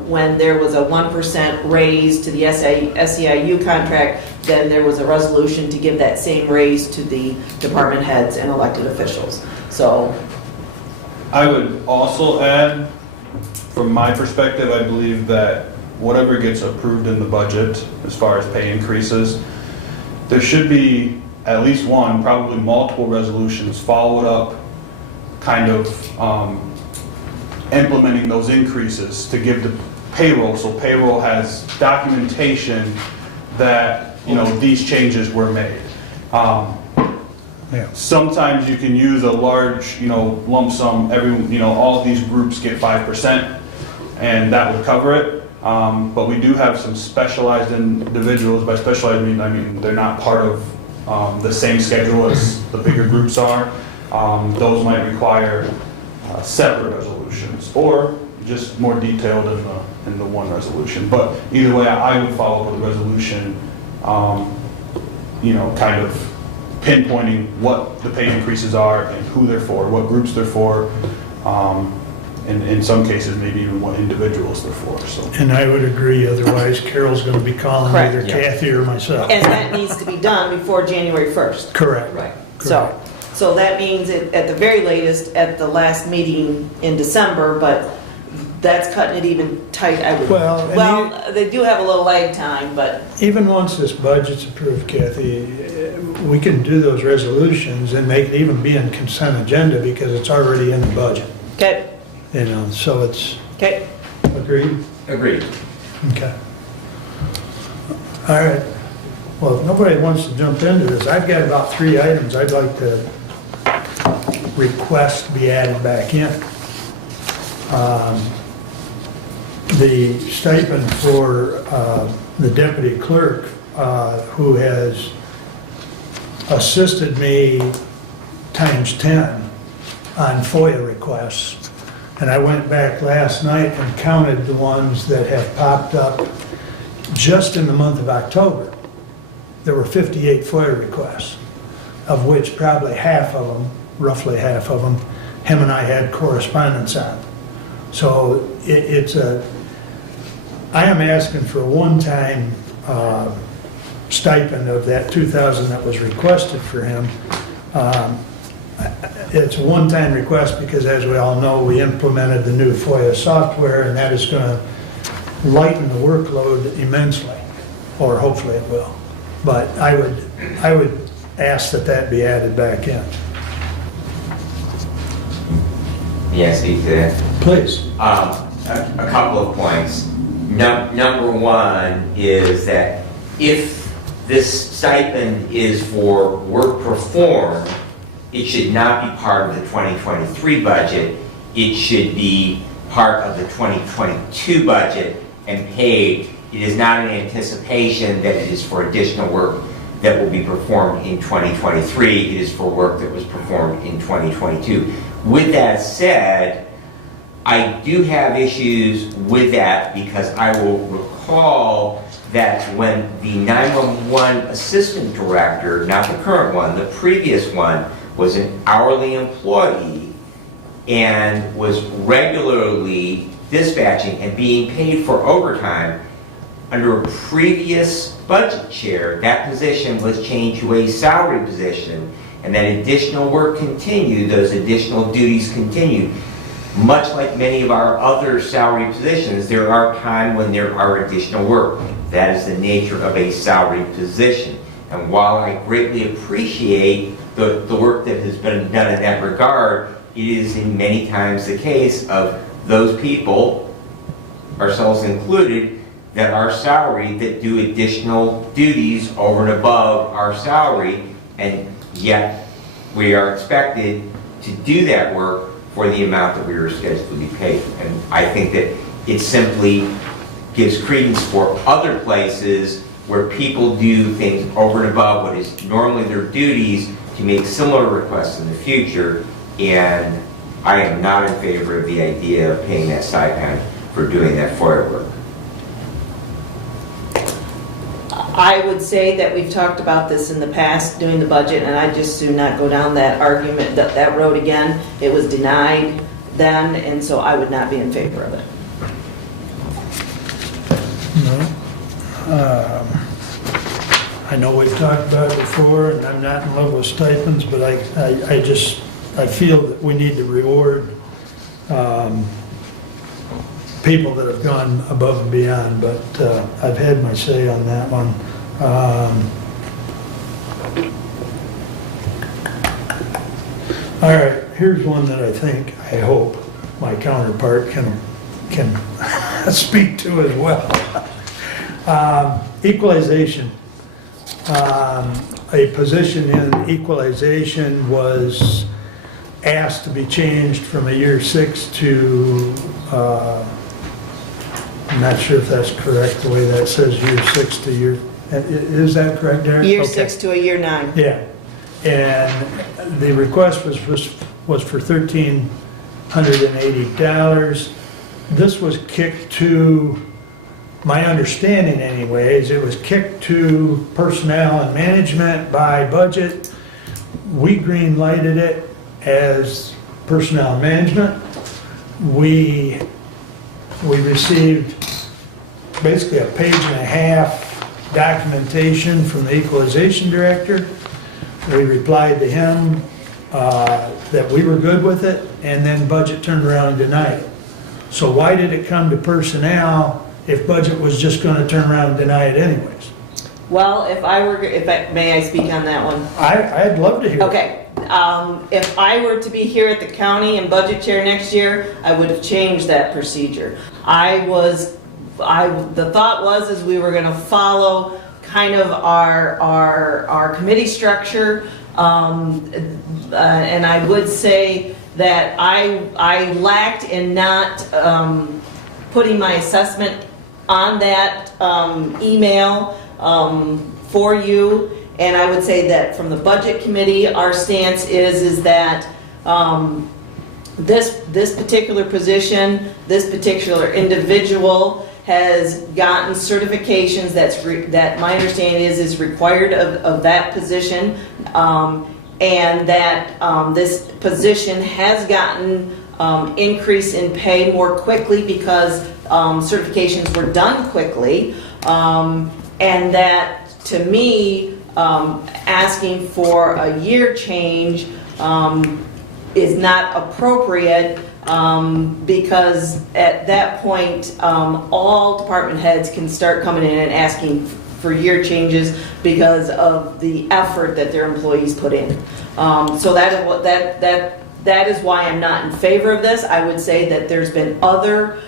when there was a 1% raise to the SEIU contract, then there was a resolution to give that same raise to the department heads and elected officials. So, I would also add, from my perspective, I believe that whatever gets approved in the budget, as far as pay increases, there should be at least one, probably multiple resolutions followed up, kind of implementing those increases to give the payroll, so payroll has documentation that, these changes were made. Sometimes you can use a large, lump sum, all of these groups get 5%, and that would cover it. But we do have some specialized individuals. By specialized, I mean they're not part of the same schedule as the bigger groups are. Those might require separate resolutions, or just more detailed in the one resolution. But either way, I would follow up with a resolution, kind of pinpointing what the pay increases are and who they're for, what groups they're for, and in some cases, maybe even what individuals they're for. So. And I would agree, otherwise Carol's going to be calling Correct. either Kathy or myself. and that needs to be done before January 1st. Correct. Right. Correct. So that means at the very latest, at the last meeting in December, but that's cutting it even tight, I would. Well, and They do have a little lag time, but, Even once this budget's approved, Kathy, we can do those resolutions and make it even be in consent agenda because it's already in the budget. okay, So it's, okay. agreed? Agreed. Okay. All right. Well, if nobody wants to jump into this, I've got about 3 items I'd like to request be added back in. The stipend for the deputy clerk who has assisted me times 10 on FOIA requests. And I went back last night and counted the ones that have popped up just in the month of October. There were 58 FOIA requests, of which probably half of them, roughly half of them, him and I had correspondence on. So I am asking for a one-time stipend of that $2,000 that was requested for him. It's a one-time request because, as we all know, we implemented the new FOIA software, and that is going to lighten the workload immensely, or hopefully it will. But I would ask that that be added back in. Yes, speak to that. Please. A couple of points. Number one is that if this stipend is for work performed, it should not be part of the 2023 budget. It should be part of the 2022 budget and paid. It is not an anticipation that it is for additional work that will be performed in 2023. It is for work that was performed in 2022. With that said, I do have issues with that because I will recall that when the 911 assistant director, not the current one, the previous one, was an hourly employee and was regularly dispatching and being paid for overtime, under a previous budget chair, that position was changed to a salary position, and that additional work continued, those additional duties continued. Much like many of our other salary positions, there are times when there are additional work. That is the nature of a salary position. And while I greatly appreciate the work that has been done in that regard, it is in many times the case of those people, ourselves included, that are salaried that do additional duties over and above our salary, and yet we are expected to do that work for the amount that we were scheduled to be paid. And I think that it simply gives credence for other places where people do things over and above what is normally their duties to make similar requests in the future. And I am not in favor of the idea of paying that stipend for doing that FOIA work. I would say that we've talked about this in the past, doing the budget, and I just do not go down that argument, that road again. It was denied then, and so I would not be in favor of it. No. I know we've talked about it before, and I'm not in love with stipends, but I feel that we need to reward people that have gone above and beyond, but I've had my say on that one. All right, here's one that I hope my counterpart can speak to as well. Equalization. A position in equalization was asked to be changed from a year 6 to, I'm not sure if that's correct, the way that says year 6 to year, is that correct, Darren? Year Okay. 6 to a year 9. Yeah, and the request was for $1,380. This was kicked to, my understanding anyways, it was kicked to personnel and management by budget. We green lighted it as personnel and management. We received basically a page and a half documentation from the equalization director. We replied to him that we were good with it, and then budget turned around and denied it. So why did it come to personnel if budget was just going to turn around and deny it anyways? Well, may I speak on that one? I'd love to hear. Okay, if I were to be here at the county and budget chair next year, I would have changed that procedure. The thought was is we were gonna follow kind of our committee structure, and I would say that I lacked in not putting my assessment on that email for you. And I would say that from the budget committee, our stance is that this particular position, this particular individual has gotten certifications that my understanding is required of that position, and that this position has gotten increase in pay more quickly because certifications were done quickly, and that to me, asking for a year change is not appropriate, because at that point, all department heads can start coming in and asking for year changes because of the effort that their employees put in. So that is why I'm not in favor of this. I would say that there's been other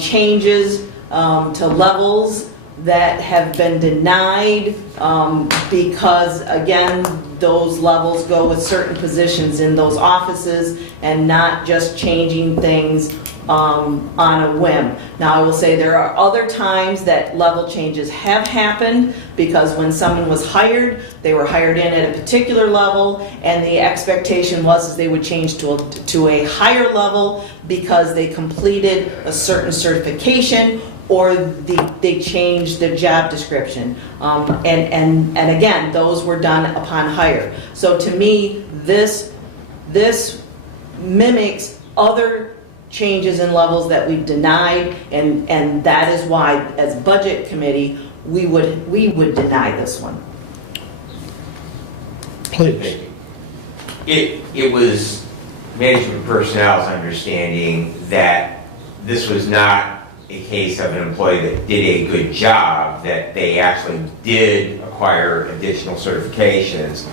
changes to levels that have been denied because, again, those levels go with certain positions in those offices and not just changing things on a whim. Now, I will say there are other times that level changes have happened because when someone was hired, they were hired in at a particular level, and the expectation was they would change to a higher level because they completed a certain certification or they changed the job description. And again, those were done upon hire. So to me, this mimics other changes in levels that we've denied, and that is why, as budget committee, we would deny this one. Please. It was management personnel's understanding that this was not a case of an employee that did a good job, that they actually did acquire additional certifications.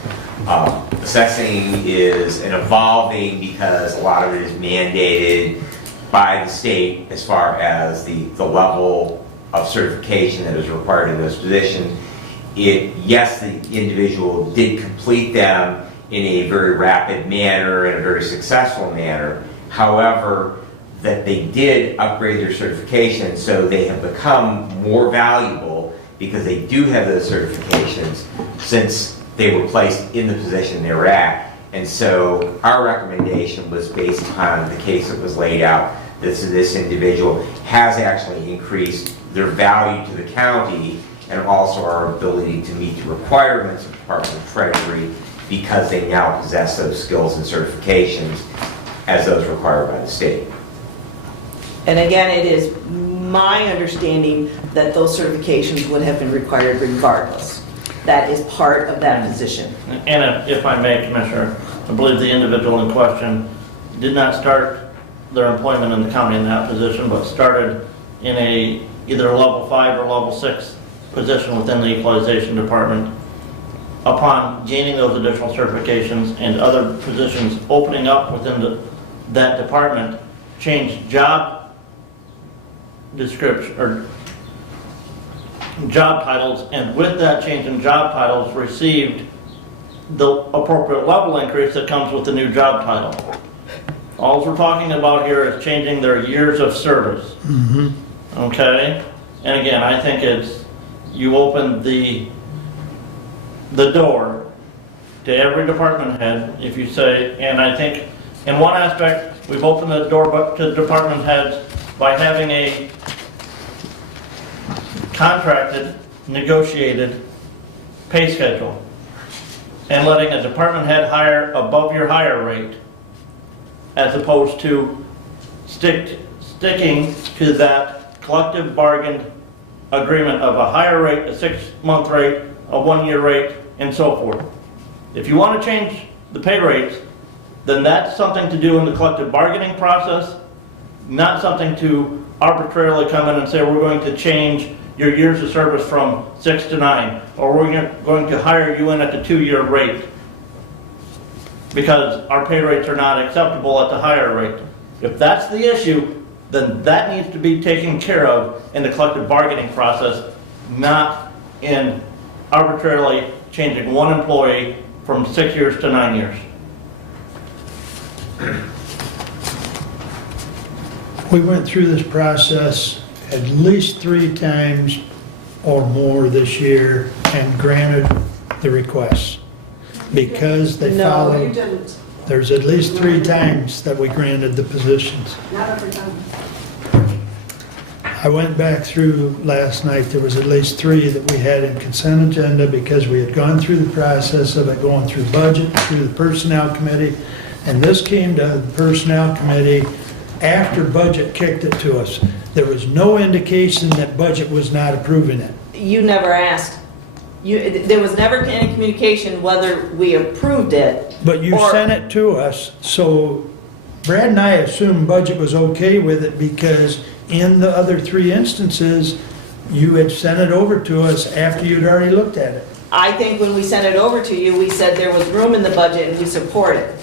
Assessing is an evolving, because a lot of it is mandated by the state as far as the level of certification that is required in those positions. Yes, the individual did complete them in a very rapid manner and a very successful manner. However, that they did upgrade their certification, so they have become more valuable because they do have those certifications since they were placed in the position they were at. And so our recommendation was based upon the case that was laid out. This individual has actually increased their value to the county and also our ability to meet the requirements of the Department of Treasury because they now possess those skills and certifications as those required by the state. And again, it is my understanding that those certifications would have been required regardless. That is part of that position. And if I may, Commissioner, I believe the individual in question did not start their employment in the county in that position, but started in either a level 5 or level 6 position within the equalization department. Upon gaining those additional certifications and other positions opening up within that department, changed job description or job titles, and with that change in job titles received the appropriate level increase that comes with the new job title. All we're talking about here is changing their years of service. Okay? And again, I think it's, you open the door to every department head if you say, and I think in one aspect, we've opened the door to department heads by having a contracted, negotiated pay schedule and letting a department head hire above your hire rate as opposed to sticking to that collective bargained agreement of a higher rate, a 6-month rate, a 1-year rate, and so forth. If you want to change the pay rates, then that's something to do in the collective bargaining process, not something to arbitrarily come in and say we're going to change your years of service from 6 to 9, or we're going to hire you in at the 2-year rate because our pay rates are not acceptable at the higher rate. If that's the issue, then that needs to be taken care of in the collective bargaining process, not in arbitrarily changing one employee from 6 years to 9 years. We went through this process at least 3 times or more this year and granted the requests because they No, you followed. didn't. There's at least 3 times that we granted the positions. Not every time. I went back through last night, there was at least 3 that we had in consent agenda because we had gone through the process of it, going through budget, through the personnel committee, and this came to the personnel committee after budget kicked it to us. There was no indication that budget was not approving it. You never asked. There was never any communication whether we approved it. But you or- sent it to us, so Brad and I assumed budget was okay with it because in the other 3 instances, you had sent it over to us after you'd already looked at it. I think when we sent it over to you, we said there was room in the budget and we support it.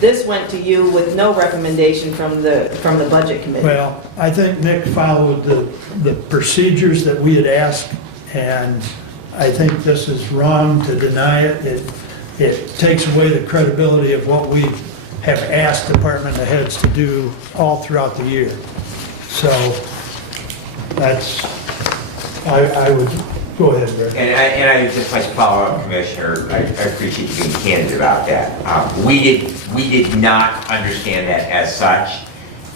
This went to you with no recommendation from the budget committee. Well, I think Nick followed the procedures that we had asked, and I think this is wrong to deny it. It takes away the credibility of what we have asked department heads to do all throughout the year. So that's, I would, go ahead, Rick. And I would just like to follow up, Commissioner. I appreciate you being candid about that. We did not understand that as such.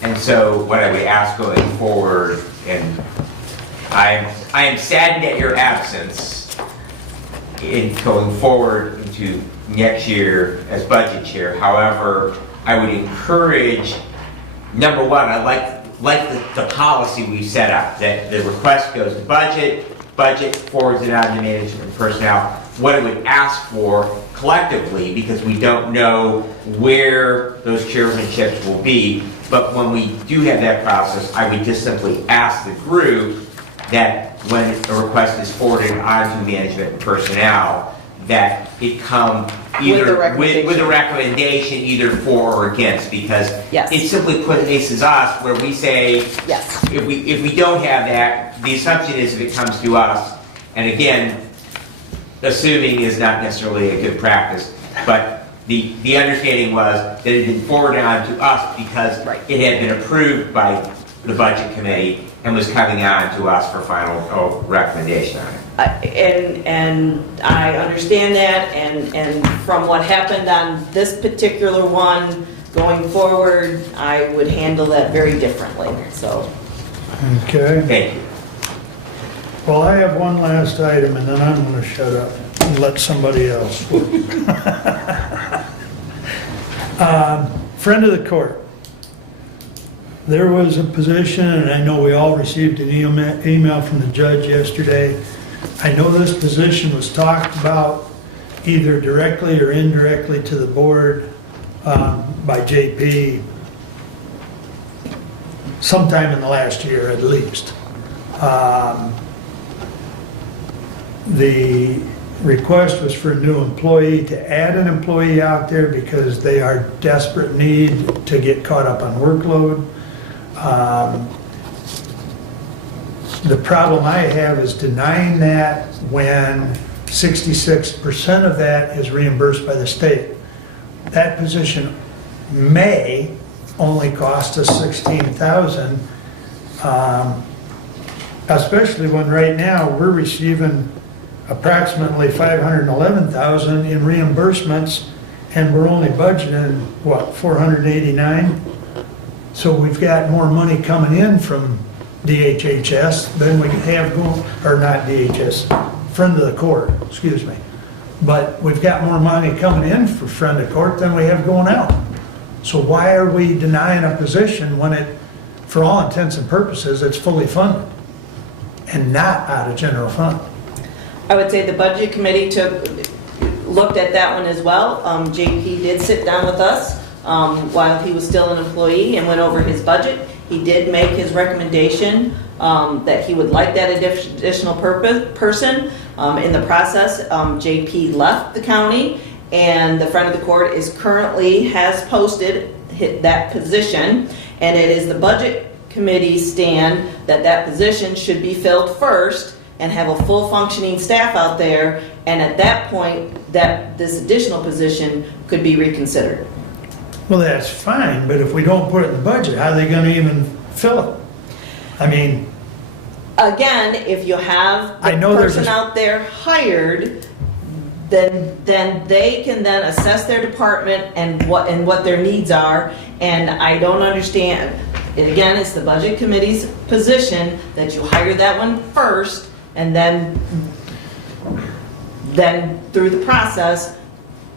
And so what I would ask going forward, and I am saddened at your absence in going forward into next year as budget chair. However, I would encourage, number one, I like the policy we set up, that the request goes to budget forwards it on to management and personnel. What I would ask for collectively, because we don't know where those chairmanships will be, but when we do have that process, I would just simply ask the group that when a request is forwarded on to management and personnel, that it come either with a recommendation either for or against, because Yes. it simply places us where we say, Yes. if we don't have that, the assumption is if it comes to us, and again, assuming is not necessarily a good practice, but the understanding was that it had been forwarded on to us because it had been approved by the budget committee and was coming on to us for final recommendation on it. And I understand that, and from what happened on this particular one, going forward, I would handle that very differently, so. Okay. Thank you. Well, I have one last item, and then I'm going to shut up and let somebody else. Friend of the court. There was a position, and I know we all received an email from the judge yesterday. I know this position was talked about either directly or indirectly to the board by JP sometime in the last year at least. The request was for a new employee, to add an employee out there because they are desperate need to get caught up on workload. The problem I have is denying that when 66% of that is reimbursed by the state. That position may only cost us $16,000, especially when right now we're receiving approximately $511,000 in reimbursements, and we're only budgeting, what, $489? So we've got more money coming in from DHHS than we have going, or not DHS, friend of the court, excuse me. But we've got more money coming in for friend of court than we have going out. So why are we denying a position when it, for all intents and purposes, it's fully funded and not out of general fund? I would say the budget committee looked at that one as well. JP did sit down with us while he was still an employee and went over his budget. He did make his recommendation that he would like that additional person. In the process, JP left the county, and the friend of the court has posted that position, and it is the budget committee's stand that position should be filled first and have a full functioning staff out there, and at that point, that this additional position could be reconsidered. Well, that's fine, but if we don't put it in the budget, how are they going to even fill it? I mean... Again, if you have the person out there hired, then they can then assess their department and what their needs are, and I don't understand. And again, it's the budget committee's position that you hire that one first, and then through the process,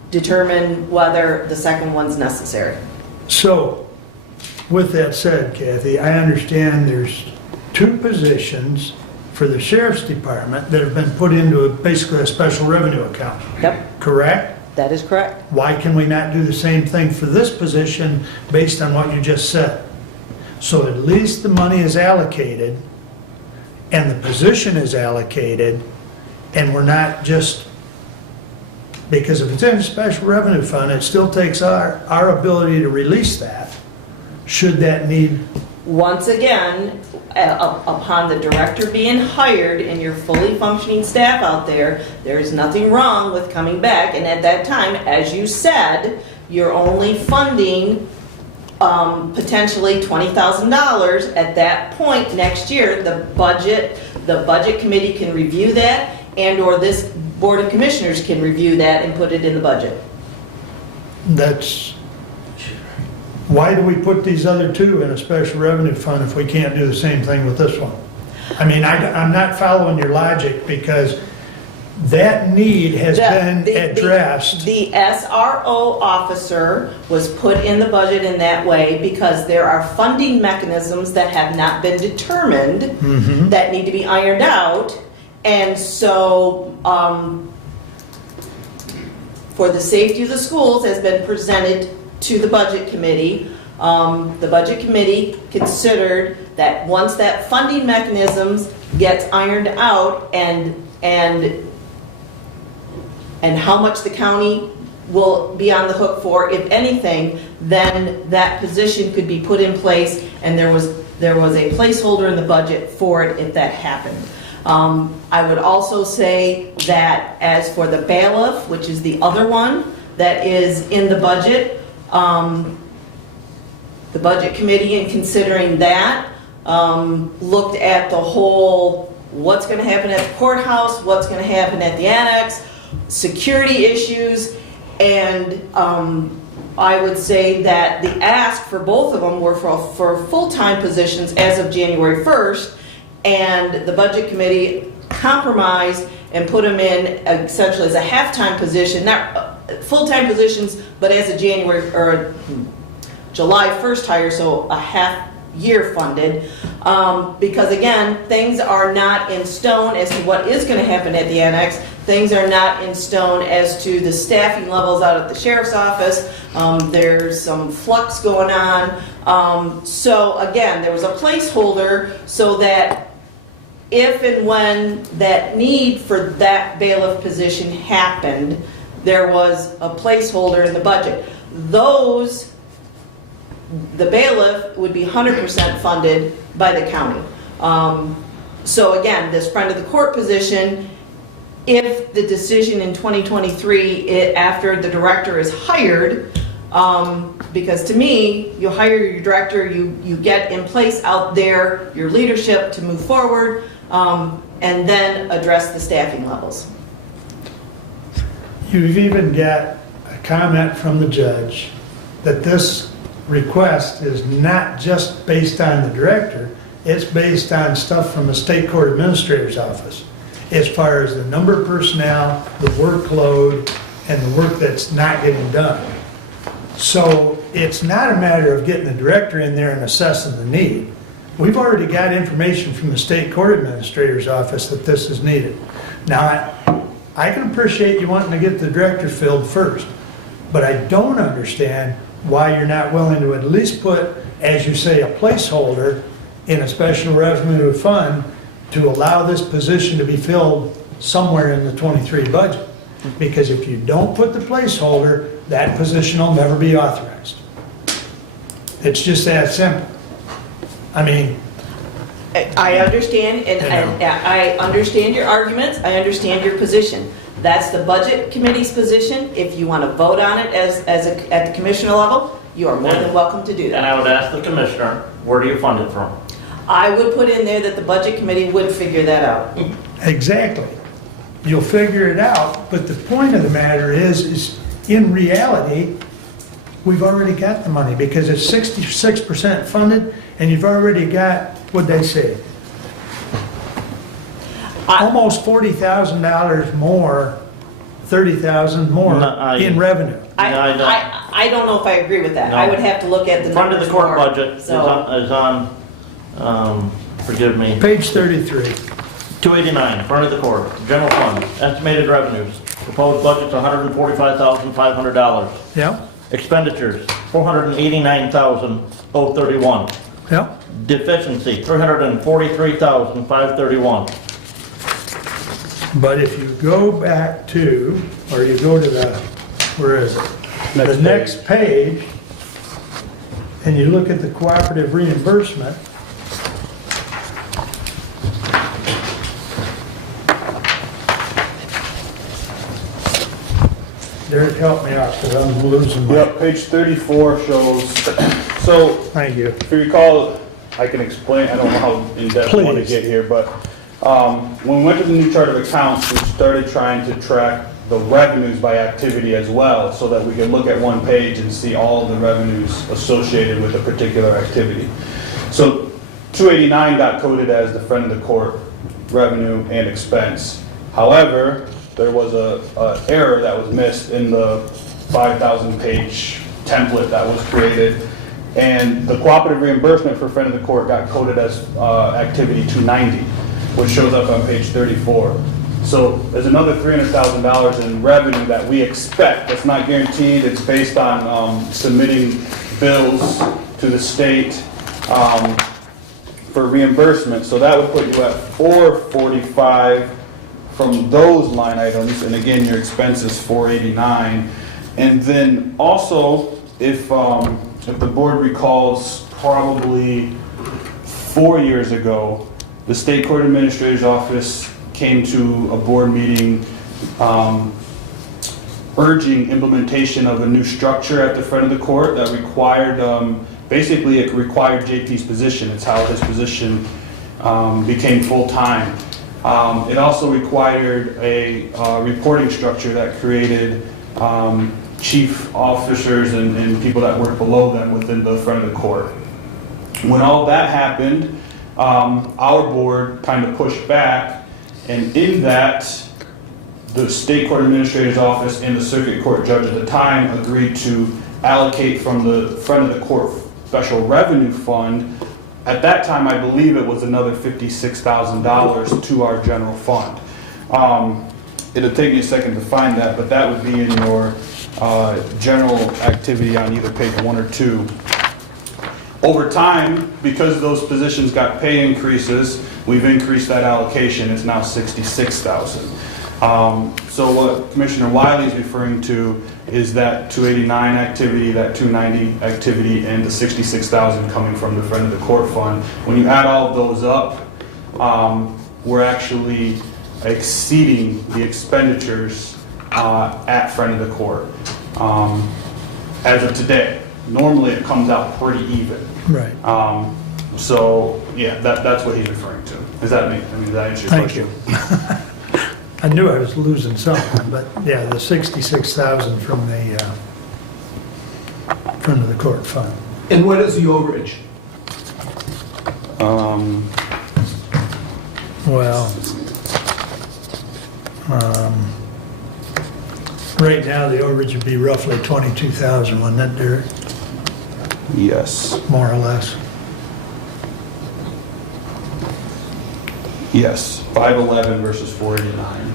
determine whether the second one's necessary. So, with that said, Kathy, I understand there's two positions for the sheriff's department that have been put into basically a special revenue account. Yep. Correct? That is correct. Why can we not do the same thing for this position based on what you just said? So at least the money is allocated and the position is allocated, and we're not just, because if it's in a special revenue fund, it still takes our ability to release that, should that need. Once again, upon the director being hired and your fully functioning staff out there, there's nothing wrong with coming back, and at that time, as you said, you're only funding potentially $20,000 at that point next year. The budget committee can review that, and/or this Board of Commissioners can review that and put it in the budget. Why do we put these other two in a special revenue fund if we can't do the same thing with this one? I mean, I'm not following your logic, because that need has been addressed. The SRO officer was put in the budget in that way because there are funding mechanisms that have not been determined that need to be ironed out. And so, for the safety of the schools has been presented to the budget committee. The budget committee considered that once that funding mechanisms gets ironed out and how much the county will be on the hook for, if anything, then that position could be put in place, and there was a placeholder in the budget for it if that happened. I would also say that as for the bailiff, which is the other one, that is in the budget. The Budget Committee, in considering that, looked at the whole, what's going to happen at the courthouse, what's going to happen at the annex, security issues, and I would say that the ask for both of them were for full-time positions as of January 1st, and the Budget Committee compromised and put them in essentially as a half-time position, not full-time positions, but as a January or July 1st hire, so a half year funded, because again, things are not in stone as to what is going to happen at the annex. Things are not in stone as to the staffing levels out at the sheriff's office. There's some flux going on. So again, there was a placeholder so that if and when that need for that bailiff position happened, there was a placeholder in the budget. The bailiff would be 100% funded by the county. So again, this friend of the court position, if the decision in 2023, after the director is hired, because to me, you hire your director, you get in place out there your leadership to move forward, and then address the staffing levels. You've even got a comment from the judge that this request is not just based on the director, it's based on stuff from the state court administrator's office, as far as the number of personnel, the workload, and the work that's not getting done. So it's not a matter of getting the director in there and assessing the need. We've already got information from the state court administrator's office that this is needed. Now, I can appreciate you wanting to get the director filled first, but I don't understand why you're not willing to at least put, as you say, a placeholder in a special revenue fund to allow this position to be filled somewhere in the 23 budget. Because if you don't put the placeholder, that position will never be authorized. It's just that simple. I mean, I understand, and I understand your arguments, I understand your position. That's the Budget Committee's position. If you want to vote on it at the commissioner level, you are more than welcome to do that. And I would ask the commissioner, where do you fund it from? I would put in there that the Budget Committee would figure that out. exactly. You'll figure it out, but the point of the matter is in reality, we've already got the money because it's 66% funded and you've already got, what'd they say? Almost $40,000 more, $30,000 more in revenue. I don't know if I agree with that. No. I would have to look at the Front of numbers the court more. budget is on, forgive me, Page 33. 289, front of the court, general fund, estimated revenues, proposed budget's $145,500. Yep, Expenditures, $489,031. yep. Deficiency, $343,531. But if you go back to, or you go to the, where is it? The next page, and you look at the cooperative reimbursement, Derek, help me out, because I'm losing my... Yep, page 34 shows, so, Thank you. if you recall, I can explain, I don't know how in-depth you want to Please. get here, but when we went to the new chart of accounts, we started trying to track the revenues by activity as well, so that we could look at one page and see all of the revenues associated with a particular activity. So 289 got coded as the friend of the court revenue and expense. However, there was a error that was missed in the 5,000 page template that was created, and the cooperative reimbursement for friend of the court got coded as activity 290, which shows up on page 34. So there's another $300,000 in revenue that we expect. That's not guaranteed. It's based on submitting bills to the state for reimbursement. So that would put you at 445 from those line items. And again, your expense is 489. And then also, if the board recalls, probably 4 years ago, the state court administrator's office came to a board meeting urging implementation of a new structure at the front of the court that required, basically it required JP's position. It's how his position became full-time. It also required a reporting structure that created chief officers and people that work below them within the front of the court. When all that happened, our board kind of pushed back, and in that, the state court administrator's office and the circuit court judge at the time agreed to allocate from the front of the court special revenue fund. At that time, I believe it was another $56,000 to our general fund. It'll take me a second to find that, but that would be in your general activity on either page 1 or 2. Over time, because those positions got pay increases, we've increased that allocation. It's now $66,000. So what Commissioner Wiley is referring to is that 289 activity, that 290 activity, and the $66,000 coming from the front of the court fund. When you add all of those up, we're actually exceeding the expenditures at front of the court as of today. Normally it comes out pretty even. Right. So yeah, that's what he's referring to. Does that answer your Thank question? you. I knew I was losing something, but yeah, the 66,000 from the front of the court fund. And what is the overage? Well, right now the overage would be roughly 22,000, wouldn't it, Derek? Yes. More or less. Yes, 511 versus 489,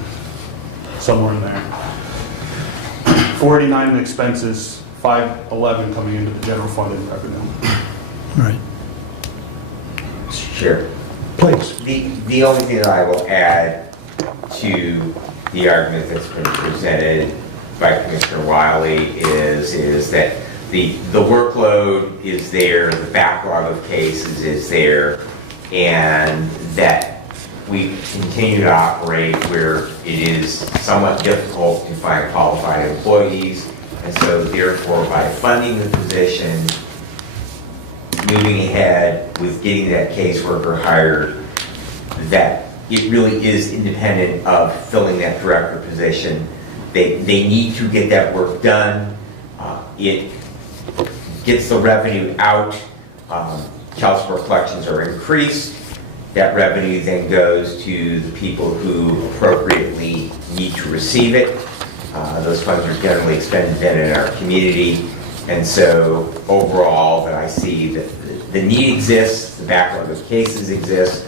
somewhere in there. 489 in expenses, 511 coming into the general fund in revenue. Right. Sure. Please. The only thing that I will add to the argument that's been presented by Commissioner Wiley is that the workload is there, the backlog of cases is there, and that we continue to operate where it is somewhat difficult to find qualified employees, and so therefore by funding the position, moving ahead with getting that caseworker hired, that it really is independent of filling that director position. They need to get that work done. It gets the revenue out. Child support collections are increased. That revenue then goes to the people who appropriately need to receive it. Those funds are generally expended then in our community. And so overall, that I see that the need exists, the backlog of cases exists,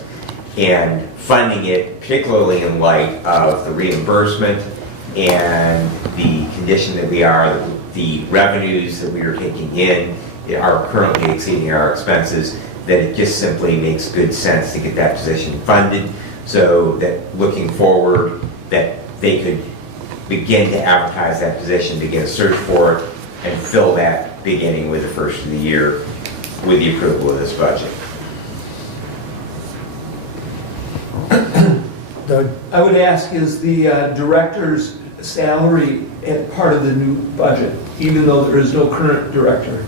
and funding it, particularly in light of the reimbursement and the condition that we are, the revenues that we are taking in are currently exceeding our expenses, that it just simply makes good sense to get that position funded so that looking forward that they could begin to advertise that position, begin a search for it, and fill that beginning with the first of the year with the approval of this budget. Doug? I would ask, is the director's salary part of the new budget, even though there is no current director?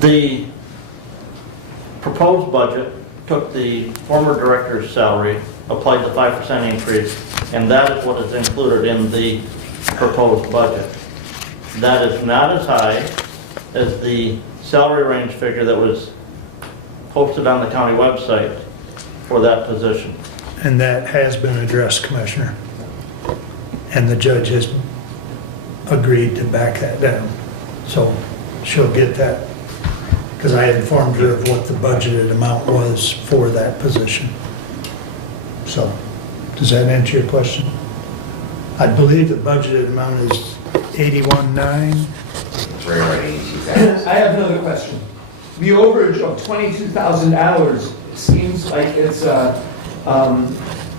The proposed budget took the former director's salary, applied the 5% increase, and that is what is included in the proposed budget. That is not as high as the salary range figure that was posted on the county website for that position. And that has been addressed, Commissioner. And the judge has agreed to back that down. So she'll get that, because I informed her of what the budgeted amount was for that position. So, does that answer your question? I believe the budgeted amount is 81.9. It's right around 82,000. I have another question. The overage of $22,000 seems like it's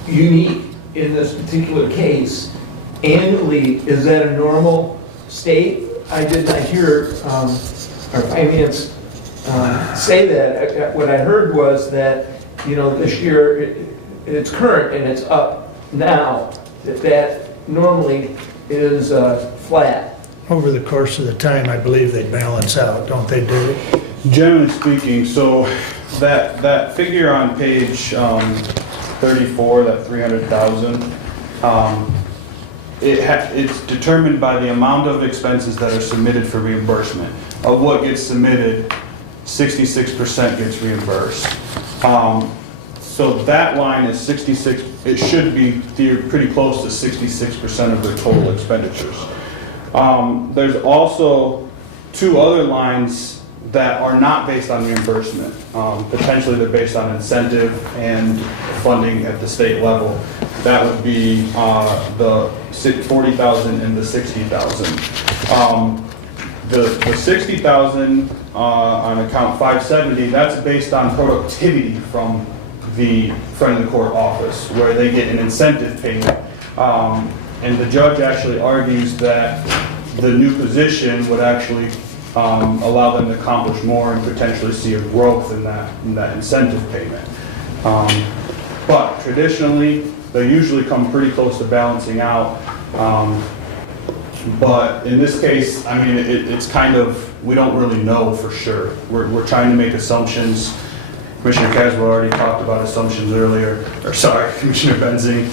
unique in this particular case. Annually, is that a normal state? I did not hear our finance say that. What I heard was that, you know, this year it's current and it's up now. That normally is flat. Over the course of the time, I believe they balance out, don't they, Derek? Generally speaking, so that figure on page 34, that 300,000, it's determined by the amount of expenses that are submitted for reimbursement. Of what gets submitted, 66% gets reimbursed. So that line is 66, it should be pretty close to 66% of their total expenditures. There's also two other lines that are not based on reimbursement. Potentially they're based on incentive and funding at the state level. That would be the 40,000 and the 60,000. The 60,000 on account 570, that's based on productivity from the friend of the court office, where they get an incentive payment. And the judge actually argues that the new position would actually allow them to accomplish more and potentially see a growth in that incentive payment. But traditionally, they usually come pretty close to balancing out. But in this case, I mean, it's kind of, we don't really know for sure. We're trying to make assumptions. Commissioner Caswell already talked about assumptions earlier, or sorry, Commissioner Benzing.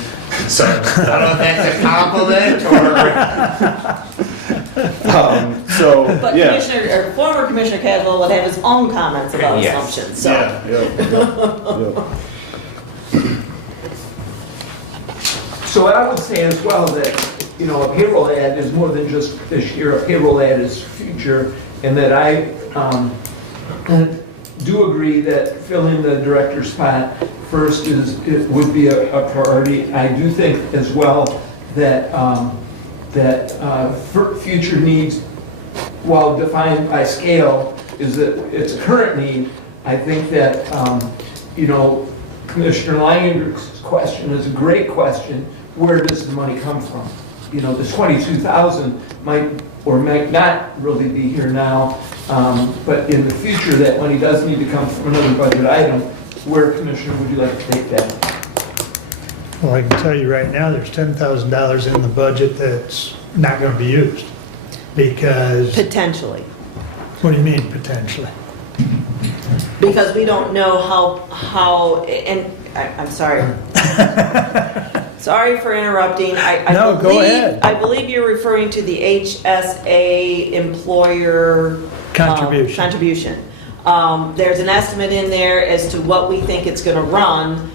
Sorry. I don't know if that's a compliment or... But yeah. former Commissioner Caswell would have his own comments about Yes. assumptions, so. Yeah. So I would say as well that, you know, a payroll ad is more than just this year, a payroll ad is future, and that I do agree that filling the director's spot first would be a priority. I do think as well that future needs, while defined by scale, is that it's a current need. I think that, you know, Commissioner Langenberg's question is a great question. Where does the money come from? You know, the 22,000 might or might not really be here now, but in the future, that money does need to come from another budget item. Where, Commissioner, would you like to take that? Well, I can tell you right now, there's $10,000 in the budget that's not going to be used because... Potentially. What do you mean, potentially? Because we don't know how, and I'm sorry. Sorry for interrupting. No, go ahead. I believe you're referring to the HSA employer contribution. There's an estimate in there as to what we think it's going to run.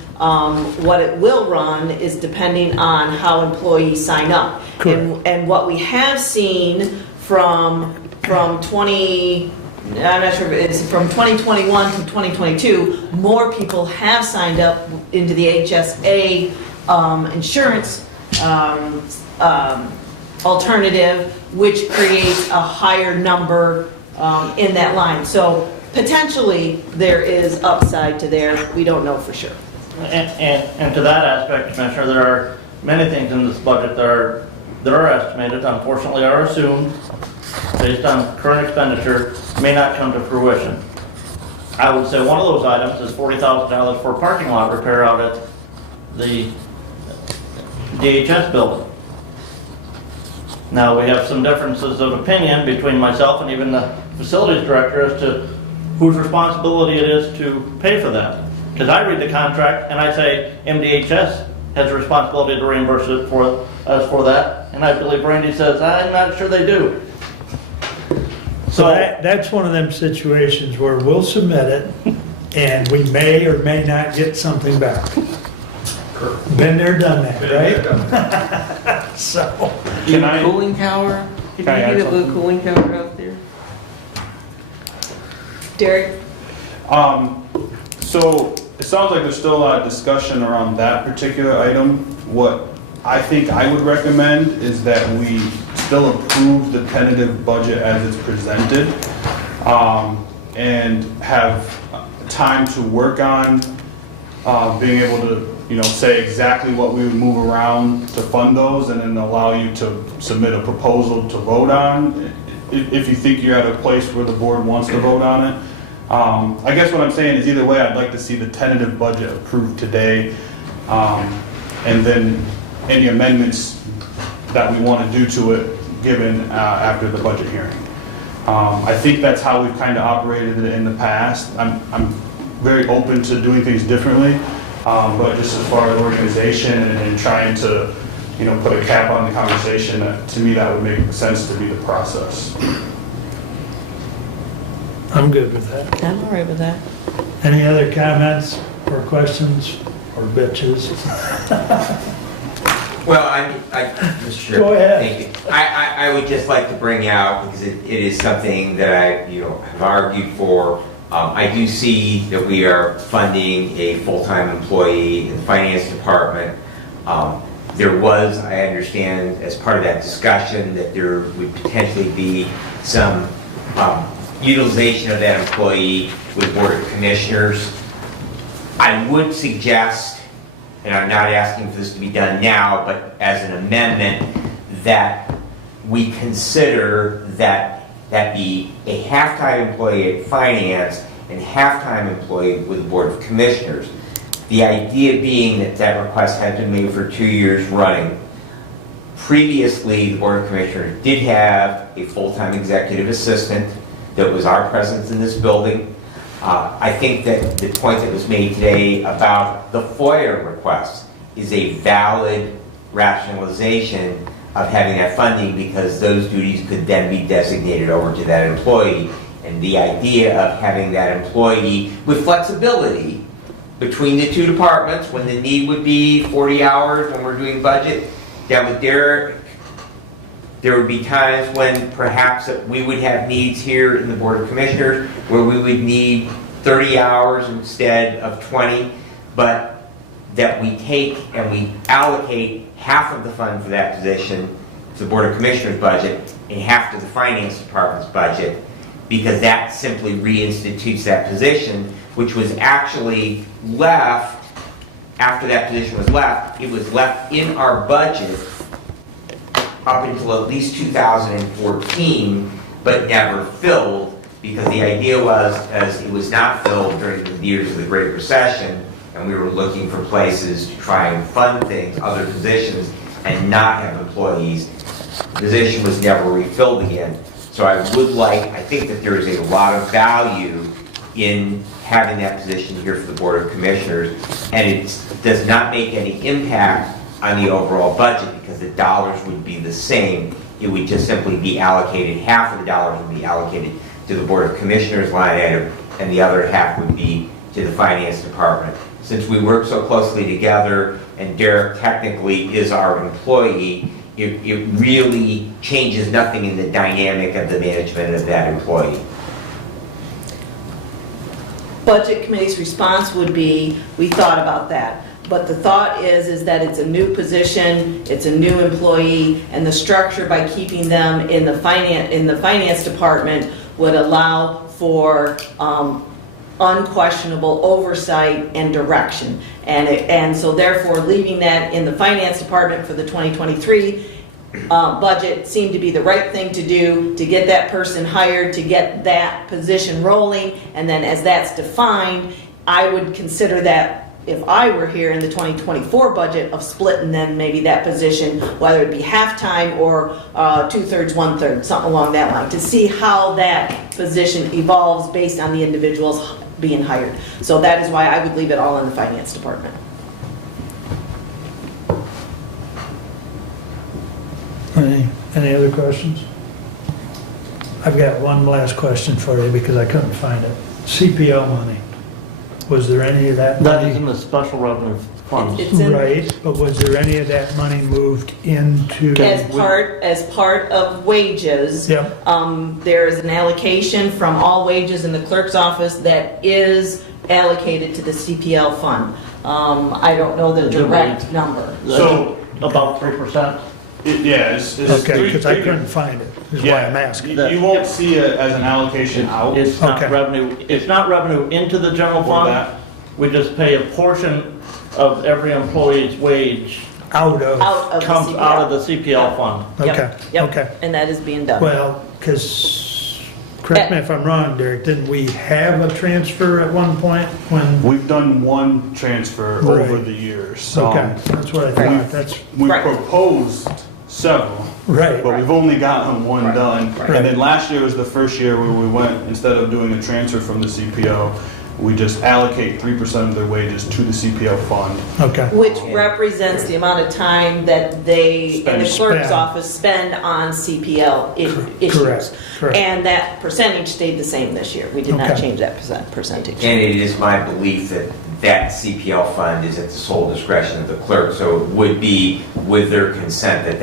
What it will run is depending on how employees sign up. And what we have seen from 20, I'm not sure if it's from 2021 to 2022, more people have signed up into the HSA insurance alternative, which creates a higher number in that line. So potentially there is upside to there. We don't know for sure. And to that aspect, Commissioner, there are many things in this budget that are estimated, unfortunately are assumed, based on current expenditure, may not come to fruition. I would say one of those items is $40,000 for parking lot repair out at the DHS building. Now, we have some differences of opinion between myself and even the facilities director as to whose responsibility it is to pay for that. Because I read the contract and I say MDHS has a responsibility to reimburse us for that, and I believe Randy says, I'm not sure they do. So that's one of them situations where we'll submit it and we may or may not get something back. Been there, done that, right? So. Cooling tower? Did you get a blue cooling tower out there? Derek? So it sounds like there's still a lot of discussion around that particular item. What I think I would recommend is that we still approve the tentative budget as it's presented, and have time to work on being able to, you know, say exactly what we would move around to fund those, and then allow you to submit a proposal to vote on if you think you're at a place where the board wants to vote on it. I guess what I'm saying is either way, I'd like to see the tentative budget approved today, and then any amendments that we want to do to it, given after the budget hearing. I think that's how we've kind of operated it in the past. I'm very open to doing things differently, but just as far as organization and trying to, put a cap on the conversation, to me that would make sense to be the process. I'm good with that. I'm all right with that. Any other comments or questions or bitches? Well, Mr. Chair. Go ahead. Thank you. I would just like to bring out, because it is something that I, have argued for. I do see that we are funding a full-time employee in the finance department. There was, I understand, as part of that discussion, that there would potentially be some utilization of that employee with Board of Commissioners. I would suggest, and I'm not asking for this to be done now, but as an amendment, that we consider that be a half-time employee at finance and half-time employee with the Board of Commissioners. The idea being that that request has been made for 2 years running. Previously, the Board of Commissioners did have a full-time executive assistant that was our presence in this building. I think that the point that was made today about the FOIA request is a valid rationalization of having that funding, because those duties could then be designated over to that employee. And the idea of having that employee with flexibility between the two departments, when the need would be 40 hours when we're doing budget, that with Derek, there would be times when perhaps we would have needs here in the Board of Commissioners where we would need 30 hours instead of 20, but that we take and we allocate half of the fund for that position to the Board of Commissioners budget and half to the Finance Department's budget, because that simply reinstitutes that position, which was actually left, after that position was left, it was left in our budget up until at least 2014, but never filled, because the idea was, as it was not filled during the years of the Great Recession, and we were looking for places to try and fund things, other positions, and not have employees, the position was never refilled again. So I think that there is a lot of value in having that position here for the Board of Commissioners, and it does not make any impact on the overall budget, because the dollars would be the same. It would just simply be allocated, half of the dollars would be allocated to the Board of Commissioners line item, and the other half would be to the Finance Department. Since we work so closely together, and Derek technically is our employee, it really changes nothing in the dynamic of the management of that employee. Budget Committee's response would be, we thought about that. But the thought is that it's a new position, it's a new employee, and the structure by keeping them in the finance department would allow for unquestionable oversight and direction. And so therefore, leaving that in the finance department for the 2023 budget seemed to be the right thing to do, to get that person hired, to get that position rolling, and then as that's defined, I would consider that, if I were here in the 2024 budget, of splitting then maybe that position, whether it be half-time or 2/3, 1/3, something along that line, to see how that position evolves based on the individuals being hired. So that is why I would leave it all in the finance department. Any other questions? I've got one last question for you because I couldn't find it. CPL money. Was there any of that money? That is in the special revenue funds. It's in- Right, but was there any of that money moved into? As part of wages, Yep. there is an allocation from all wages in the clerk's office that is allocated to the CPL fund. I don't know the direct number. So, About 3%. It's Okay, because I couldn't find it, is why I'm asking. You won't see it as an allocation out. It's not Okay. revenue, it's not revenue into the general For fund. that. We just pay a portion of every employee's wage Out of, comes the out of the CPL fund. okay, Yep. okay. And that is being done. Well, because, correct me if I'm wrong, Derek, didn't we have a transfer at one point when? We've done one transfer Right. over the years. Okay, that's what I thought, that's, We Right. proposed several. Right. But we've only gotten one done. Right. And then last year was the first year where we went, instead of doing a transfer from the CPO, we just allocate 3% of their wages to the CPO fund. Okay. Which represents the amount of time that they, in the clerk's Spend. office, spend on CPL issues. Correct. And that percentage stayed the same this year. We did not Okay. change that percentage. And it is my belief that that CPL fund is at the sole discretion of the clerk, so it would be with their consent that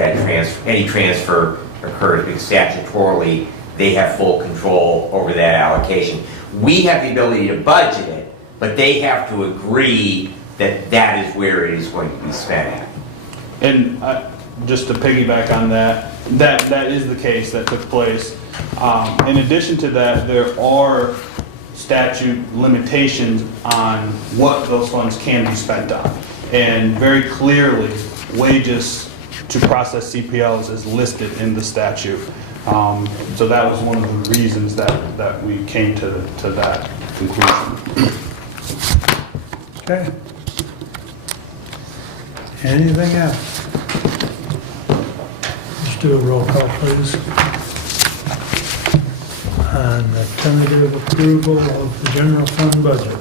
any transfer occurs, because statutorily, they have full control over that allocation. We have the ability to budget it, but they have to agree that that is where it is going to be spent at. And just to piggyback on that, that is the case that took place. In addition to that, there are statute limitations on what those funds can be spent on. And very clearly, wages to process CPLs is listed in the statute. So that was one of the reasons that we came to that conclusion. Okay. Anything else? Let's do a roll call, please. On the tentative approval of the general fund budget.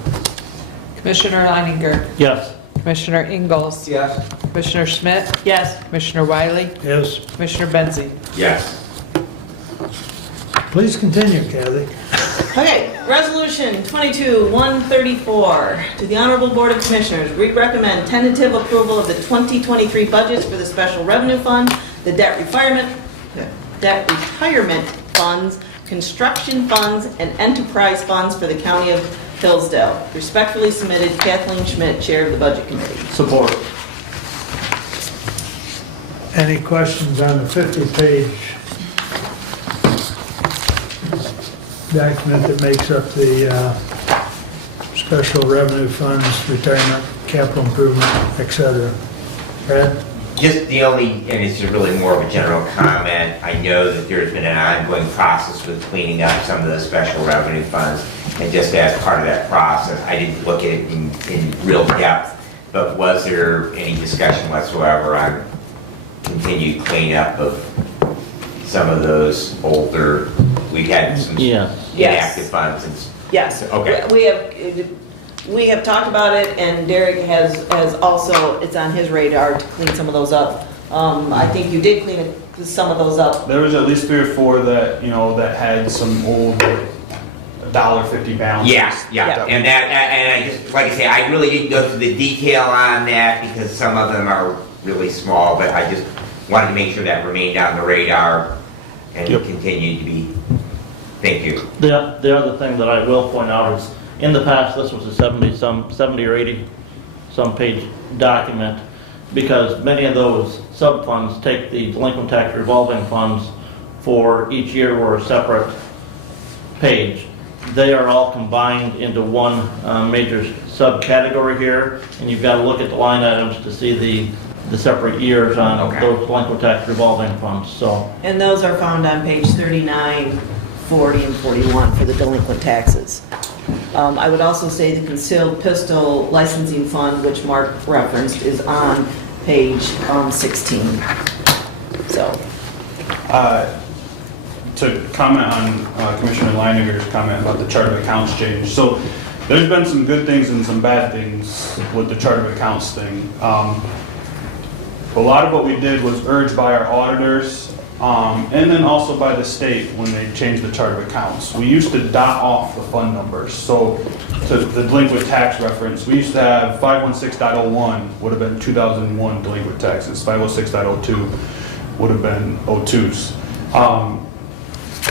Commissioner Leininger. Yes. Commissioner Ingalls. Yes. Commissioner Schmidt. Yes. Commissioner Wiley. Yes. Commissioner Benzie. Yes. Please continue, Kathy. Okay, resolution 22-134. To the Honorable Board of Commissioners, we recommend tentative approval of the 2023 budgets for the Special Revenue Fund, the debt retirement funds, construction funds, and enterprise funds for the County of Hillsdale. Respectfully submitted, Kathleen Schmidt, Chair of the Budget Committee. Support. Any questions on the 50-page document that makes up the special revenue funds, retirement, capital improvement, etc.? Brad? Just the only, and it's really more of a general comment, I know that there's been an ongoing process with cleaning up some of those special revenue funds, and just as part of that process, I didn't look at it in real depth, but was there any discussion whatsoever on continued cleanup of some of those older, we had some inactive funds and. Yes. Okay. We have talked about it, and Derek has also, it's on his radar to clean some of those up. I think you did clean some of those up. There was at least 3 or 4 that, that had some old $1.50 balances. Yeah. And I just, like I say, I really didn't go through the detail on that because some of them are really small, but I just wanted to make sure that remained on the radar and continued to be. Thank you. The other thing that I will point out is, in the past, this was a 70 or 80 some page document, because many of those sub-funds take the delinquent tax revolving funds for each year were a separate page. They are all combined into one major subcategory here, and you've got to look at the line items to see the separate years on those delinquent tax revolving funds. So, and those are found on page 39, 40, and 41 for the delinquent taxes. I would also say the concealed pistol licensing fund, which Mark referenced, is on page 16. So. To comment on Commissioner Leininger's comment about the chart of accounts change. So there's been some good things and some bad things with the chart of accounts thing. A lot of what we did was urged by our auditors and then also by the state when they changed the chart of accounts. We used to dot off the fund numbers. So to the delinquent tax reference, we used to have 516.01 would have been 2001 delinquent taxes. 506.02 would have been 02s.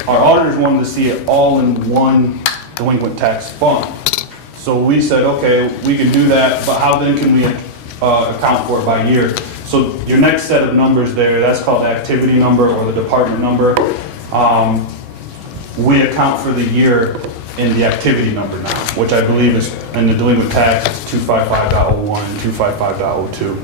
Our auditors wanted to see it all in one delinquent tax fund. So we said, okay, we can do that, but how then can we account for it by year? So your next set of numbers there, that's called the activity number or the department number. We account for the year in the activity number now, which I believe is in the delinquent tax, it's 255.01 and 255.02.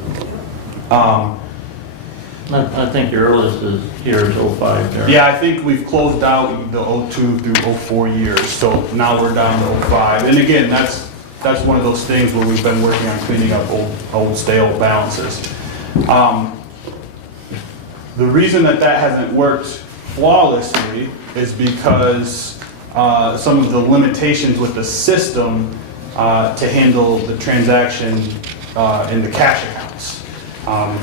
I think your earliest here is 05 there. Yeah, I think we've closed out the 02 through 04 years, so now we're down to 05. And again, that's one of those things where we've been working on cleaning up old stale balances. The reason that that hasn't worked flawlessly is because some of the limitations with the system to handle the transaction in the cash accounts.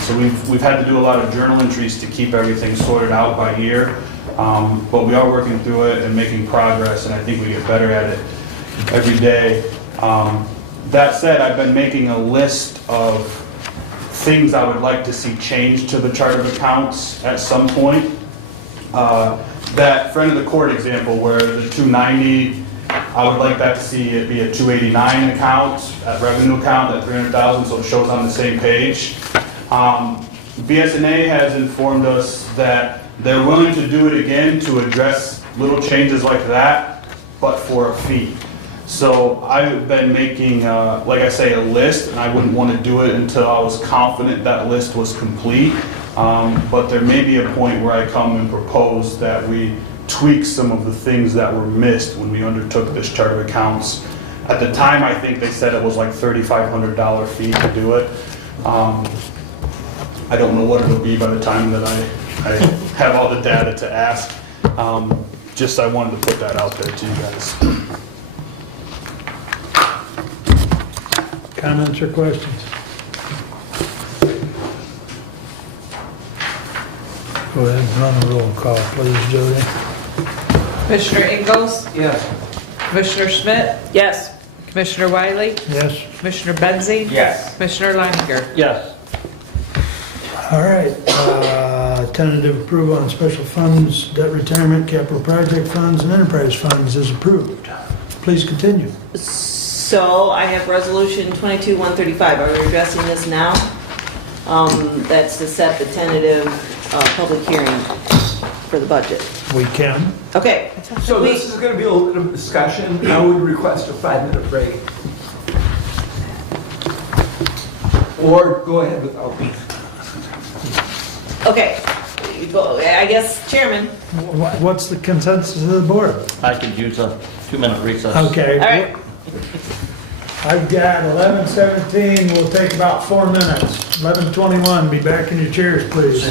So we've had to do a lot of journal entries to keep everything sorted out by year, but we are working through it and making progress, and I think we get better at it every day. That said, I've been making a list of things I would like to see changed to the chart of accounts at some point. That friend of the court example where the 290, I would like that to see it be a 289 account, at revenue account at 300,000, so it shows on the same page. BSNA has informed us that they're willing to do it again to address little changes like that, but for a fee. So I've been making, like I say, a list, and I wouldn't want to do it until I was confident that list was complete. But there may be a point where I come and propose that we tweak some of the things that were missed when we undertook this chart of accounts. At the time, I think they said it was like $3,500 fee to do it. I don't know what it'll be by the time that I have all the data to ask. Just I wanted to put that out there to you guys. Comments or questions? Go ahead and run a roll call, please, Jody. Commissioner Ingalls? Yes. Commissioner Schmidt? Yes. Commissioner Wiley? Yes. Commissioner Benzine? Yes. Commissioner Leininger? Yes. All right, tentative approval on special funds, debt retirement, capital project funds, and enterprise funds is approved. Please continue. So I have resolution 22-135. Are we addressing this now? That's to set the tentative public hearing for the budget. We can. Okay. So this is going to be a little bit of discussion. I would request a 5-minute break. Or go ahead without me. Okay. I guess, Chairman. What's the consensus of the board? I could use a 2-minute recess. Okay. All right. I've got 11:17, we'll take about 4 minutes. 11:21, be back in your chairs, please.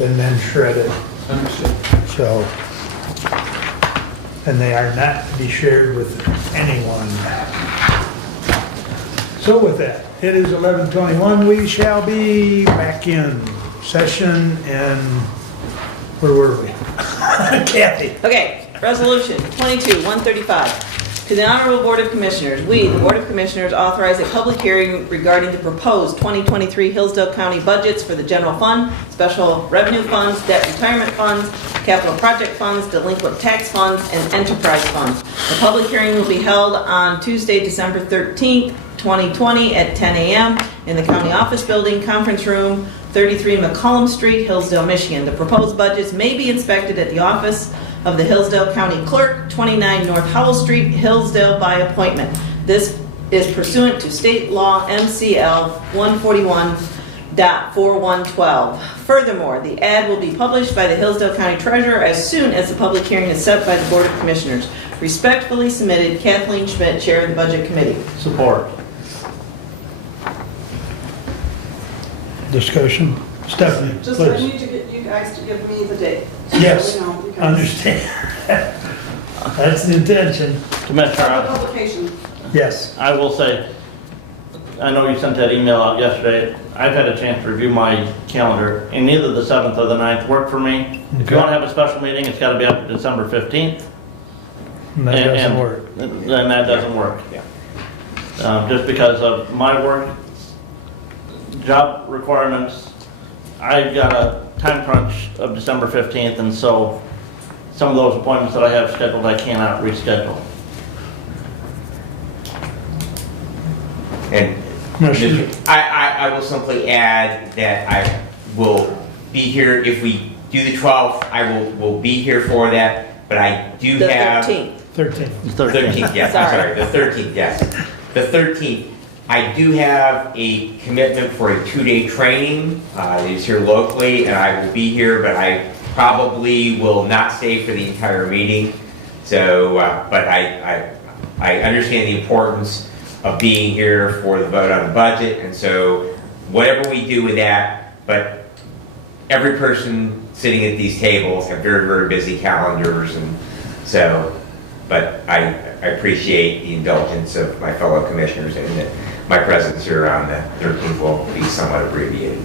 and then shredded. Understood. So, and they are not to be shared with anyone. So with that, it is 11:21. We shall be back in session, and where were we? Kathy. Okay, resolution 22-135. To the Honorable Board of Commissioners, we, the Board of Commissioners, authorize a public hearing regarding the proposed 2023 Hillsdale County budgets for the general fund, special revenue funds, debt retirement funds, capital project funds, delinquent tax funds, and enterprise funds. The public hearing will be held on Tuesday, December 13th, 2020 at 10 a.m. in the County Office Building, Conference Room, 33 McCollum Street, Hillsdale, Michigan. The proposed budgets may be inspected at the office of the Hillsdale County Clerk, 29 North Howell Street, Hillsdale, by appointment. This is pursuant to state law MCL 141.4112. Furthermore, the ad will be published by the Hillsdale County Treasurer as soon as the public hearing is set by the Board of Commissioners. Respectfully submitted, Kathleen Schmidt, Chair of the Budget Committee. Support. Discussion? Stephanie, Just I please. need to get you guys to give me the date. Yes, So we know, because- understand. That's the intention. Commissioner, Publication. Yes. I will say, I know you sent that email out yesterday. I've had a chance to review my calendar, and neither the 7th or the 9th work for me. If Okay. you want to have a special meeting, it's got to be up to December 15th. And that doesn't and work. Then that doesn't work. Just because of my work, job requirements, I've got a time crunch of December 15th, and so some of those appointments that I have scheduled, I cannot reschedule. And Commissioner? I will simply add that I will be here, if we do the 12th, I will be here for that, but I do The have. 13th. 13. 13th, yes, I'm Sorry. sorry, the 13th, yes. The 13th, I do have a commitment for a 2-day training. It's here locally, and I will be here, but I probably will not stay for the entire meeting. So, but I understand the importance of being here for the vote on the budget, and so whatever we do with that, but every person sitting at these tables have very, very busy calendars, and so, but I appreciate the indulgence of my fellow commissioners, and that my presence here on the 13th will be somewhat abbreviated.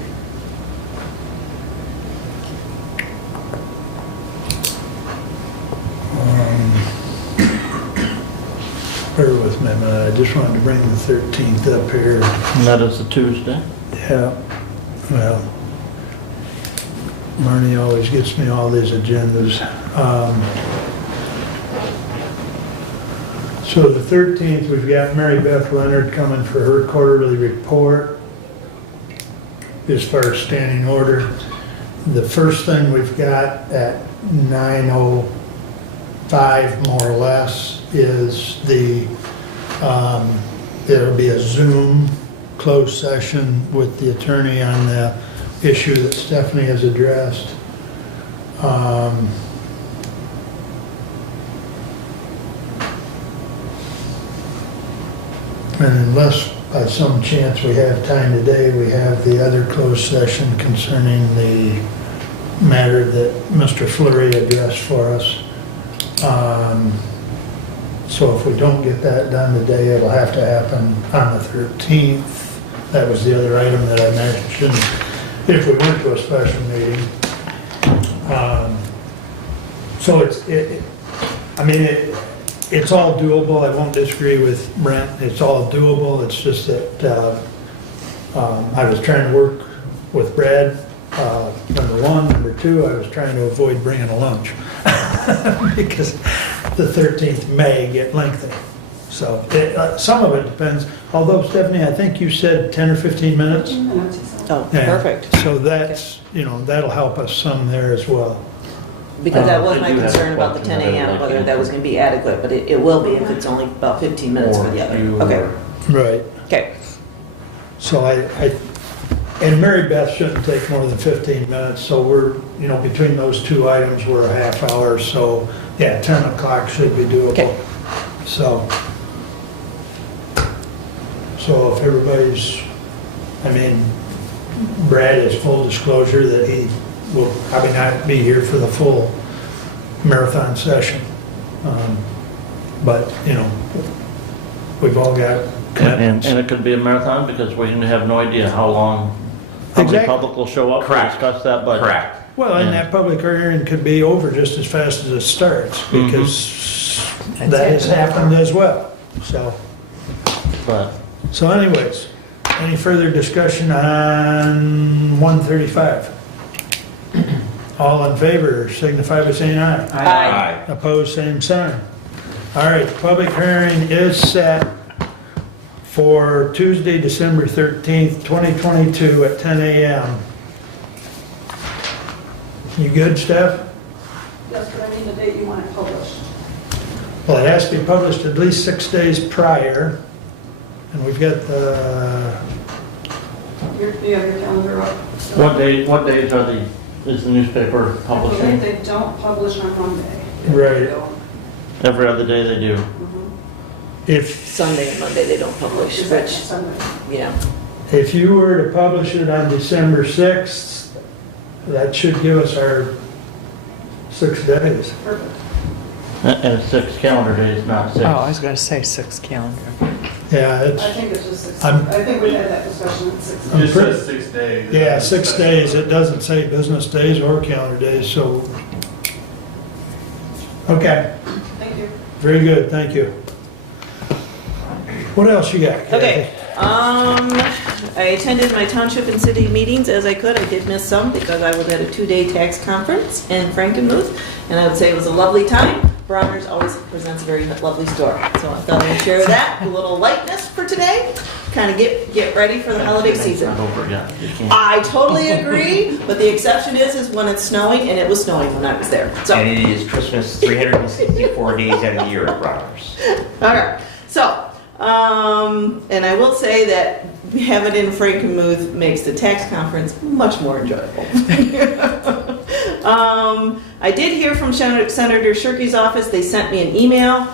Bear with me a minute, I just wanted to bring the 13th up here. And that is a Tuesday. Yeah, well, Marnie always gets me all these agendas. So the 13th, we've got Mary Beth Leonard coming for her quarterly report as far as standing order. The first thing we've got at 9:05 more or less is there'll be a Zoom closed session with the attorney on the issue that Stephanie has addressed. And unless by some chance we have time today, we have the other closed session concerning the matter that Mr. Fleury addressed for us. So if we don't get that done today, it'll have to happen on the 13th. That was the other item that I mentioned, if we went to a special meeting. So it's all doable. I won't disagree with Brent. It's all doable. It's just that I was trying to work with Brad, number one. Number two, I was trying to avoid bringing a lunch because the 13th may get lengthy. So some of it depends. Although, Stephanie, I think you said 10 or 15 minutes. Oh, Yeah. perfect. So that's, that'll help us some there as well. Because that was I my do have concern a about the 10 question that I'd a.m., like whether to that was going to be adequate, but it will be if it's only about 15 minutes for the other. Okay, Right. okay. So and Mary Beth shouldn't take more than 15 minutes, so we're, between those two items, we're a half hour, so, yeah, 10 o'clock should be doable. Okay. So if everybody's, Brad has full disclosure that he we'll probably not be here for the full marathon session. But, you know, we've all got commitments. And it could be a marathon because we have no idea how many Exactly. public will show up to Correct. discuss that budget. Correct. Well, and Yeah. that public hearing could be over just as fast as it starts, because that has happened as well, so. But So anyways, any further discussion on 135? All in favor signify by saying aye. Aye. Opposed, same sign. All right, public hearing is set for Tuesday, December 13th, 2022 at 10 a.m. You good, Steph? Yes, but I mean the date you want it published. Well, it has to be published at least 6 days prior, and we've got the, You have your calendar up. what days is the newspaper I believe publishing? they don't publish on Monday. Right. Every other day they do. if, Sunday and Monday they don't publish, Is that which, Sunday? yeah. if you were to publish it on December 6th, that should give us our 6 days. Perfect. And it's 6 calendar days, not 6. Oh, I was gonna say 6 calendar. Yeah, I it's, think it's just 6. I'm- I think we had that discussion at 6. I'm It just pretty- says 6 days. yeah, 6 days. It doesn't say business days or calendar days, so. Okay, Thank you. very good, thank you. What else you got? Kathy? Okay, I attended my township and city meetings as I could. I did miss some because I was at a 2-day tax conference in Frankenmuth, and I would say it was a lovely time. Bronner's always presents a very lovely store, so I thought I'd share that, a little lightness for today, kind of get ready for the holiday It's season. not over yet. You can't- I totally agree, but the exception is when it's snowing, and it was snowing when I was there, so. And it is Christmas 364 days out of the year at Brothers. All right, so, and I will say that having it in Frankenmuth makes the tax conference much more enjoyable. I did hear from Senator Shirkey's office. They sent me an email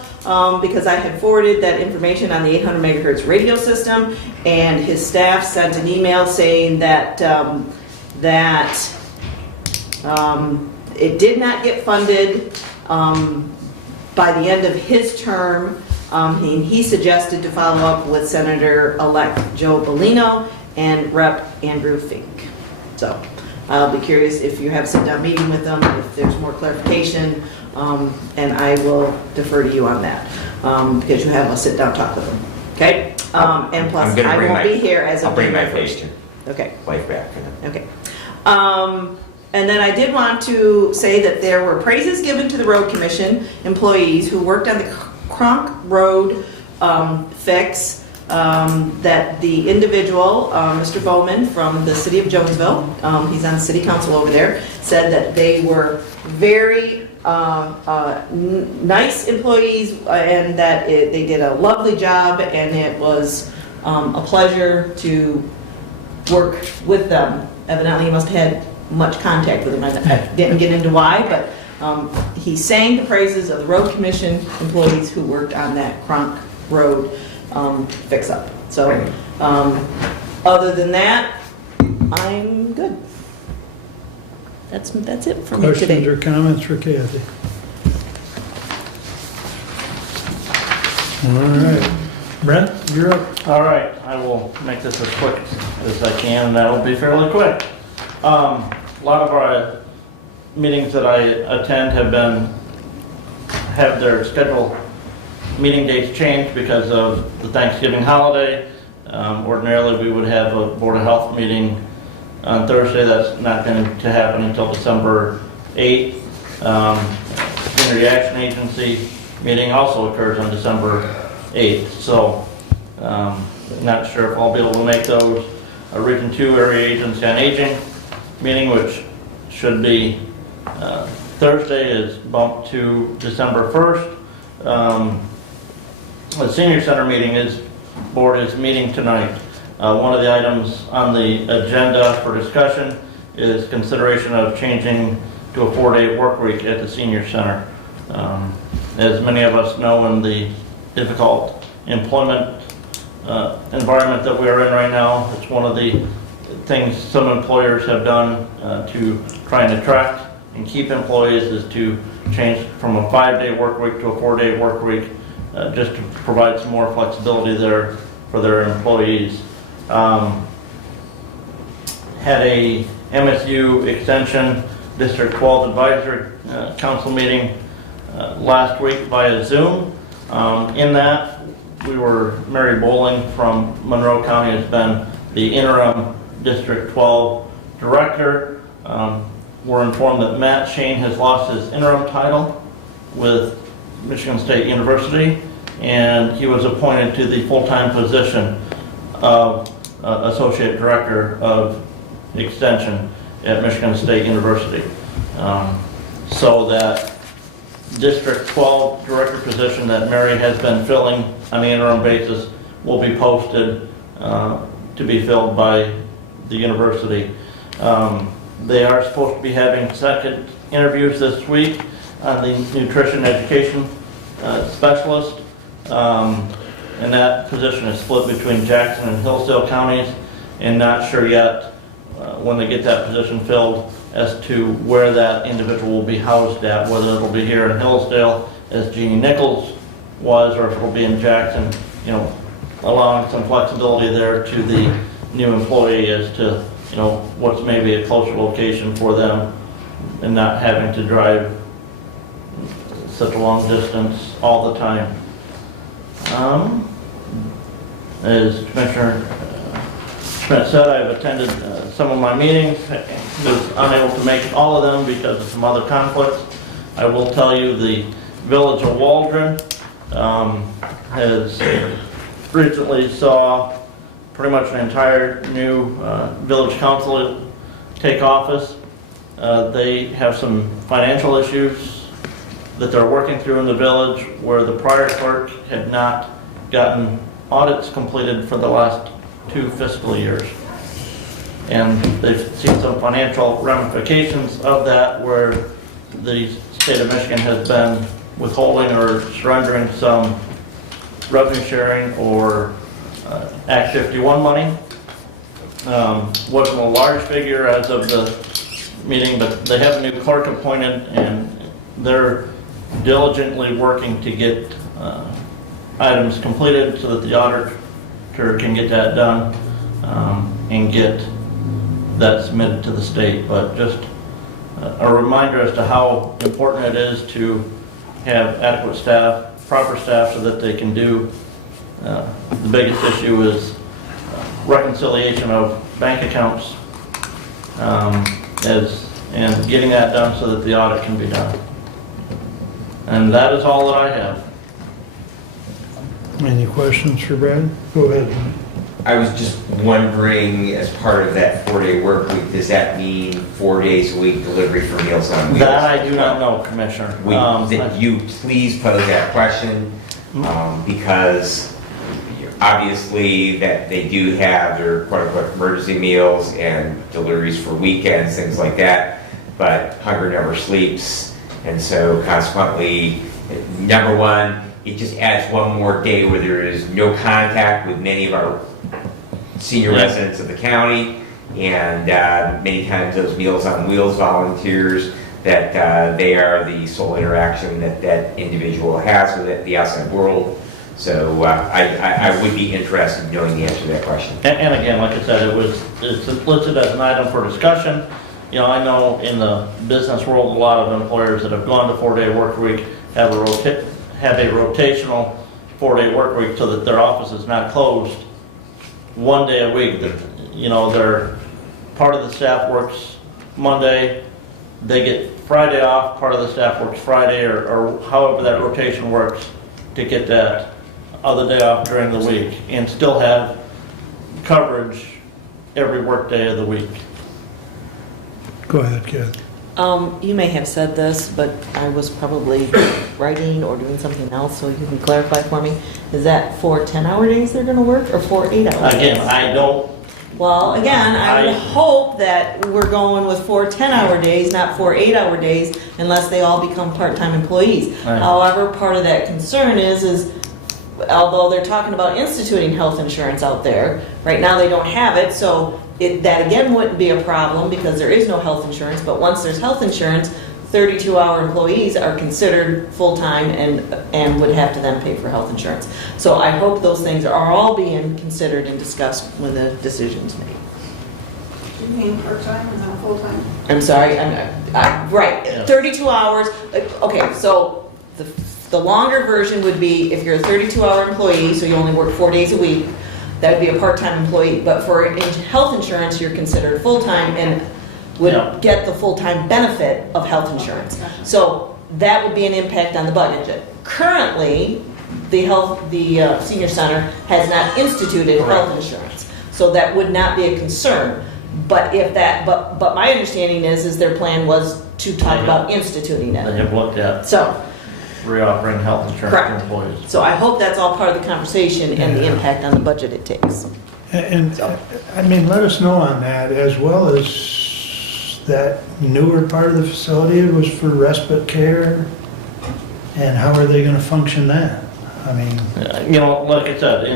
because I had forwarded that information on the 800 megahertz radio system, and his staff sent an email saying that it did not get funded by the end of his term. He suggested to follow up with Senator-elect Joe Bellino and Rep. Andrew Fink. So I'll be curious if you have a sit-down meeting with them, if there's more clarification, and I will defer to you on that, because you have a sit-down talk with them, okay? And plus, I'm gonna I bring won't my- be here as I'll of bring my November 1st. patient Okay. wife back for them. Okay. And then I did want to say that there were praises given to the road commission employees who worked on the Cronk Road fix. That the individual, Mr. Bowman from the city of Jonesville, he's on city council over there, said that they were very nice employees and that they did a lovely job, and it was a pleasure to work with them. Evidently, he must have had much contact with them. I didn't get into why, but he sang the praises of the road commission employees who worked on that Cronk Road fix-up. So, other than that, I'm good. That's it for me Questions today. or comments for Kathy? All right. Brent, you're up. All right, I will make this as quick as I can, and that'll be fairly quick. A lot of our meetings that I attend have their scheduled meeting dates changed because of the Thanksgiving holiday. Ordinarily, we would have a Board of Health meeting on Thursday. That's not going to happen until December 8th. Community Action Agency meeting also occurs on December 8th. So, not sure if I'll be able to make those. Region 2 Area Agency on Aging meeting, which should be Thursday, is bumped to December 1st. The Senior Center board is meeting tonight. One of the items on the agenda for discussion is consideration of changing to a 4-day work week at the Senior Center. As many of us know, in the difficult employment environment that we're in right now, it's one of the things some employers have done to try and attract and keep employees is to change from a 5-day work week to a 4-day work week, just to provide some more flexibility there for their employees. Had a MSU Extension District 12 Advisory Council meeting last week via Zoom. In that, Mary Bowling from Monroe County has been the interim District 12 Director. We're informed that Matt Shane has lost his interim title with Michigan State University, and he was appointed to the full-time position of Associate Director of Extension at Michigan State University. So that District 12 Director position that Mary has been filling on an interim basis will be posted to be filled by the university. They are supposed to be having second interviews this week on the nutrition education specialist. And that position is split between Jackson and Hillsdale counties, and not sure yet when they get that position filled as to where that individual will be housed at, whether it'll be here in Hillsdale as Jeannie Nichols was, or if it'll be in Jackson, allowing some flexibility there to the new employee as to, what's maybe a closer location for them and not having to drive such a long distance all the time. As Commissioner Schmidt said, I've attended some of my meetings, was unable to make all of them because of some other conflicts. I will tell you the Village of Waldron has recently saw pretty much an entire new village council take office. They have some financial issues that they're working through in the village where the prior clerk had not gotten audits completed for the last 2 fiscal years. And they've seen some financial ramifications of that where the state of Michigan has been withholding or surrendering some revenue sharing or Act 51 money. Wasn't a large figure as of the meeting, but they have a new clerk appointed and they're diligently working to get items completed so that the auditor can get that done and get that submitted to the state. But just a reminder as to how important it is to have adequate staff, proper staff, so that they can do. The biggest issue is reconciliation of bank accounts and getting that done so that the audit can be done. And that is all that I have. Any questions for Brad? Go ahead. I was just wondering, as part of that 4-day work week, does that mean 4 days a week delivery for Meals on Wheels? That I do not know, Commissioner. That you please pose that question, because obviously that they do have their quote-unquote emergency meals and deliveries for weekends, things like that, but hunger never sleeps, and so consequently, number one, it just adds one more day where there is no contact with many of our senior residents of the county, and many times those Meals on Wheels volunteers, that they are the sole interaction that that individual has with the outside world. So I would be interested in knowing the answer to that question. And again, like I said, it's listed as an item for discussion. I know in the business world, a lot of employers that have gone to 4-day work week have a rotational 4-day work week so that their office is not closed 1 day a week. They're part of the staff works Monday, they get Friday off, part of the staff works Friday, or however that rotation works to get that other day off during the week and still have coverage every work day of the week. Go ahead, Kat. You may have said this, but I was probably writing or doing something else, so you can clarify for me. Is that 4 10-hour days they're going to work or 4 8-hour days? Again, I don't. Well, again, I would hope that we're going with 4 10-hour days, not 4 8-hour days, unless they all become part-time employees. Right. However, part of that concern is although they're talking about instituting health insurance out there, right now they don't have it, so that again wouldn't be a problem because there is no health insurance, but once there's health insurance, 32-hour employees are considered full-time and would have to then pay for health insurance. So I hope those things are all being considered and discussed when the decision's made. Do you mean part-time and not full-time? I'm sorry, right, Yeah. 32 hours, okay, so the longer version would be if you're a 32-hour employee, so you only work 4 days a week, that would be a part-time employee. But for health insurance, you're considered full-time and would get the full-time benefit of health insurance. So that would be an impact on the budget. Currently, the senior center has not instituted health insurance, so that would not be a concern. But but my understanding is their plan was to talk about instituting They it. have looked at So, reoffering health insurance Correct. to employees. so I hope that's all part of the conversation and the impact on the budget it takes. And, I mean, let us know on that, as well as that newer part of the facility was for respite care, and how are they gonna function that? I mean, You know, like I said,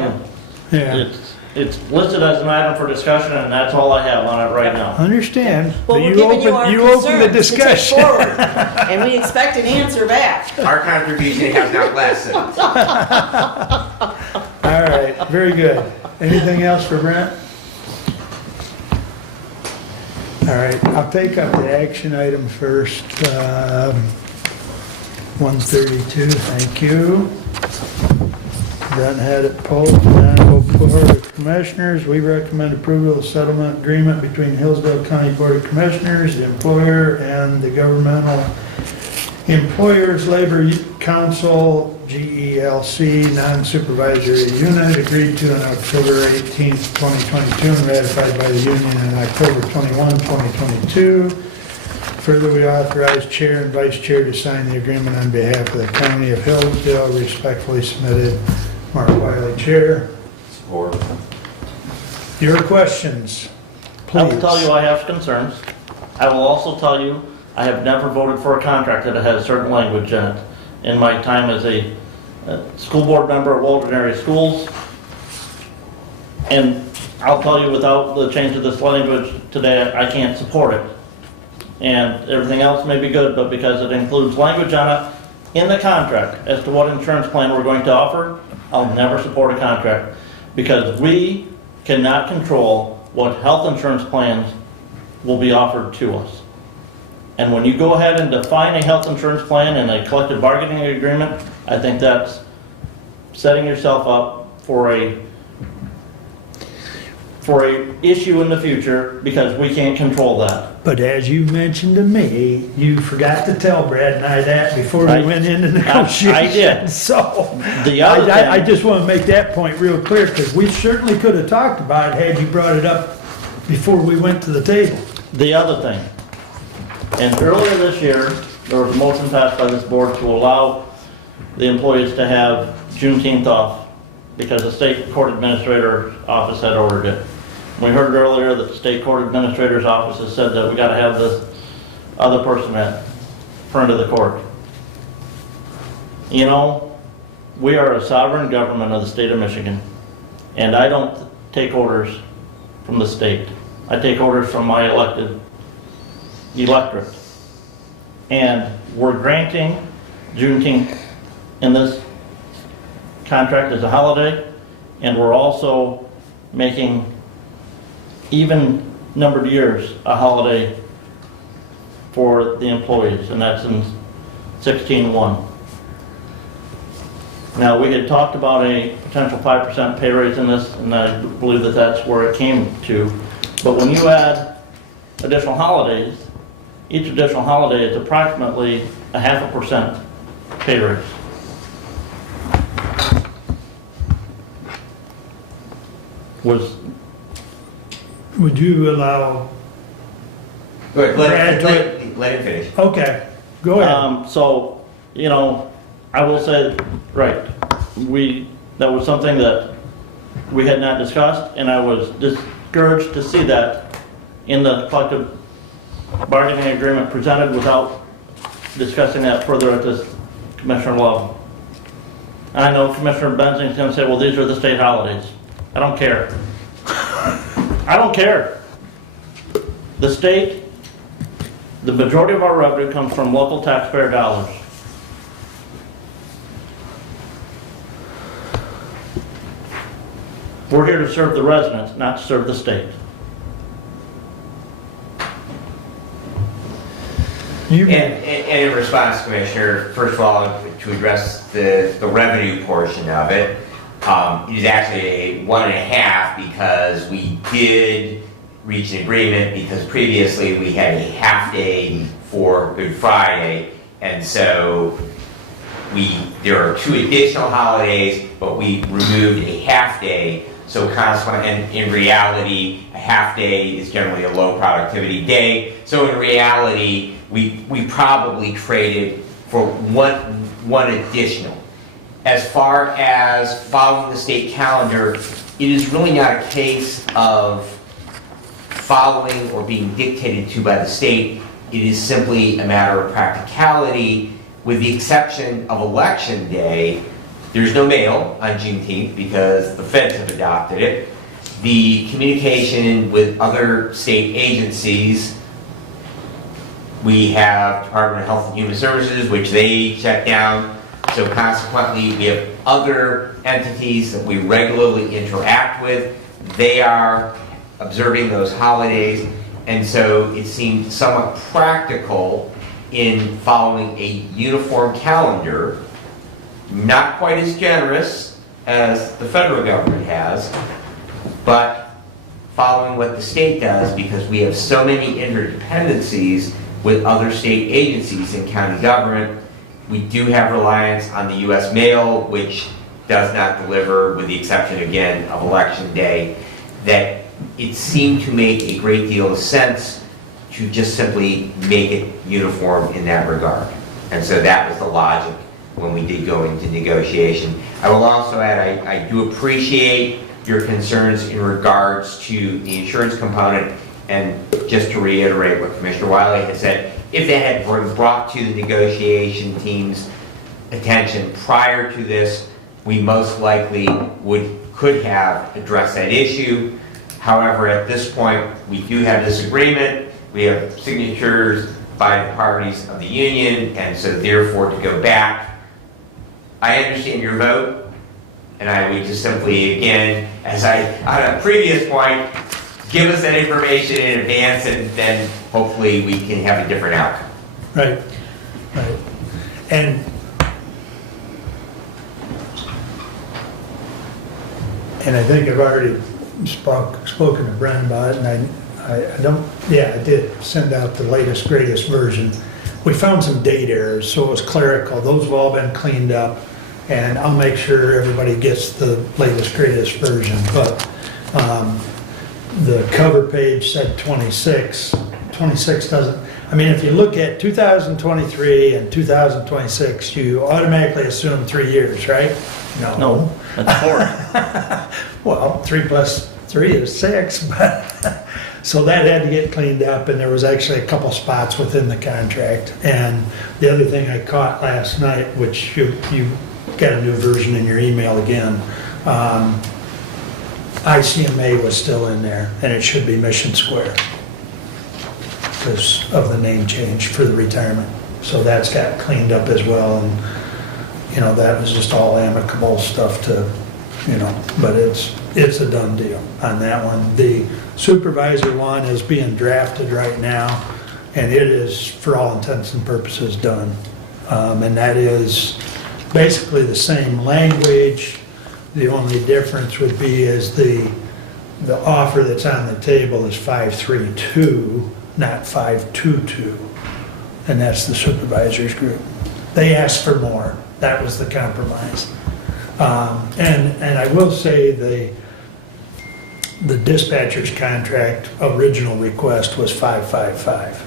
yeah, it's listed as an item for discussion, and that's all I have on it right now. understand, Well, but we're you giving you our open the concerns to take discussion. forward, and we expect an answer back. Our contribution has not lessened. All right, very good. Anything else for Brent? All right, I'll take up the action item first. 132, thank you. Done had it pulled. Honorable Board of Commissioners, we recommend approval of settlement agreement between Hillsdale County Board of Commissioners, the employer, and the Governmental Employers Labor Council, GELC, non-supervisory unit, agreed to on October 18th, 2022, and ratified by the union on October 21, 2022. Further, we authorize chair and vice chair to sign the agreement on behalf of the county of Hillsdale. Respectfully submitted, Mark Wiley, Chair. Support. Your questions, I will please. tell you I have concerns. I will also tell you I have never voted for a contract that has certain language in it. In my time as a school board member at Walden Area Schools, and I'll tell you without the change of this language today, I can't support it. And everything else may be good, but because it includes language on it in the contract as to what insurance plan we're going to offer, I'll never support a contract, because we cannot control what health insurance plans will be offered to us. And when you go ahead and define a health insurance plan in a collective bargaining agreement, I think that's setting yourself up for a issue in the future, because we can't control that. But as you mentioned to me, you forgot to tell Brad and I that before we went into negotiations. I did. So, The other I thing- just want to make that point real clear, because we certainly could have talked about it had you brought it up before we went to the table. The other thing, and earlier this year, there was a motion passed by this board to allow the employees to have Juneteenth off because the state court administrator's office had ordered it. We heard earlier that the state court administrator's office has said that we gotta have this other person at front of the court. You know, we are a sovereign government of the state of Michigan, and I don't take orders from the state. I take orders from my electorate. And we're granting Juneteenth in this contract as a holiday, and we're also making even numbered years a holiday for the employees, and that's in 16-1. Now, we had talked about a potential 5% pay raise in this, and I believe that that's where it came to. But when you add additional holidays, each additional holiday is approximately a 0.5% pay raise. Would you allow, Good, Brad, let him finish. okay, go ahead. So, you know, I will say, right, that was something that we had not discussed, and I was discouraged to see that in the collective bargaining agreement presented without discussing that further at this commissioner level. I know Commissioner Bensing's going to say, well, these are the state holidays. I don't care. I don't care. The state, the majority of our revenue comes from local taxpayer dollars. We're here to serve the residents, not to serve the state. You, And in response, Commissioner, first of all, to address the revenue portion of it, it is actually a 1.5 because we did reach an agreement because previously we had a half day for Good Friday, and so there are 2 additional holidays, but we removed a half day. So consequently, and in reality, a half day is generally a low productivity day. So in reality, we probably traded for one additional. As far as following the state calendar, it is really not a case of following or being dictated to by the state. It is simply a matter of practicality, with the exception of Election Day. There's no mail on Juneteenth because the feds have adopted it. The communication with other state agencies, we have Department of Health and Human Services, which they shut down. So consequently, we have other entities that we regularly interact with. They are observing those holidays. And so it seemed somewhat practical in following a uniform calendar, not quite as generous as the federal government has, but following what the state does, because we have so many interdependencies with other state agencies and county government. We do have reliance on the U.S. mail, which does not deliver, with the exception again of Election Day, that it seemed to make a great deal of sense to just simply make it uniform in that regard. And so that was the logic when we did go into negotiation. I will also add, I do appreciate your concerns in regards to the insurance component, and just to reiterate what Commissioner Wiley has said, if that had been brought to the negotiation team's attention prior to this, we most likely could have addressed that issue. However, at this point, we do have this agreement. We have signatures by the parties of the union, and so therefore to go back, I understand your vote, and I would just simply, again, on a previous point, give us that information in advance, and then hopefully we can have a different outcome. right, right. And I think I've already spoken to Brent about it, and I did send out the latest, greatest version. We found some date errors, so it was clerical. Those have all been cleaned up, and I'll make sure everybody gets the latest, greatest version. But the cover page said 26. 26 doesn't, I mean, if you look at 2023 and 2026, you automatically assume 3 years, right? No, that's 4. Well, 3 plus 3 is 6, but so that had to get cleaned up, and there was actually a couple spots within the contract. And the other thing I caught last night, which you got a new version in your email again, ICMA was still in there, and it should be Mission Square because of the name change for the retirement. So that's got cleaned up as well, and that was just all amicable stuff to, but it's a done deal on that one. The supervisor one is being drafted right now, and it is, for all intents and purposes, done. And that is basically the same language. The only difference would be is the offer that's on the table is 532, not 522, and that's the supervisors group. They asked for more. That was the compromise. And I will say the dispatcher's contract original request was 555.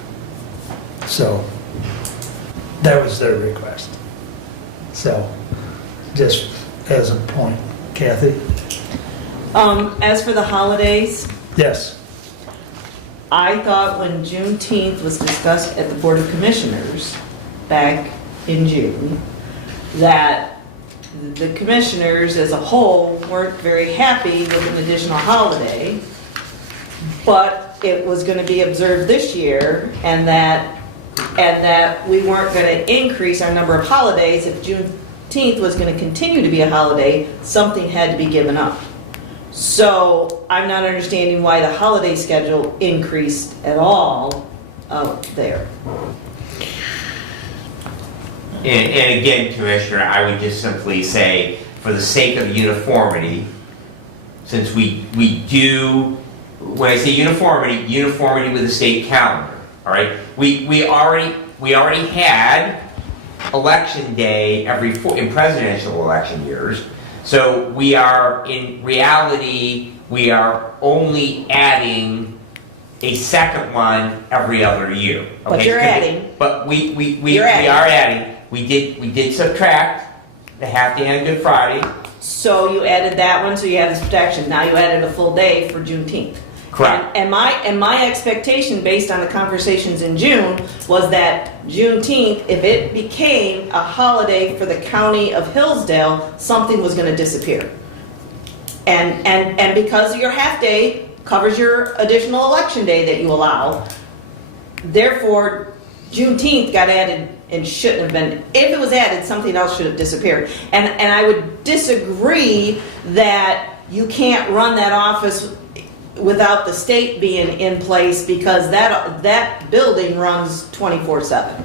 So that was their request. So just as a point, Kathy? As for the holidays, Yes. I thought when Juneteenth was discussed at the Board of Commissioners back in June, that the commissioners as a whole weren't very happy with an additional holiday, but it was gonna be observed this year, and that we weren't gonna increase our number of holidays. If Juneteenth was gonna continue to be a holiday, something had to be given up. So I'm not understanding why the holiday schedule increased at all out there. And again, Commissioner, I would just simply say, for the sake of uniformity, since we do, when I say uniformity with the state calendar, all right? We already had election day in presidential election years. So we are, in reality, we are only adding a second one every other year. Okay? But you're adding. But we You're adding. are adding. We did subtract the half day on Good Friday. So you added that one, so you have this protection. Now you added a full day for Juneteenth. Correct. And my expectation, based on the conversations in June, was that Juneteenth, if it became a holiday for the county of Hillsdale, something was going to disappear. And because your half day covers your additional election day that you allow, therefore Juneteenth got added and shouldn't have been. If it was added, something else should have disappeared. And I would disagree that you can't run that office without the state being in place, because that building runs 24/7.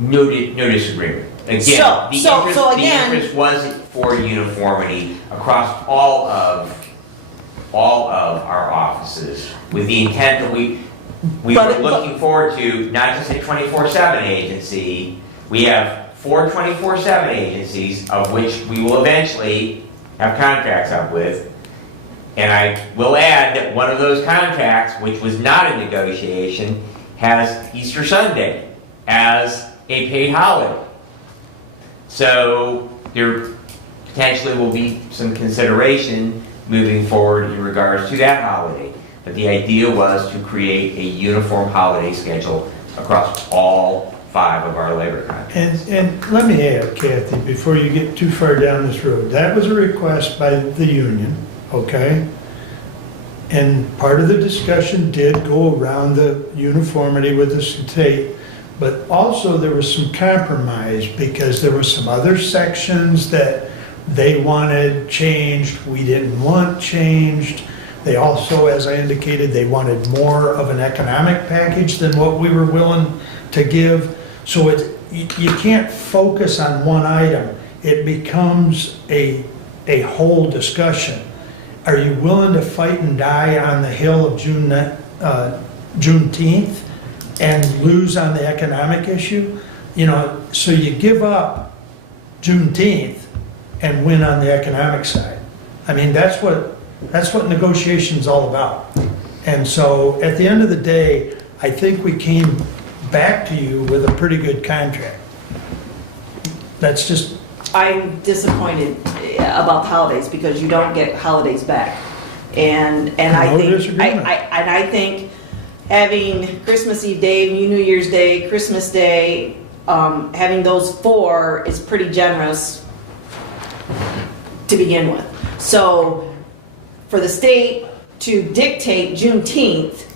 No disagreement. Again, So again- the interest was for uniformity across all of our offices, with the intent that we were looking forward to not just a 24/7 agency. We have 4 24/7 agencies, of which we will eventually have contracts up with. And I will add that one of those contracts, which was not a negotiation, has Easter Sunday as a paid holiday. So there potentially will be some consideration moving forward in regards to that holiday. But the idea was to create a uniform holiday schedule across all 5 of our labor contracts. And let me add, Kathy, before you get too far down this road, that was a request by the union, okay? And part of the discussion did go around the uniformity with the state, but also there was some compromise, because there were some other sections that they wanted changed, we didn't want changed. They also, as I indicated, they wanted more of an economic package than what we were willing to give. So you can't focus on one item. It becomes a whole discussion. Are you willing to fight and die on the hill of Juneteenth and lose on the economic issue? You know, so you give up Juneteenth and win on the economic side. I mean, that's what negotiation's all about. And so at the end of the day, I think we came back to you with a pretty good contract. That's just... I'm disappointed about the holidays, because you don't get holidays back. And I No think disagreement. I think having Christmas Eve Day, New Year's Day, Christmas Day, having those 4 is pretty generous to begin with. So for the state to dictate Juneteenth,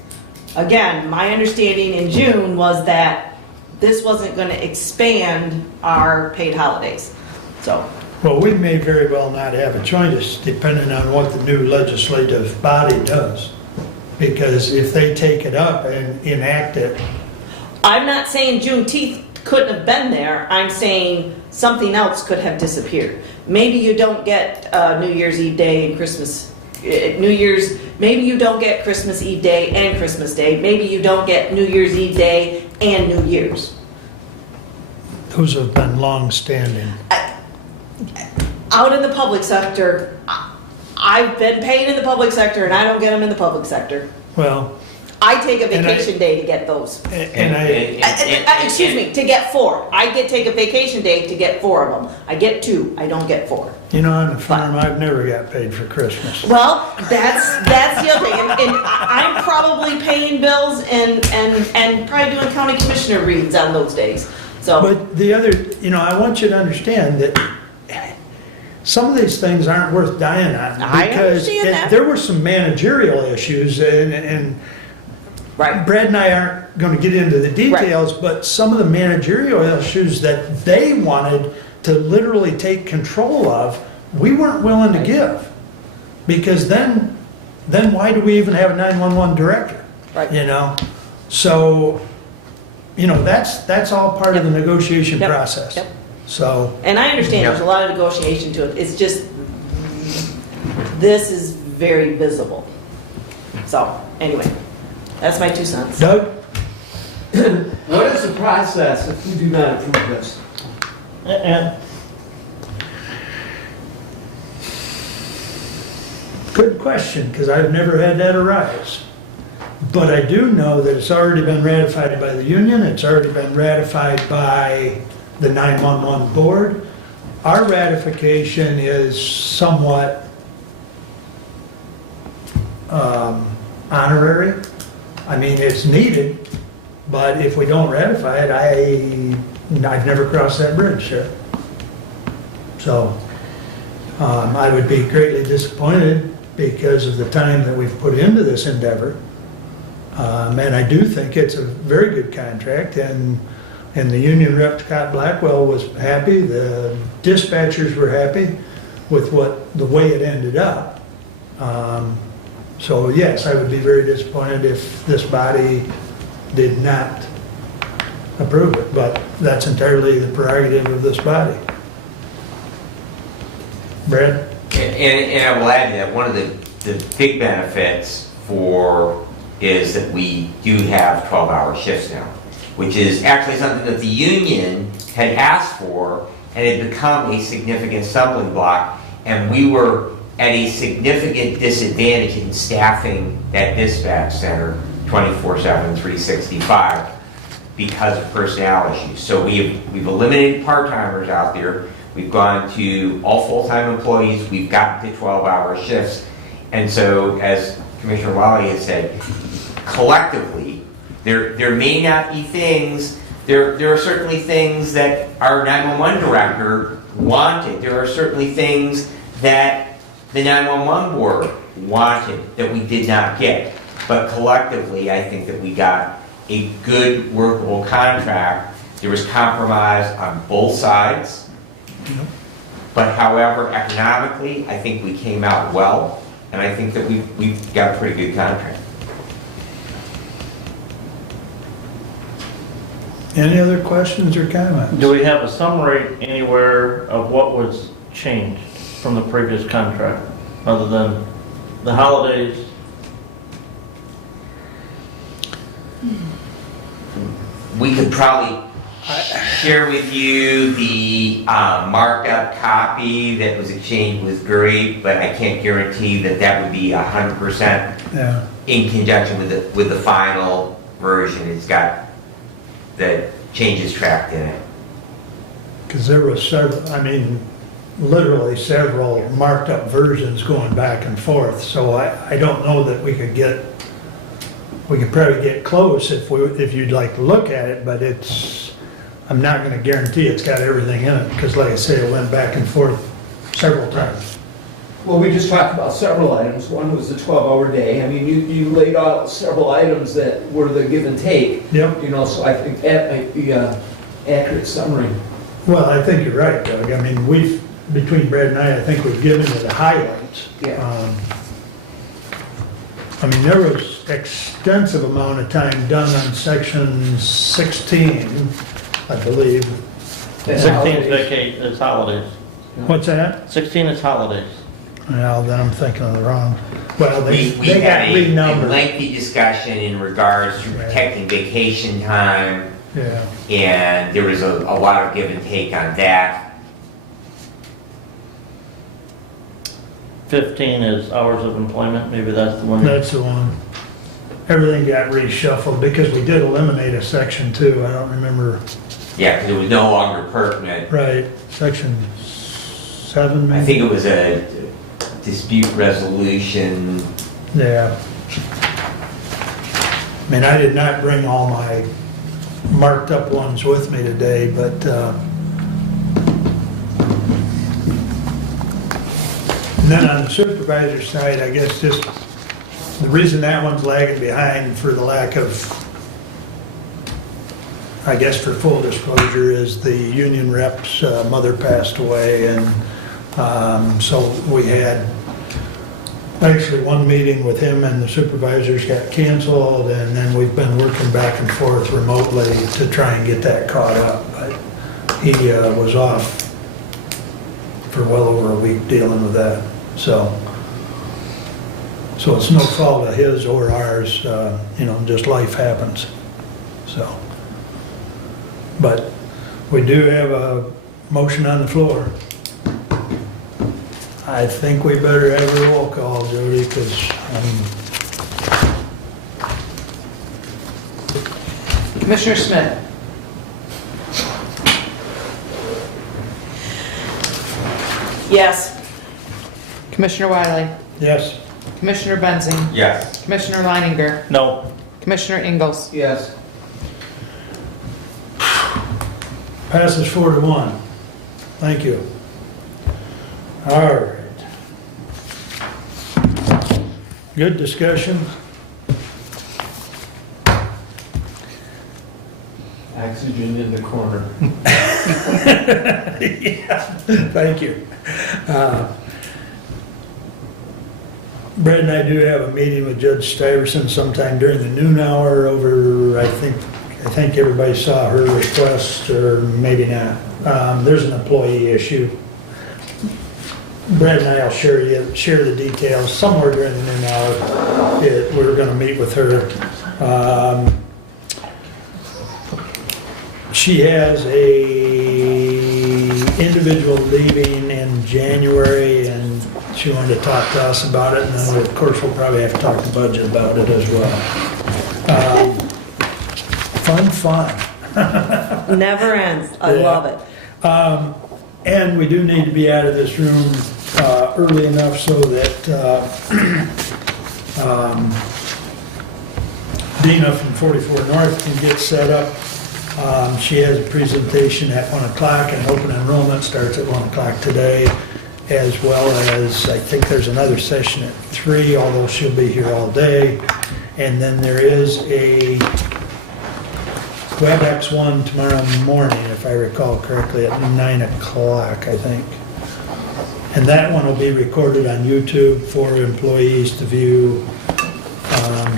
again, my understanding in June was that this wasn't going to expand our paid holidays. So, Well, we may very well not have a choice, depending on what the new legislative body does. Because if they take it up and enact it, I'm not saying Juneteenth couldn't have been there. I'm saying something else could have disappeared. Maybe you don't get New Year's Eve Day and Christmas. Maybe you don't get Christmas Eve Day and Christmas Day. Maybe you don't get New Year's Eve Day and New Year's. those have been long-standing. Out in the public sector, I've been paid in the public sector, and I don't get them in the public sector. Well, I take a And I- vacation day to get those. and Excuse me, to get 4. I take a vacation day to get 4 of them. I get 2, I don't get 4. you know, on the farm, I've never got paid for Christmas. Well, that's the other thing, and I'm probably paying bills and probably doing county commissioner reads on those days, so. But the other, you know, I want you to understand that some of these things aren't worth dying on. I because understand that. there were some managerial issues, and Right. Brad and I aren't going to get into the details, but some of the managerial issues that they wanted to literally take control of, we weren't willing to give. Because then why do we even have a 911 director? Right. You know? So, you know, that's all part of the negotiation Yep. process. Yep. So, And I understand there's a lot of negotiation to it. It's just, this is very visible. So, anyway, that's my 2 cents. Doug? What is the process if we do not approve this? And Good question, because I've never had that arise. But I do know that it's already been ratified by the union, it's already been ratified by the 911 board. Our ratification is somewhat honorary. I mean, it's needed, but if we don't ratify it, I've never crossed that bridge, sir. So, I would be greatly disappointed because of the time that we've put into this endeavor. And I do think it's a very good contract, and the union rep, Scott Blackwell, was happy, the dispatchers were happy with the way it ended up. So yes, I would be very disappointed if this body did not approve it, but that's entirely the prerogative of this body. Brad? And I will add that one of the big benefits is that we do have 12-hour shifts now, which is actually something that the union had asked for and had become a significant stumbling block, and we were at a significant disadvantage in staffing that dispatch center 24/7, 365 because of personnel issues. So we've eliminated part-timers out there. We've gone to all full-time employees. We've gotten to 12-hour shifts. And so, as Commissioner Wally has said, collectively, there may not be things, there are certainly things that our 911 director wanted. There are certainly things that the 911 board wanted that we did not get. But collectively, I think that we got a good workable contract. There was compromise on both sides. But however, economically, I think we came out well, and I think that we've got a pretty good contract. Any other questions or comments? do we have a summary anywhere of what was changed from the previous contract, other than the holidays? We could probably share with you the marked up copy that was exchanged with Great, but I can't guarantee that that would be 100% Yeah. in conjunction with the final version. It's got the changes tracked in it. Because there was several, I mean, literally several marked up versions going back and forth, so I don't know that we could probably get close if you'd like to look at it, but I'm not gonna guarantee it's got everything in it, because like I say, it went back and forth several times. Well, we just talked about several items. One was the 12-hour day. I mean, you laid out several items that were the give and take. Yep. You know, so I think that might be an accurate summary. Well, I think you're right, Doug. I mean, between Brad and I think we've given you the highlights. Yeah. I mean, there was extensive amount of time done on section 16, I believe. 16 is vacate, it's holidays. What's that? 16 is holidays. Well, then I'm thinking of the wrong. Well, We they got had a renumbered. lengthy discussion in regards to protecting vacation time, Yeah. and there was a lot of give and take on that. 15 is hours of employment, maybe that's the one. That's the one. Everything got reshuffled because we did eliminate a section 2. I don't remember. Yeah, because it was no longer pertinent. Right, section 7 maybe? I think it was a dispute resolution. Yeah. I mean, I did not bring all my marked up ones with me today, but And then on the supervisor side, I guess just, the reason that one's lagging behind for the lack of, I guess for full disclosure, is the union rep's mother passed away, and so we had actually one meeting with him and the supervisors got canceled, and then we've been working back and forth remotely to try and get that caught up. But he was off for well over a week dealing with that, so it's no fault of his or ours, just life happens, so. But we do have a motion on the floor. I think we better have a roll call, Jody, because, Commissioner Smith? Yes. Commissioner Wiley? yes. Commissioner Benzing? Yes. Commissioner Leininger? No. Commissioner Ingalls? Yes. Passes 4-1. Thank you. All right. Good discussion. Oxygen in the corner. Yeah, thank you. Brett and I do have a meeting with Judge Stuyvesant sometime during the noon hour over, I think everybody saw her request, or maybe not. There's an employee issue. Brett and I will share the details somewhere during the noon hour. We're gonna meet with her. She has a individual leaving in January, and she wanted to talk to us about it, and then of course we'll probably have to talk to Budget about it as well. Fun. Never ends. I love it. And we do need to be out of this room early enough so that Dina from 44 North can get set up. She has a presentation at 1 o'clock, and open enrollment starts at 1 o'clock today, as well as, I think there's another session at 3, although she'll be here all day. And then there is a WebEx one tomorrow morning, if I recall correctly, at 9 o'clock, I think. And that one will be recorded on YouTube for employees to view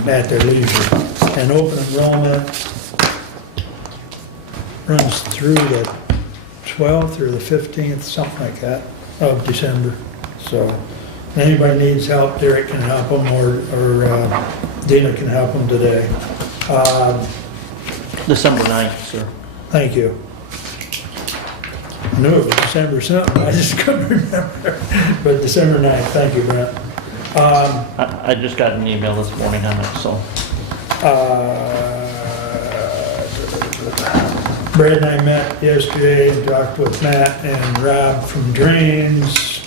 at their leisure. And open enrollment runs through the 12th or the 15th, something like that, of December. So if anybody needs help, Derek can help them, or Dina can help them today. December 9th, sir. Thank you. I knew it was December something, I just couldn't remember. But December 9th, thank you, Brent. I just got an email this morning on it, so. Brad and I met yesterday and talked with Matt and Rob from Drains.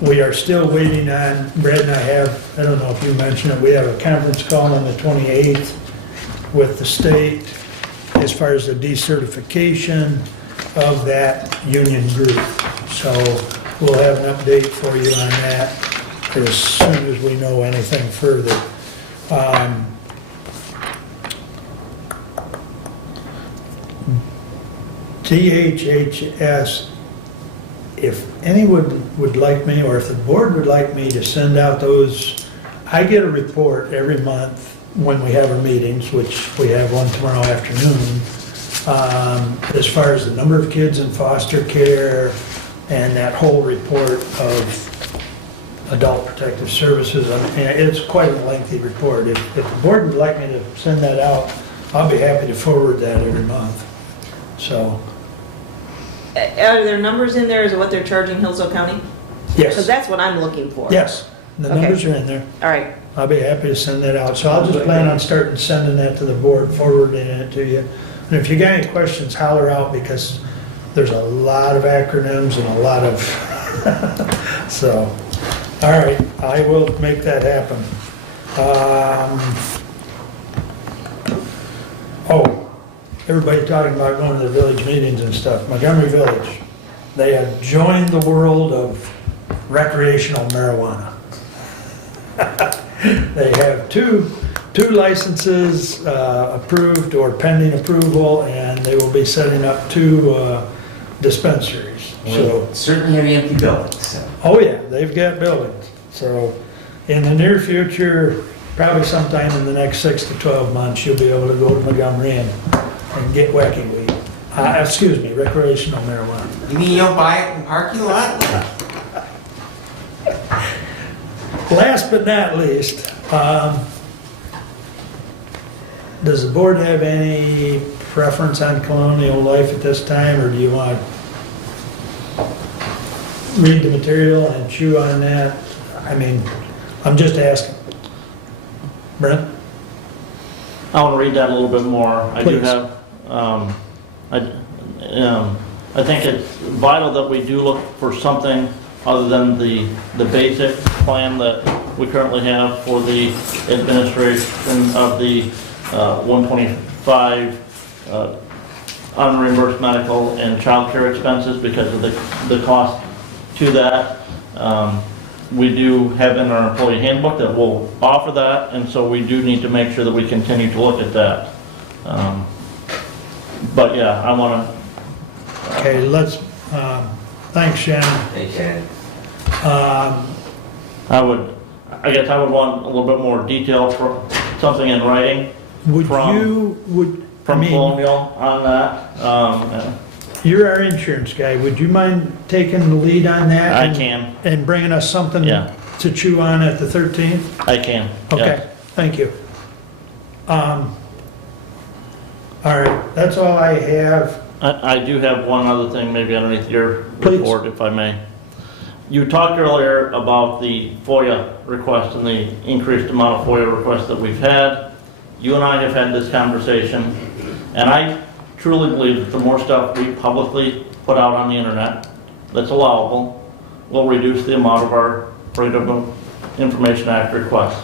We are still waiting on, Brad and I have, I don't know if you mentioned it, we have a conference call on the 28th with the state as far as the decertification of that union group. So we'll have an update for you on that as soon as we know anything further. DHHS, if anyone would like me, or if the board would like me to send out those, I get a report every month when we have our meetings, which we have one tomorrow afternoon, as far as the number of kids in foster care and that whole report of adult protective services. I mean, it's quite a lengthy report. If the board would like me to send that out, I'll be happy to forward that every month. So. Are there numbers in there as to what they're charging Hillsdale County? Yes. Because that's what I'm looking for. Yes, the Okay. numbers are in there. All right. I'll be happy to send that out. So I'll just plan on starting sending that to the board, forwarding it to you. And if you got any questions, holler out, because there's a lot of acronyms and a lot of, so, all right, I will make that happen. Everybody talking about going to the village meetings and stuff. Montgomery Village, they have joined the world of recreational marijuana. They have two licenses approved or pending approval, and they will be setting up 2 dispensaries. So, Certainly have empty buildings, so. oh yeah, they've got buildings. So in the near future, probably sometime in the next 6 to 12 months, you'll be able to go to Montgomery and get wacky weed. Excuse me, recreational marijuana. You mean you don't buy it in the parking lot? Last but not least, does the board have any preference on Colonial Life at this time, or do you want to read the material and chew on that? I mean, I'm just asking. Brent? I want to read that a little bit more. I do Please. have, I think it's vital that we do look for something other than the basic plan that we currently have for the administration of the 125 unreimbursed medical and child care expenses because of the cost to that. We do have in our employee handbook that will offer that, and so we do need to make sure that we continue to look at that. But yeah, I want to. Okay, let's, thanks, Shannon. Thanks, Shannon. I guess I would want a little bit more detail for something in writing Would from you, I mean, Colonial on that. you're our insurance guy, would you mind taking the lead on that? I and- can. And bringing us something Yeah. to chew on at the 13th? I can. Okay, yes. thank you. All right, that's all I have. I do have one other thing, maybe underneath your Please. report, if I may. You talked earlier about the FOIA request and the increased amount of FOIA requests that we've had. You and I have had this conversation, and I truly believe that the more stuff we publicly put out on the internet that's allowable will reduce the amount of our Freedom of Information Act requests.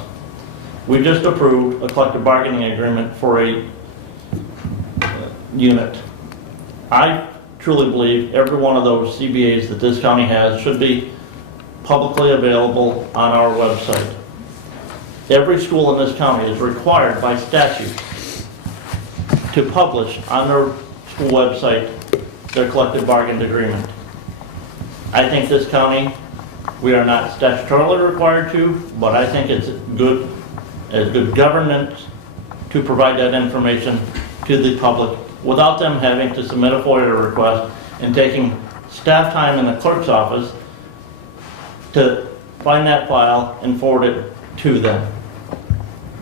We just approved a collective bargaining agreement for a unit. I truly believe every one of those CBAs that this county has should be publicly available on our website. Every school in this county is required by statute to publish on their school website their collective bargaining agreement. I think this county, we are not statutorily required to, but I think it's good governance to provide that information to the public without them having to submit a FOIA request and taking staff time in the clerk's office to find that file and forward it to them.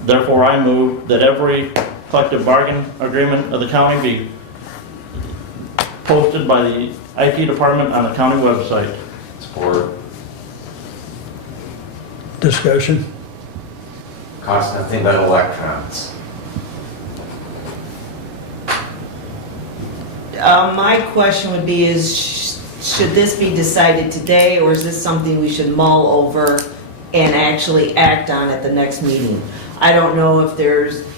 Therefore, I move that every collective bargain agreement of the county be posted by the IT department on the county website. Support. Discussion? Costs nothing but electrons. My question would be should this be decided today, or is this something we should mull over and actually act on at the next meeting? I don't know if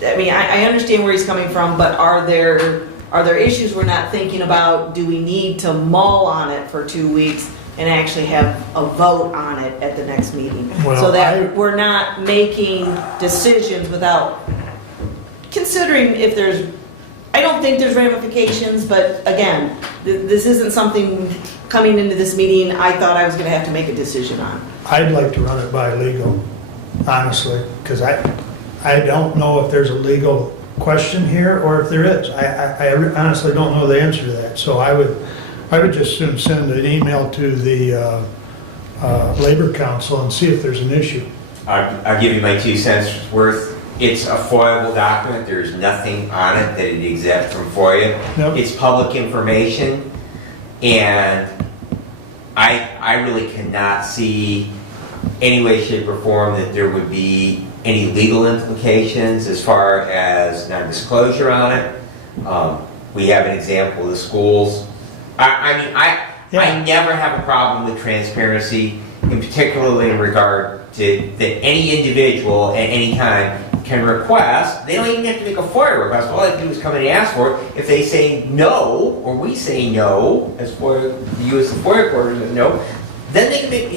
I understand where he's coming from, but are there issues we're not thinking about? Do we need to mull on it for 2 weeks and actually have a vote on it at the next meeting? Well, So that we're not making decisions without considering if there's, I don't think there's ramifications, but again, this isn't something coming into this meeting I thought I was gonna have to make a decision on. I'd like to run it by legal, honestly, because I don't know if there's a legal question here or if there is. I honestly don't know the answer to that. So I would just soon send an email to the Labor Council and see if there's an issue. I'll give you my 2 cents worth. It's a FOIA-able document. There's nothing on it that it exempt from FOIA. Yep. It's public information, and I really cannot see any way, shape, or form that there would be any legal implications as far as non-disclosure on it. We have an example of the schools. I never have a problem with transparency, and particularly in regard to that any individual at any time can request. They don't even have to make a FOIA request. All they have to do is come in and ask for it. If they say no, or we say no, as FOIA, you as the FOIA coordinator no, then they can make,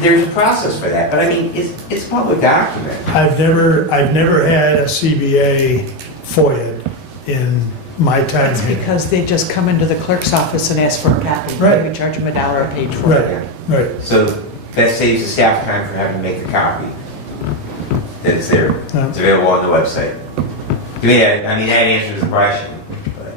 there's a process for that, but I mean, it's a public document. I've never had a CBA FOIA in my time That's here. because they just come into the clerk's office and ask for a copy. Right. We charge them $1 a page for it. Right, right. So that saves the staff time for having to make the copy. That's there, it's available on the website. To me, I mean, that answers the question. But,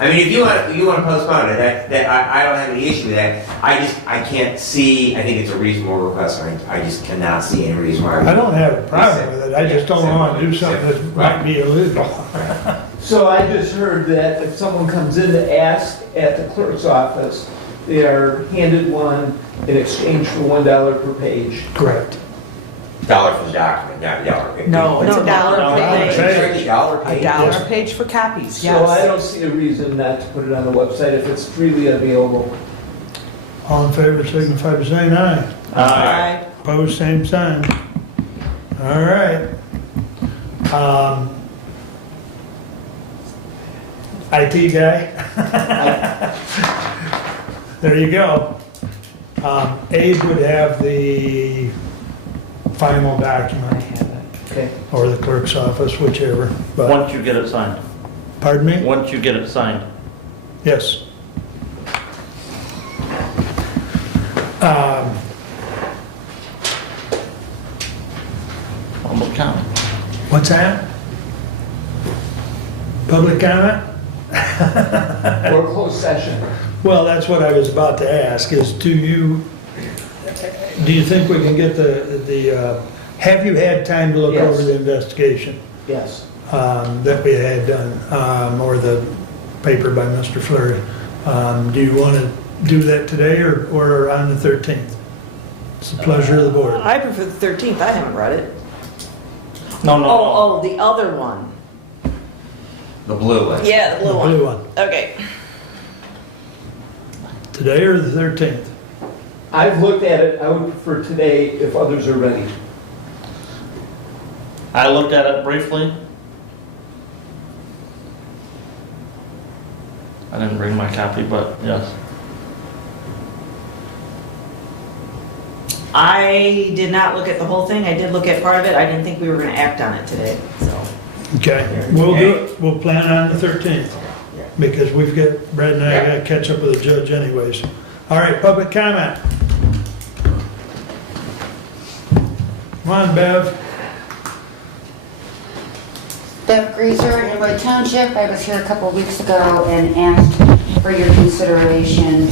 I mean, if you want to postpone it, I don't have any issue with that. I can't see, I think it's a reasonable request, I just cannot see any reason why. I don't have a problem with it, I just don't want to do something that might be illegal. So I just heard that if someone comes in to ask at the clerk's office, they are handed one in exchange for $1 per page. Correct. Dollar for the document, not a dollar page. No, it's $1 per page. Page. Dollar page. $1 a page for copies, So I yes. don't see a reason not to put it on the website if it's freely available. All in favor, signify by saying aye. Aye. Opposed, same sign. All right. IT guy? There you go. Abe would have the final document, Okay. or the clerk's office, whichever, but, Once you get it signed. pardon me? Once you get it signed. Yes. Public comment. What's that? Public comment? Or closed session. Well, that's what I was about to ask, is do you think we can get have you had time to look Yes. over the investigation Yes. that we had done, or the paper by Mr. Fleury? Do you want to do that today or on the 13th? It's the pleasure of the board. I prefer the 13th, I haven't read it. No, no, no. Oh, the other one. The blue one. Yeah, the The blue one. blue one. Okay. Today or the 13th? I've looked at it, I would prefer today if others are ready. I looked at it briefly. I didn't bring my copy, but yes. I did not look at the whole thing, I did look at part of it, I didn't think we were gonna act on it today, so. Okay, we'll do it, we'll plan on the 13th, because Brad and I gotta catch up with the judge anyways. All right, public comment. Come on, Bev. Bev Greaser, Amboy Township. I was here a couple weeks ago and asked for your consideration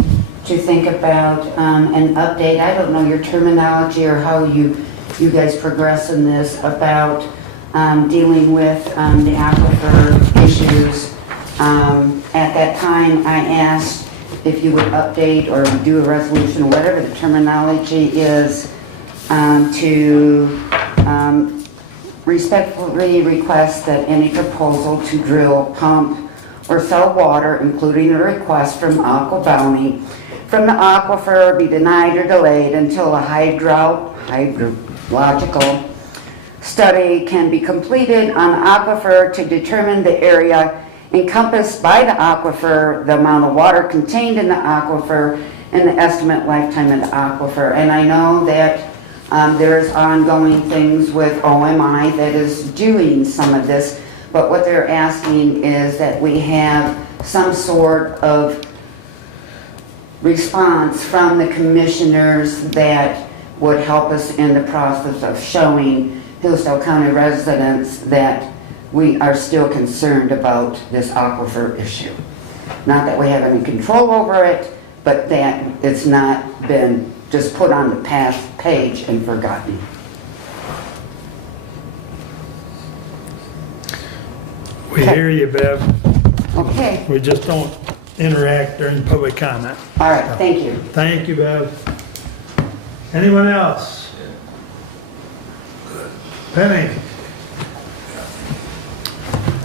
to think about an update. I don't know your terminology or how you guys progress in this about dealing with the aquifer issues. At that time, I asked if you would update or do a resolution, whatever the terminology is, to respectfully request that any proposal to drill, pump, or sell water, including a request from Aqua Bounty, from the aquifer be denied or delayed until a hydrological study can be completed on the aquifer to determine the area encompassed by the aquifer, the amount of water contained in the aquifer, and the estimate lifetime of the aquifer. And I know that there's ongoing things with OMI that is doing some of this, but what they're asking is that we have some sort of response from the commissioners that would help us in the process of showing Hillsdale County residents that we are still concerned about this aquifer issue. Not that we have any control over it, but that it's not been just put on the past page and forgotten. We hear you, Bev. Okay. We just don't interact during public comment. All right, thank you. Thank you, Bev. Anyone else? Penny?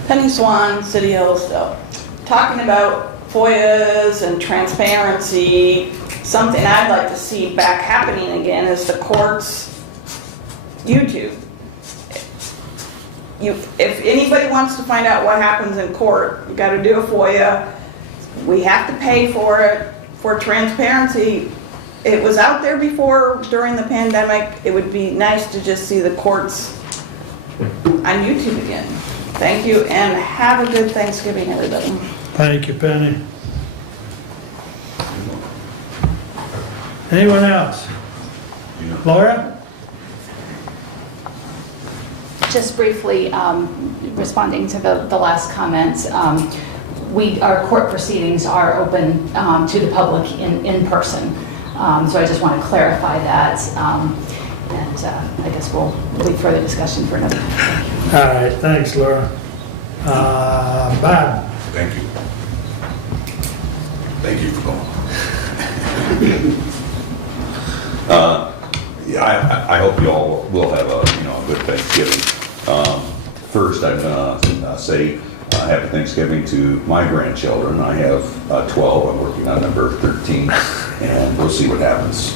Penny Swan, City of Hillsdale. Talking about FOIAs and transparency, something I'd like to see back happening again is the court's YouTube. If anybody wants to find out what happens in court, you gotta do a FOIA. We have to pay for it. for transparency, it was out there before during the pandemic. It would be nice to just see the courts on YouTube again. Thank you, and have a good Thanksgiving, everybody. Thank you, Penny. Anyone else? Laura? Just briefly, responding to the last comments, our court proceedings are open to the public in person. So I just want to clarify that, and I guess we'll leave further discussion for another time. All right, thanks, Laura. Bob? Thank you. Thank you for going. Yeah, I hope you all will have a good Thanksgiving. First, I'm gonna say happy Thanksgiving to my grandchildren. I have 12. I'm working on number 13, and we'll see what happens.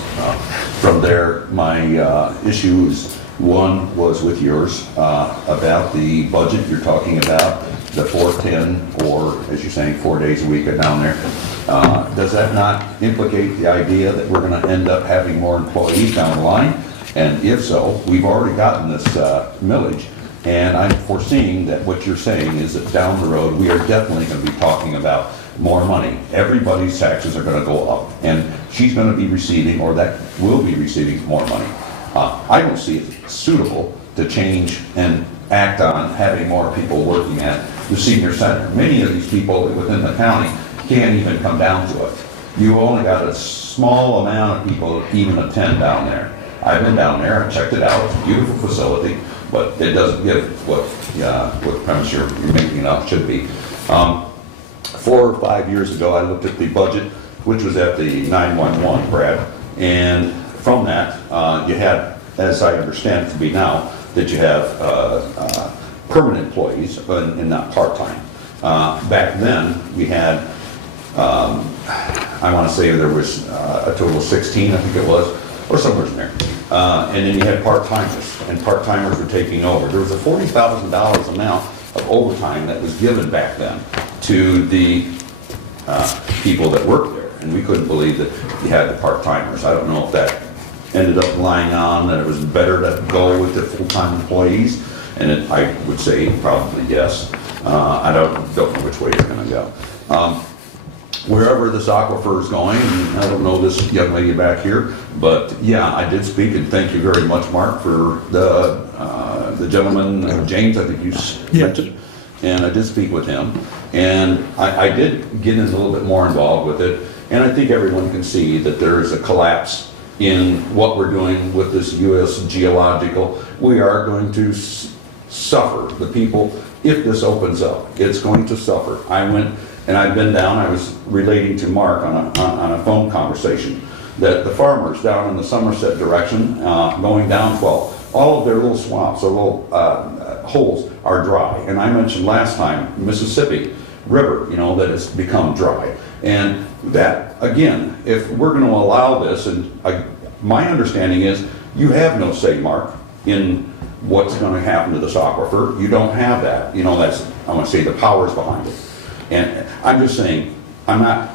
From there, my issues. One was with yours about the budget. You're talking about the 410, or as you're saying, 4 days a week down there. Does that not implicate the idea that we're going to end up having more employees down the line? And if so, we've already gotten this millage, and I'm foreseeing that what you're saying is that down the road, we are definitely going to be talking about more money. Everybody's taxes are going to go up, and she's going to be receiving, or that will be receiving, more money. I don't see it suitable to change and act on having more people working at the senior center. Many of these people within the county can't even come down to it. You only got a small amount of people that even attend down there. I've been down there, I checked it out, it's a beautiful facility, but it doesn't give what the premise you're making it up should be. 4 or 5 years ago, I looked at the budget, which was at the 911, Brad, and from that, you had, as I understand it to be now, that you have permanent employees and not part-time. Back then, we had, I want to say there was a total of 16, I think it was, or somewhere in there. And then you had part-timers, and part-timers were taking over. There was a $40,000 amount of overtime that was given back then to the people that worked there, and we couldn't believe that you had the part-timers. I don't know if that ended up lying on, that it was better to go with the full-time employees, and I would say probably yes. I don't know which way you're going to go. Wherever this aquifer is going, I don't know this young lady back here, but yeah, I did speak, and thank you very much, Mark, for the gentleman, James, I think you mentioned, and I did speak with him, and I did get in a little bit more involved with it, and I think everyone can see that there is a collapse in what we're doing with this U.S. geological. We are going to suffer, the people, if this opens up, it's going to suffer. I went, and I've been down, I was relating to Mark on a phone conversation, that the farmers down in the Somerset direction, going down 12, all of their little swamps or little holes are dry. And I mentioned last time, Mississippi River, that has become dry. And that, again, if we're going to allow this, and my understanding is you have no say, Mark, in what's going to happen to this aquifer. You don't have that. That's, I want to say, the powers behind it. And I'm just saying, I'm not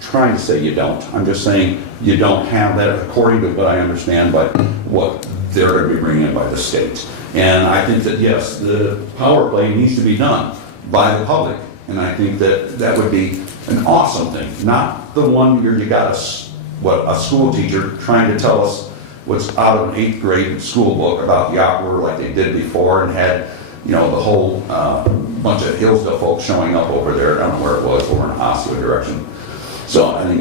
trying to say you don't. I'm just saying you don't have that according to what I understand by what they're going to be bringing in by the states. And I think that, yes, the power play needs to be done by the public. And I think that that would be an awesome thing, not the one where you got a school teacher trying to tell us what's out of an 8th grade school book about the aquifer like they did before, and had, the whole bunch of Hillsdale folks showing up over there. I don't know where it was, over in Osceola direction. So I think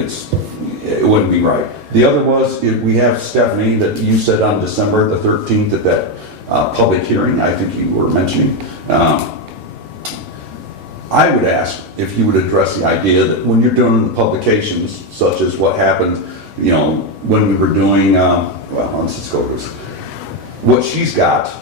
it wouldn't be right. The other was, we have Stephanie, that you said on December the 13th at that public hearing, I think you were mentioning. I would ask if you would address the idea that when you're doing publications, such as what happened, when we were doing, let's just go with this. What she's got,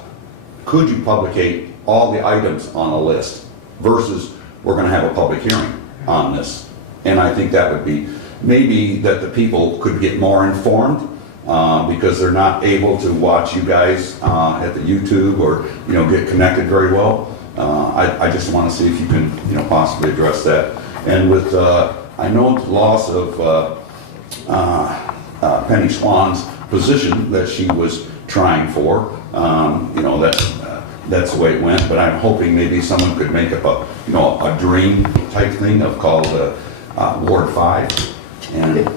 could you publicate all the items on a list versus we're going to have a public hearing on this? And I think that would be maybe that the people could get more informed because they're not able to watch you guys at the YouTube or get connected very well. I just want to see if you can possibly address that. And with I I know the loss of Penny Swan's position that she was trying for. That's the way it went, but I'm hoping maybe someone could make up a dream type thing of called Ward 5. And,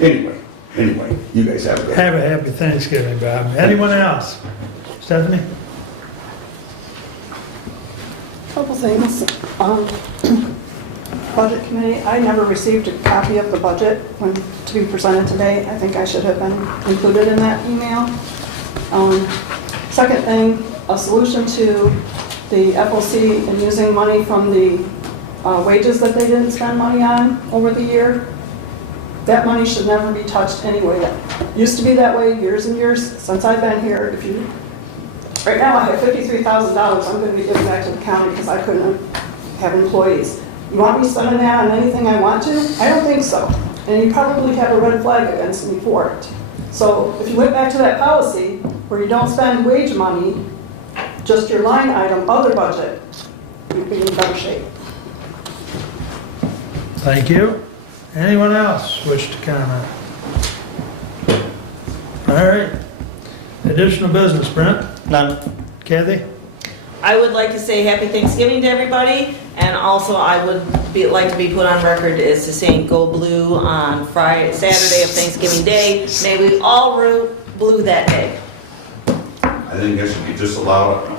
anyway, you guys have a good Have a happy Thanksgiving, Bob. Anyone else? Stephanie? Couple things. Budget committee, I never received a copy of the budget to be presented today. I think I should have been included in that email. Second thing, a solution to the FOC and using money from the wages that they didn't spend money on over the year. That money should never be touched anyway. It used to be that way years and years since I've been here. Right now I have $53,000 I'm going to be giving back to the county because I couldn't have employees. You want me spending that on anything I want to? I don't think so. And you probably have a red flag against me for it. So if you went back to that policy where you don't spend wage money, just your line item, other budget, you'd be in better shape. Thank you. Anyone else wish to comment? All right. Additional business, Brent? None. Kathy? I would like to say happy Thanksgiving to everybody, and also I would like to be put on record as to saying go blue on Saturday of Thanksgiving Day. May we all root blue that day. I think I should be just allowed.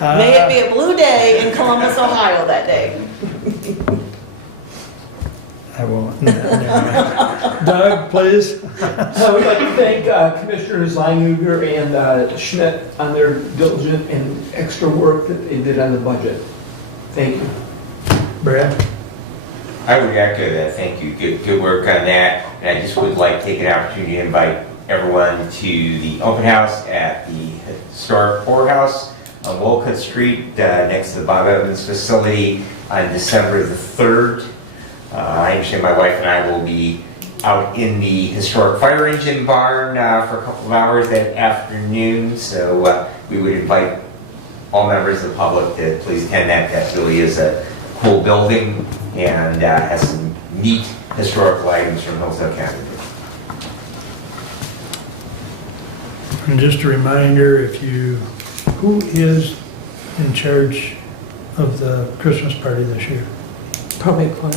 May it be a blue day in Columbus, Ohio that day. I won't. No. Doug, please. I would like to thank Commissioners Leinuger and Schmidt on their diligent and extra work that they did on the budget. Thank you. Brad? I would echo that. Thank you. Good work on that. And I just would like to take an opportunity to invite everyone to the open house at the historic courthouse on Wolcott Street, next to the Bob Evans facility on December the 3rd. I understand my wife and I will be out in the historic fire engine barn for a couple of hours that afternoon. So we would invite all members of the public to please attend that. That really is a cool building and has some neat historical items from Hillsdale County. And just a reminder, who is in charge of the Christmas party this year? Probate court,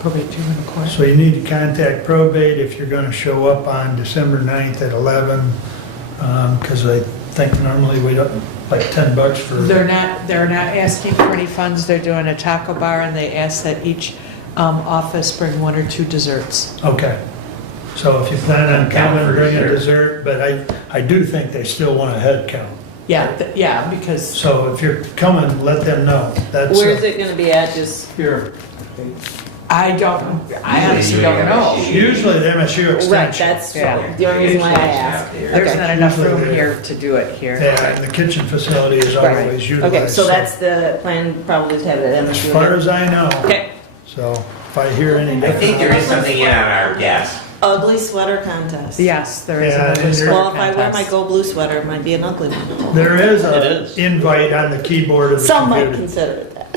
probate juvenile court. So you need to contact probate if you're going to show up on December 9th at 11, because I think normally we don't, like $10 for. They're not asking for any funds. They're doing a taco bar, and they ask that each office bring 1 or 2 desserts. Okay. So if you plan on coming, bring a dessert, but I do think they still want a head count. Yeah, because. So if you're coming, let them know. Where is it going to be at? Just here. I honestly don't know. Usually the MSU extension. right. That's the only reason why I asked. There's not enough room here to do it here. Yeah, and the kitchen facility is always utilized. Okay, so that's the plan, probably to have it at As MSU. far as I know. Okay. So if I hear any I different. think there is something in on our desk. Ugly sweater contest. Yes, there is. Yeah, Well, if I wear my go blue sweater, it might be an ugly one. There is It an is. invite on the keyboard of the Some might computer. consider it that.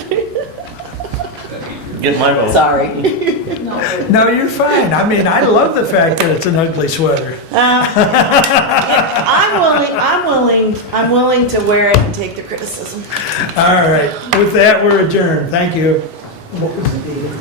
Get my vote. Sorry. No, you're fine. I mean, I love the fact that it's an ugly sweater. I'm willing to wear it and take the criticism. All right, with that, we're adjourned. Thank you. What was the date?